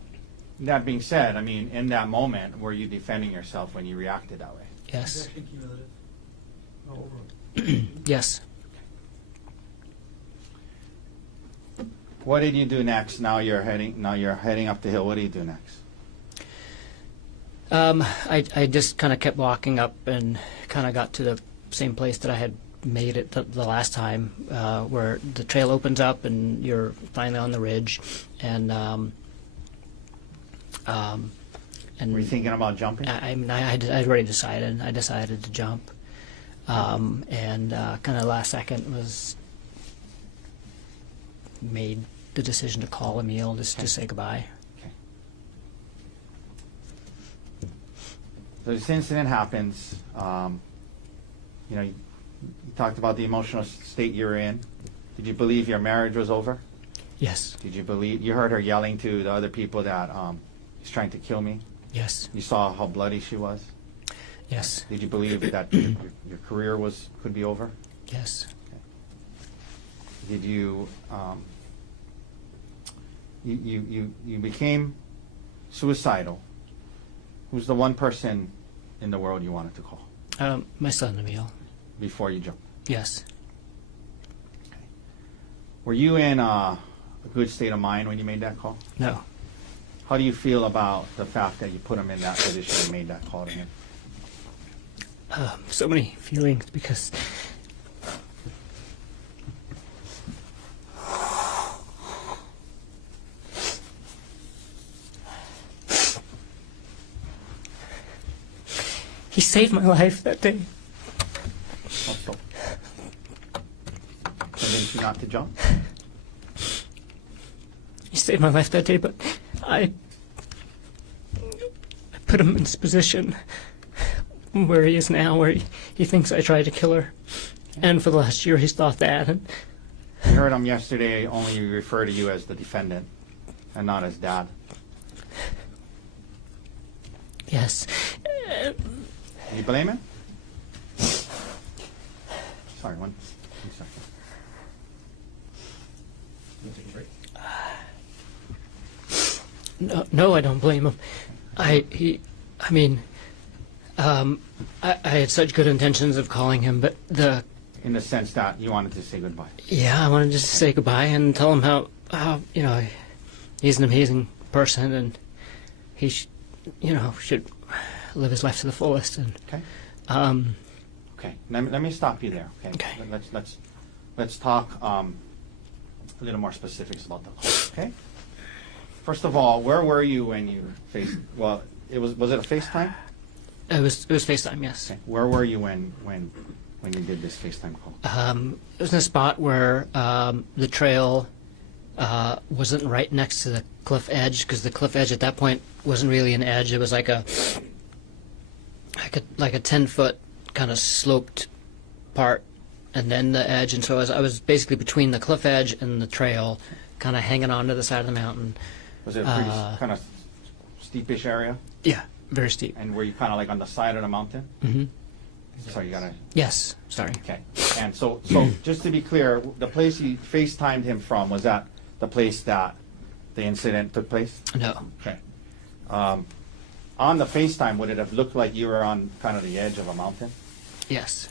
that being said, I mean, in that moment, were you defending yourself when you reacted that way? Yes. Objection cumulative. Yes. What did you do next? Now you're heading up the hill. What do you do next? I just kind of kept walking up and kind of got to the same place that I had made it the last time, where the trail opens up and you're finally on the ridge, and Were you thinking about jumping? I'd already decided. I decided to jump, and kind of last second was made the decision to call Emile just to say goodbye. Okay. So this incident happens. You talked about the emotional state you were in. Did you believe your marriage was over? Yes. Did you believe you heard her yelling to the other people that he's trying to kill me? Yes. You saw how bloody she was. Yes. Did you believe that your career could be over? Yes. Did you you became suicidal? Who's the one person in the world you wanted to call My son Emile. before you jumped? Yes. Were you in a good state of mind when you made that call? No. How do you feel about the fact that you put him in that position and made that call to him? So many feelings because he saved my life that day. Also, convinced you not to jump? He saved my life that day, but I put him in this position where he is now, where he thinks I tried to kill her. And for the last year, he's thought that. And We heard him yesterday only refer to you as the defendant and not as dad. yes. You blame him? Sorry, one second. You take a break. No, I don't blame him. I had such good intentions of calling him, but In the sense that you wanted to say goodbye. I wanted just to say goodbye and tell him how he's an amazing person and he should live his life to the fullest. And Okay. Okay. Let me stop you there. Okay. Okay. Let's talk a little more specifics about the call. Okay. First of all, where were you when you faced? Well, was it a FaceTime? it was FaceTime, yes. Okay. Where were you when you did this FaceTime call? It was in a spot where the trail wasn't right next to the cliff edge, because the cliff edge at that point wasn't really an edge. It was like a 10-foot kind of sloped part, and then the edge. And so I was basically between the cliff edge and the trail, kind of hanging on to the side of the mountain. Was it a pretty kind of steepish area? Yeah, very steep. And were you kind of like on the side of the mountain? Mm-hmm. So you gotta. Yes, sorry. Okay. And so just to be clear, the place you FaceTimed him from, was that the place that the incident took place? No. Okay. On the FaceTime, would it have looked like you were on kind of the edge of a mountain? Yes.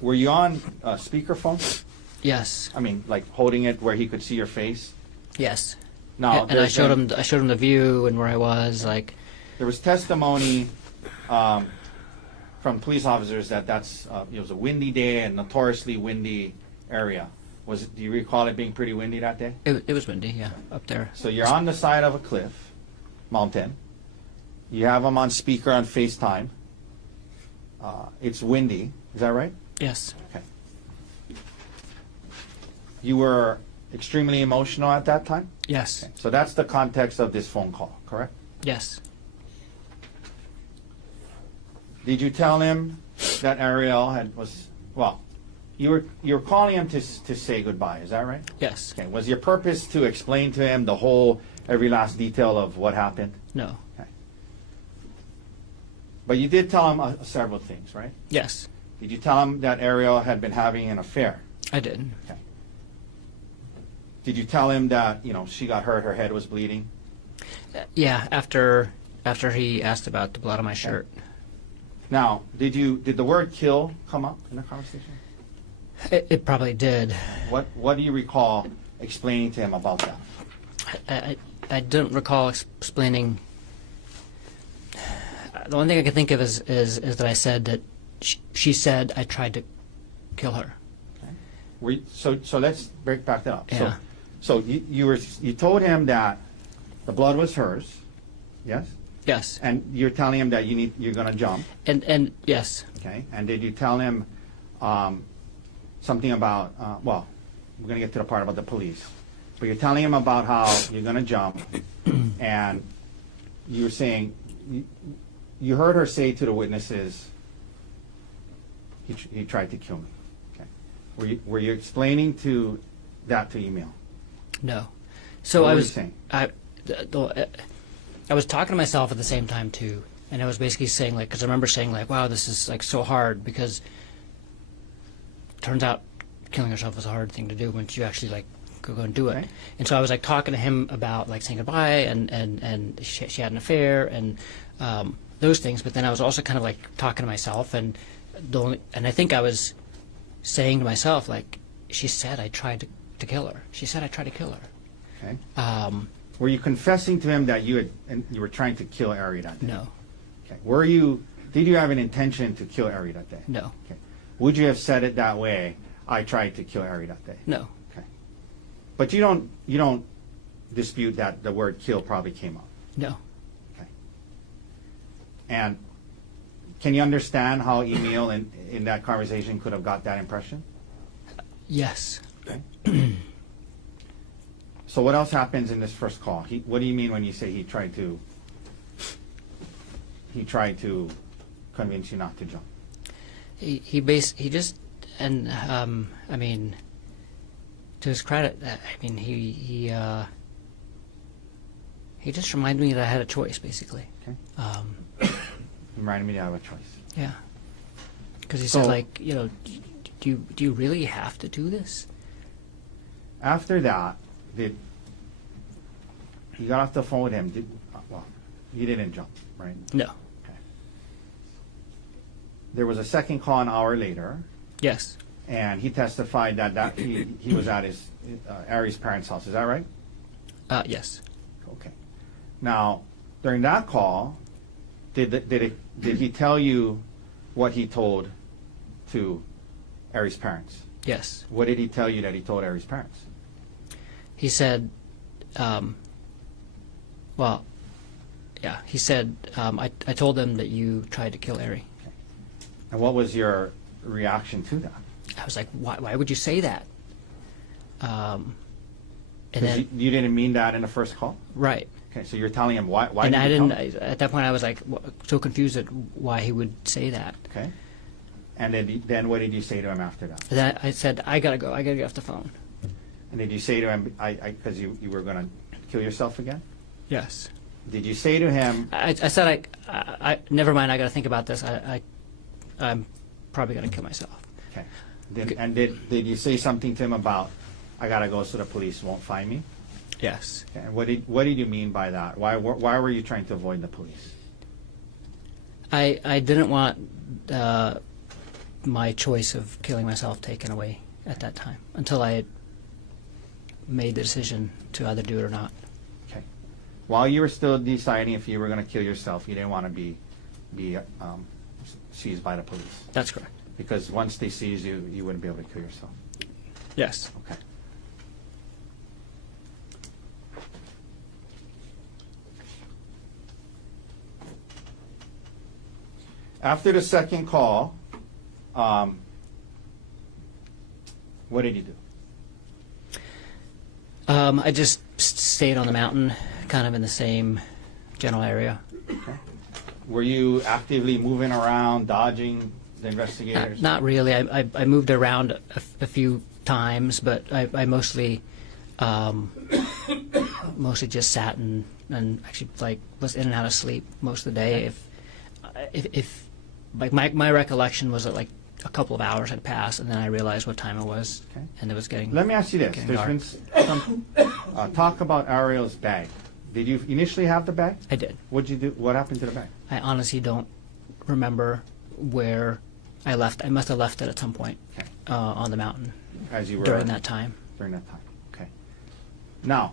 Were you on speakerphone? Yes. I mean, like holding it where he could see your face? Yes. Now, And I showed him the view and where I was. Like, there was testimony from police officers that it was a windy day and notoriously windy area. Do you recall it being pretty windy that day? it was windy, yeah, up there. So you're on the side of a cliff, mountain. You have him on speaker on FaceTime. It's windy. Is that right? Yes. Okay. You were extremely emotional at that time? Yes. Okay. So that's the context of this phone call, correct? Yes. Did you tell him that Arielle you were calling him to say goodbye, is that right? Yes. Okay. Was your purpose to explain to him every last detail of what happened? No. Okay. But you did tell him several things, right? Yes, Did you tell him that Arielle had been having an affair? I did. Okay. Did you tell him that, she got hurt, her head was bleeding? Yeah, after he asked about the blood on my shirt. Now, did the word kill come up in the conversation? It probably did. What do you recall explaining to him about that? I don't recall explaining. The only thing I can think of is that I said that she said I tried to kill her. Okay. So let's break back that up. Yeah. So you told him that the blood was hers, yes? Yes. And you're telling him that you're going to jump, And yes. okay? And did you tell him something about? Well, we're going to get to the part about the police, but you're telling him about how you're going to jump, and you're saying you heard her say to the witnesses, he tried to kill me. Okay. Were you explaining that to Emile? No. So What I were you was saying? I was talking to myself at the same time too, and I was basically saying because I remember saying wow, this is so hard because turns out killing yourself is a hard thing to do once you actually go and do it. Okay. And so I was talking to him about saying goodbye and she had an affair and those things, but then I was also kind of talking to myself and I think I was saying to myself she said I tried to kill her. She said I tried to kill her. Okay. Were you confessing to him that you were trying to kill Ari that day? No. Okay. Did you have an intention to kill Ari that day? No. Okay. Would you have said it that way? I tried to kill Ari that day. No. Okay. But you don't dispute that the word kill probably came up. No. Okay. And can you understand how Emile in that conversation could have got that impression? Yes. Okay. So what else happens in this first call? What do you mean when you say he tried to convince you not to jump? He just and I mean, to his credit, I mean he just reminded me that I had a choice basically. Okay. Reminded me that I have a choice. Yeah. Because he So- said do you really have to do this? After that, you got off the phone with him. You didn't jump, right? No. Okay. There was a second call an hour later, Yes. and he testified that he was at his Ari's parents' house. Is that right? Yes. Okay. Now, during that call, did he tell you what he told to Ari's parents? Yes. What did he tell you that he told Ari's parents? He said, he said, I told them that you tried to kill Ari. And what was your reaction to that? I was like, why would you say that? And 'Cause then, you didn't mean that in the first call? right. Okay, so you're telling him why And did I you didn't, tell him? at that point I was so confused at why he would say that. Okay. And then what did you say to him after that? And then I said, I gotta go, I gotta get off the phone. And did you say to him, because you were going to kill yourself again? Yes. Did you say to him, I said, I never mind, I gotta think about this. I'm probably gonna kill myself. okay. Did you say something to him about, I got to go so the police won't find me? Yes. Okay. And what did you mean by that? Why were you trying to avoid the police? I didn't want my choice of killing myself taken away at that time until I had made the decision to either do it or not. Okay. While you were still deciding if you were going to kill yourself, you didn't want to be seized by the police. That's correct. Because once they seize you, you wouldn't be able to kill yourself. Yes. Okay. After the second call, what did you do? I just stayed on the mountain, kind of in the same general area. Okay. Were you actively moving around, dodging the investigators? Not really. I moved around a few times, but I mostly mostly just sat and actually was in and out of sleep most of the day. if like my recollection was that like a couple of hours had passed, and then I realized what time it was, Okay. and it was getting. Let me ask you this. getting There's dark. been some talk about Arielle's bag. Did you initially have the bag? I did. What'd you do? What happened to the bag? I honestly don't remember where I left. I must have left it at some point Okay. on the mountain As you were during that time. During that time. Okay. Now,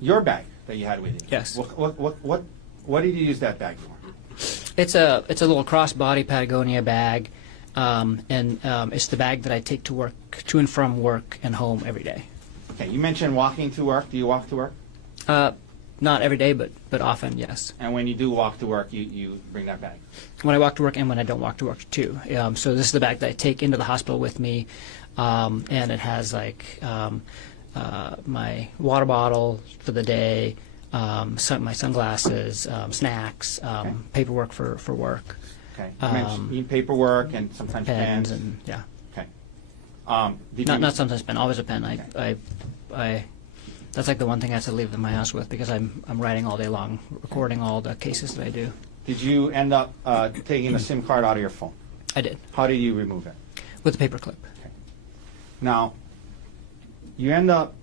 your bag that you had with you. Yes. What did you use that bag for? It's a little crossbody Patagonia bag, and it's the bag that I take to and from work and home every day. Okay. You mentioned walking to work. Do you walk to work? Not every day, but often, yes. And when you do walk to work, you bring that bag. When I walk to work and when I don't walk to work too. So this is the bag that I take into the hospital with me, and it has like my water bottle for the day, my sunglasses, snacks, Okay. paperwork for work, Okay. You mentioned you need paperwork and sometimes pens, pens. and yeah. Okay. Did Not you, not sometimes pen, always a pen. Okay. I that's like the one thing I have to leave in my house with because I'm writing all day long, recording all the cases that I do. Did you end up taking the SIM card out of your phone? I did How did you remove it? with a paper clip. Now, you end up.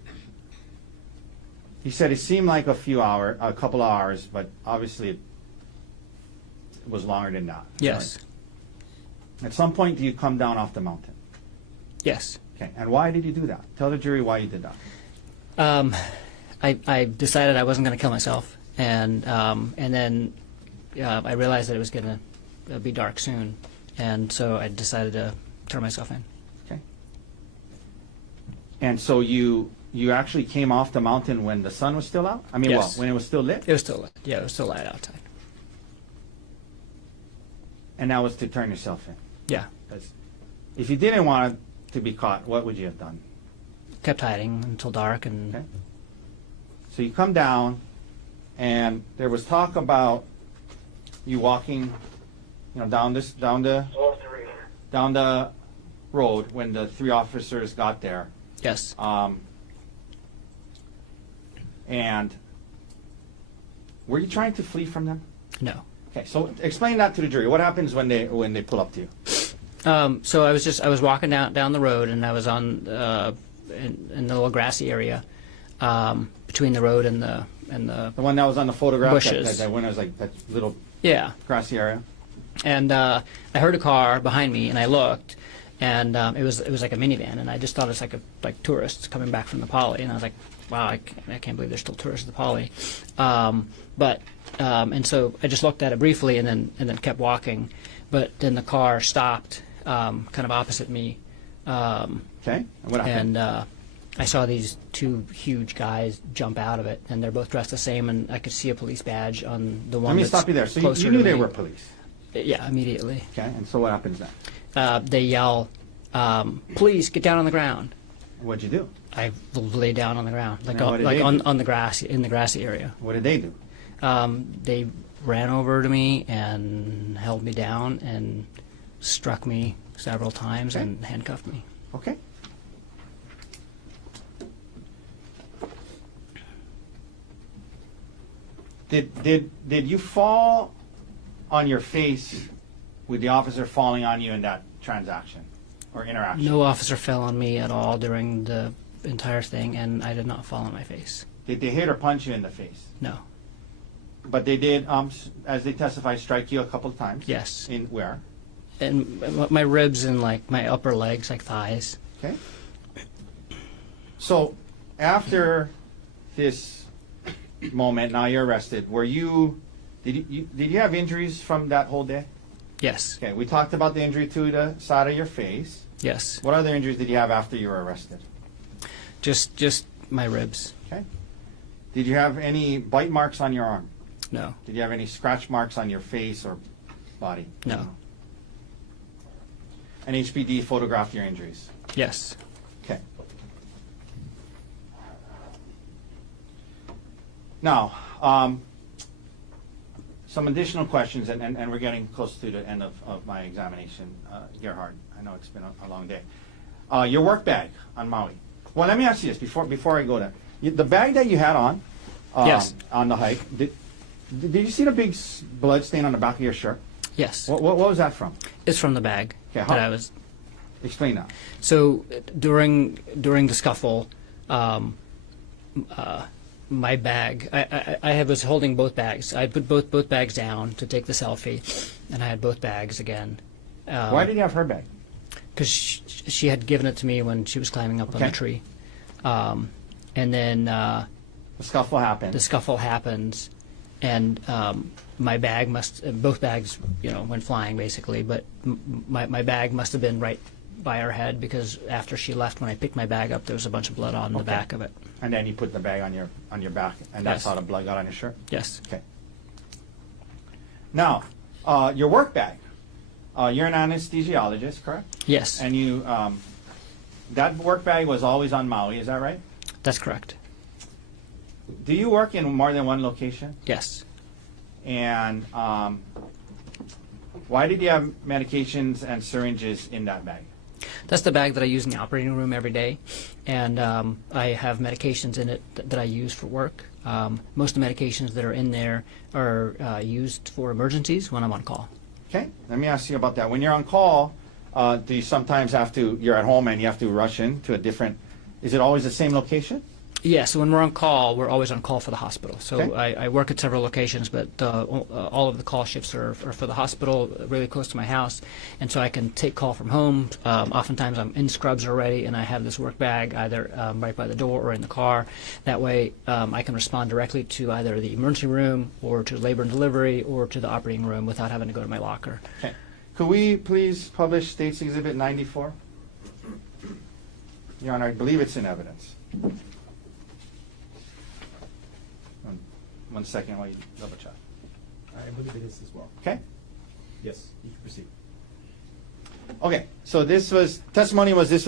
You said it seemed like a couple of hours, but obviously it was longer than that. Yes, Right? At some point, do you come down off the mountain? yes. Okay. And why did you do that? Tell the jury why you did that. I decided I wasn't going to kill myself, and then I realized that it was going to be dark soon, and so I decided to turn myself in. Okay. And so you actually came off the mountain when the sun was still out? I mean, Yes. when it was still lit? It was still lit. Yeah, it was still light outside. And that was to turn yourself in. Yeah, 'Cause if you didn't want to be caught, what would you have done? kept hiding until dark, and Okay. So you come down, and there was talk about you walking, down the road when the 3 officers got there. yes. And were you trying to flee from them? No. Okay, so explain that to the jury. What happens when they pull up to you? So I was walking down the road, and I was on in the little grassy area between the road and the The one that was on the photograph, Bushes. that when it was like that little yeah. grassy area. And I heard a car behind me, and I looked, and it was like a minivan, and I just thought it's like tourists coming back from the Pali, and I was like, wow, I can't believe there's still tourists at the Pali. And so I just looked at it briefly, and then kept walking, but then the car stopped, kind of opposite me, Okay, and what happened? and I saw these 2 huge guys jump out of it, and they're both dressed the same, and I could see a police badge on the one. Let me that's stop you there. So closer you knew to they me. were police. Yeah, immediately. Okay, and so what happens then? They yell, "Please get down on the ground." What'd you do? I lay down on the ground, like Now, what did they do? on the grass, in the grassy area. What did they do? They ran over to me and held me down and struck me several times Okay. and handcuffed me. Okay. Did you fall on your face with the officer falling on you in that transaction or interaction? No officer fell on me at all during the entire thing, and I did not fall on my face. Did they hit or punch you in the face? No. But they did, as they testify, strike you a couple of times. Yes. In where? And my ribs and like my upper legs, like thighs. Okay. So after this moment, now you're arrested. Did you have injuries from that whole day? Yes. Okay, we talked about the injury to the side of your face. Yes. What other injuries did you have after you were arrested? Just my ribs. Okay. Did you have any bite marks on your arm? No. Did you have any scratch marks on your face or body? No. An HPD photographed your injuries. Yes. Okay. Now, some additional questions, and we're getting close to the end of my examination, Gerhardt. I know it's been a long day. Your work bag on Maui. Well, let me ask you this before I go there. The bag that you had on, Yes. on the hike. Did you see the big blood stain on the back of your shirt? Yes. What was that from? It's from the bag Okay, that I was. Explain that. So during the scuffle, my bag, I was holding both bags. I put both bags down to take the selfie, and I had both bags again. Why did you have her bag? Because she had given it to me when she was climbing up on Okay. the tree. And then The scuffle happened. the scuffle happens, and my bag both bags, went flying basically, but my bag must have been right by her head, because after she left, when I picked my bag up, there was a bunch of blood on the Okay. back of it. And then you put the bag on your back, and that's Yes. how the blood got on your shirt? Yes. Okay. Now, your work bag. You're an anesthesiologist, correct? Yes. And you, that work bag was always on Maui, is that right? That's correct. Do you work in more than one location? Yes. And why did you have medications and syringes in that bag? That's the bag that I use in the operating room every day, and I have medications in it that I use for work. Most of the medications that are in there are used for emergencies when I'm on call. Okay, let me ask you about that. When you're on call, do you sometimes you're at home and you have to rush in to a different, is it always the same location? Yeah, so when we're on call, we're always on call for the hospital. So Okay. I work at several locations, but all of the call shifts are for the hospital, really close to my house, and so I can take call from home. Oftentimes I'm in scrubs already, and I have this work bag either right by the door or in the car. That way I can respond directly to either the emergency room or to labor and delivery or to the operating room without having to go to my locker. Okay. Could we please publish States Exhibit 94? Your Honor, I believe it's in evidence. One second while you double check. I believe it is as well. Okay? Yes, you can proceed. Okay, so this was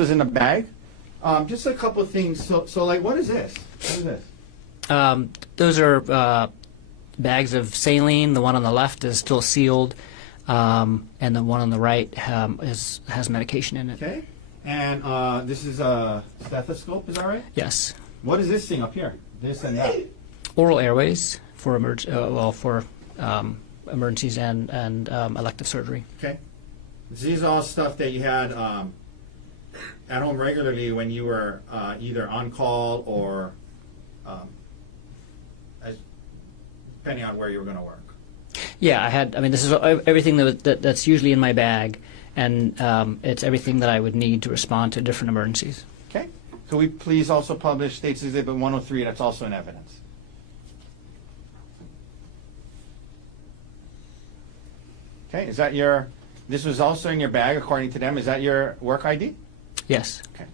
in a bag. Just a couple of things. So like, what is this? What is this? Those are bags of saline. The one on the left is still sealed, and the one on the right has medication in it. Okay. And this is a stethoscope, is that right? Yes. What is this thing up here? This and that. Oral airways for emergencies and elective surgery. Okay. These are all stuff that you had at home regularly when you were either on call or depending on where you were going to work. Yeah, this is everything that's usually in my bag, and it's everything that I would need to respond to different emergencies. Okay. Could we please also publish States Exhibit 103? That's also in evidence. Okay. This was also in your bag according to them. Is that your work ID? Yes. Okay.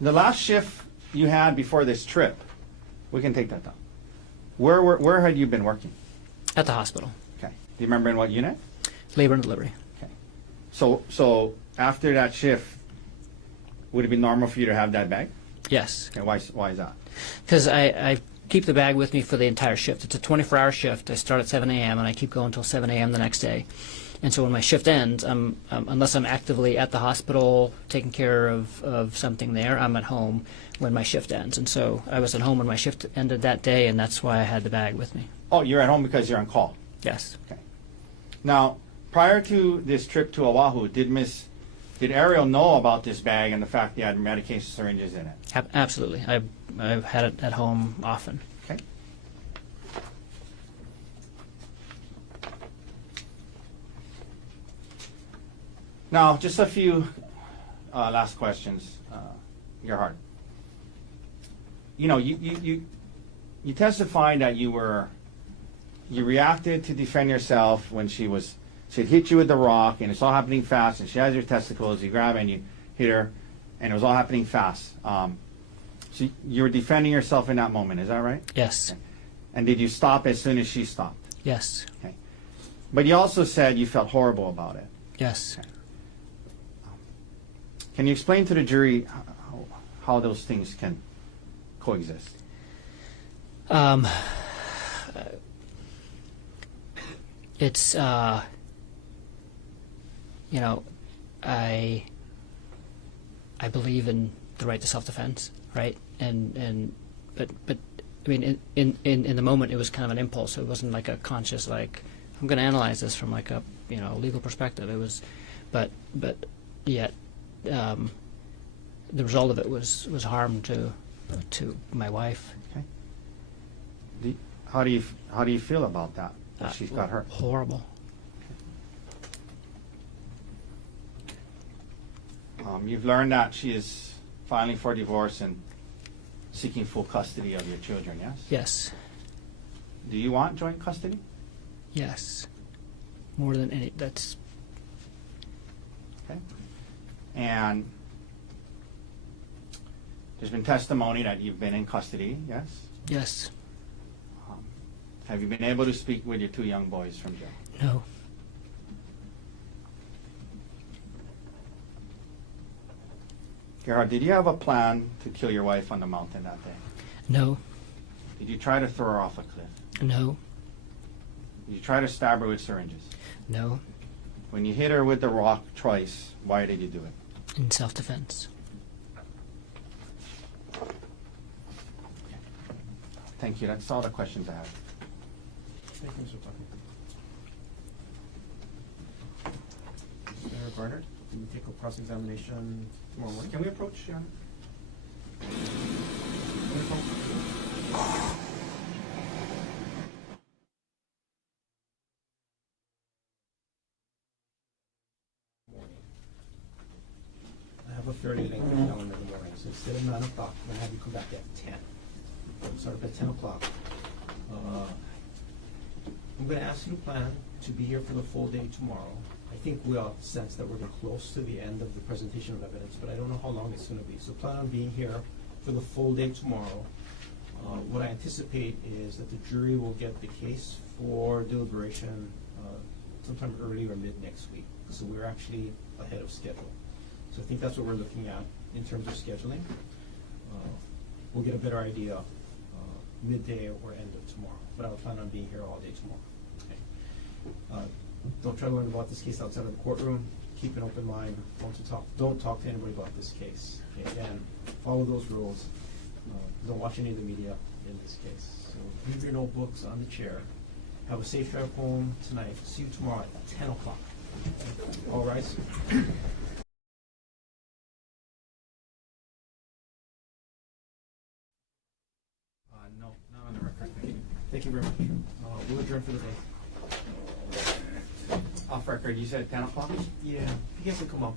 The last shift you had before this trip, we can take that down. Where had you been working? At the hospital. Okay. Do you remember in what unit? Labor and delivery. Okay. So after that shift, would it be normal for you to have that bag? Yes. Okay. Why is that? Because I keep the bag with me for the entire shift. It's a 24-hour shift. I start at 7 a.m. and I keep going until 7 a.m. the next day. And so when my shift ends, unless I'm actively at the hospital taking care of something there, I'm at home when my shift ends. And so I was at home when my shift ended that day, and that's why I had the bag with me. Oh, you're at home because you're on call. Yes. Okay. Now, prior to this trip to Oahu, did Arielle know about this bag and the fact you had medication syringes in it? Absolutely. I've had it at home often. Okay. Now, just a few last questions, Gerhardt. You testified that you reacted to defend yourself when she had hit you with the rock, and it's all happening fast, and she has your testicles, you grab and you hit her, and it was all happening fast. So you were defending yourself in that moment, is that right? Yes. Okay. And did you stop as soon as she stopped? Yes. Okay. But you also said you felt horrible about it. Yes. Okay. Can you explain to the jury how those things can coexist? It's I believe in the right to self-defense, right? but I mean, in the moment, it was kind of an impulse. It wasn't like a conscious, like, I'm going to analyze this from like a, you know, legal perspective. It was, but yet, the result of it was harm to my wife. Okay. How do you feel about that? That she's got hurt. Horrible. You've learned that she is filing for divorce and seeking full custody of your children, yes? Yes. Do you want joint custody? Yes. More than any. That's. Okay. And there's been testimony that you've been in custody, yes? Yes. Have you been able to speak with your 2 young boys from jail? No. Gerhardt, did you have a plan to kill your wife on the mountain that day? No. Did you try to throw her off a cliff? No. Did you try to stab her with syringes? No. When you hit her with the rock twice, why did you do it? In self-defense. Thank you. That's all the questions I have. Thank you, Mr. Otake. Mr. Barnard, can you take a cross-examination tomorrow morning? Can we approach, Your Honor? I have a fairly lengthy calendar in the morning, so instead of 9 o'clock, I'm going to have you come back at 10. Start up at 10 o'clock. I'm going to ask you to plan to be here for the full day tomorrow. I think we all sense that we're getting close to the end of the presentation of evidence, but I don't know how long it's going to be. So plan on being here for the full day tomorrow. What I anticipate is that the jury will get the case for deliberation sometime early or mid next week. So we're actually ahead of schedule. So I think that's what we're looking at in terms of scheduling. We'll get a better idea midday or end of tomorrow, but I'll plan on being here all day tomorrow. Okay. Don't try to learn about this case outside of the courtroom. Keep an open mind. Don't talk to anybody about this case. Okay? Again, follow those rules. Don't watch any of the media in this case. So leave your notebooks on the chair. Have a safe drive home tonight. See you tomorrow at 10 o'clock. All rise. No, not on the record. Thank you. Thank you very much. We'll adjourn for the day. Off record, you said 10 o'clock? Yeah, if you guys can come up.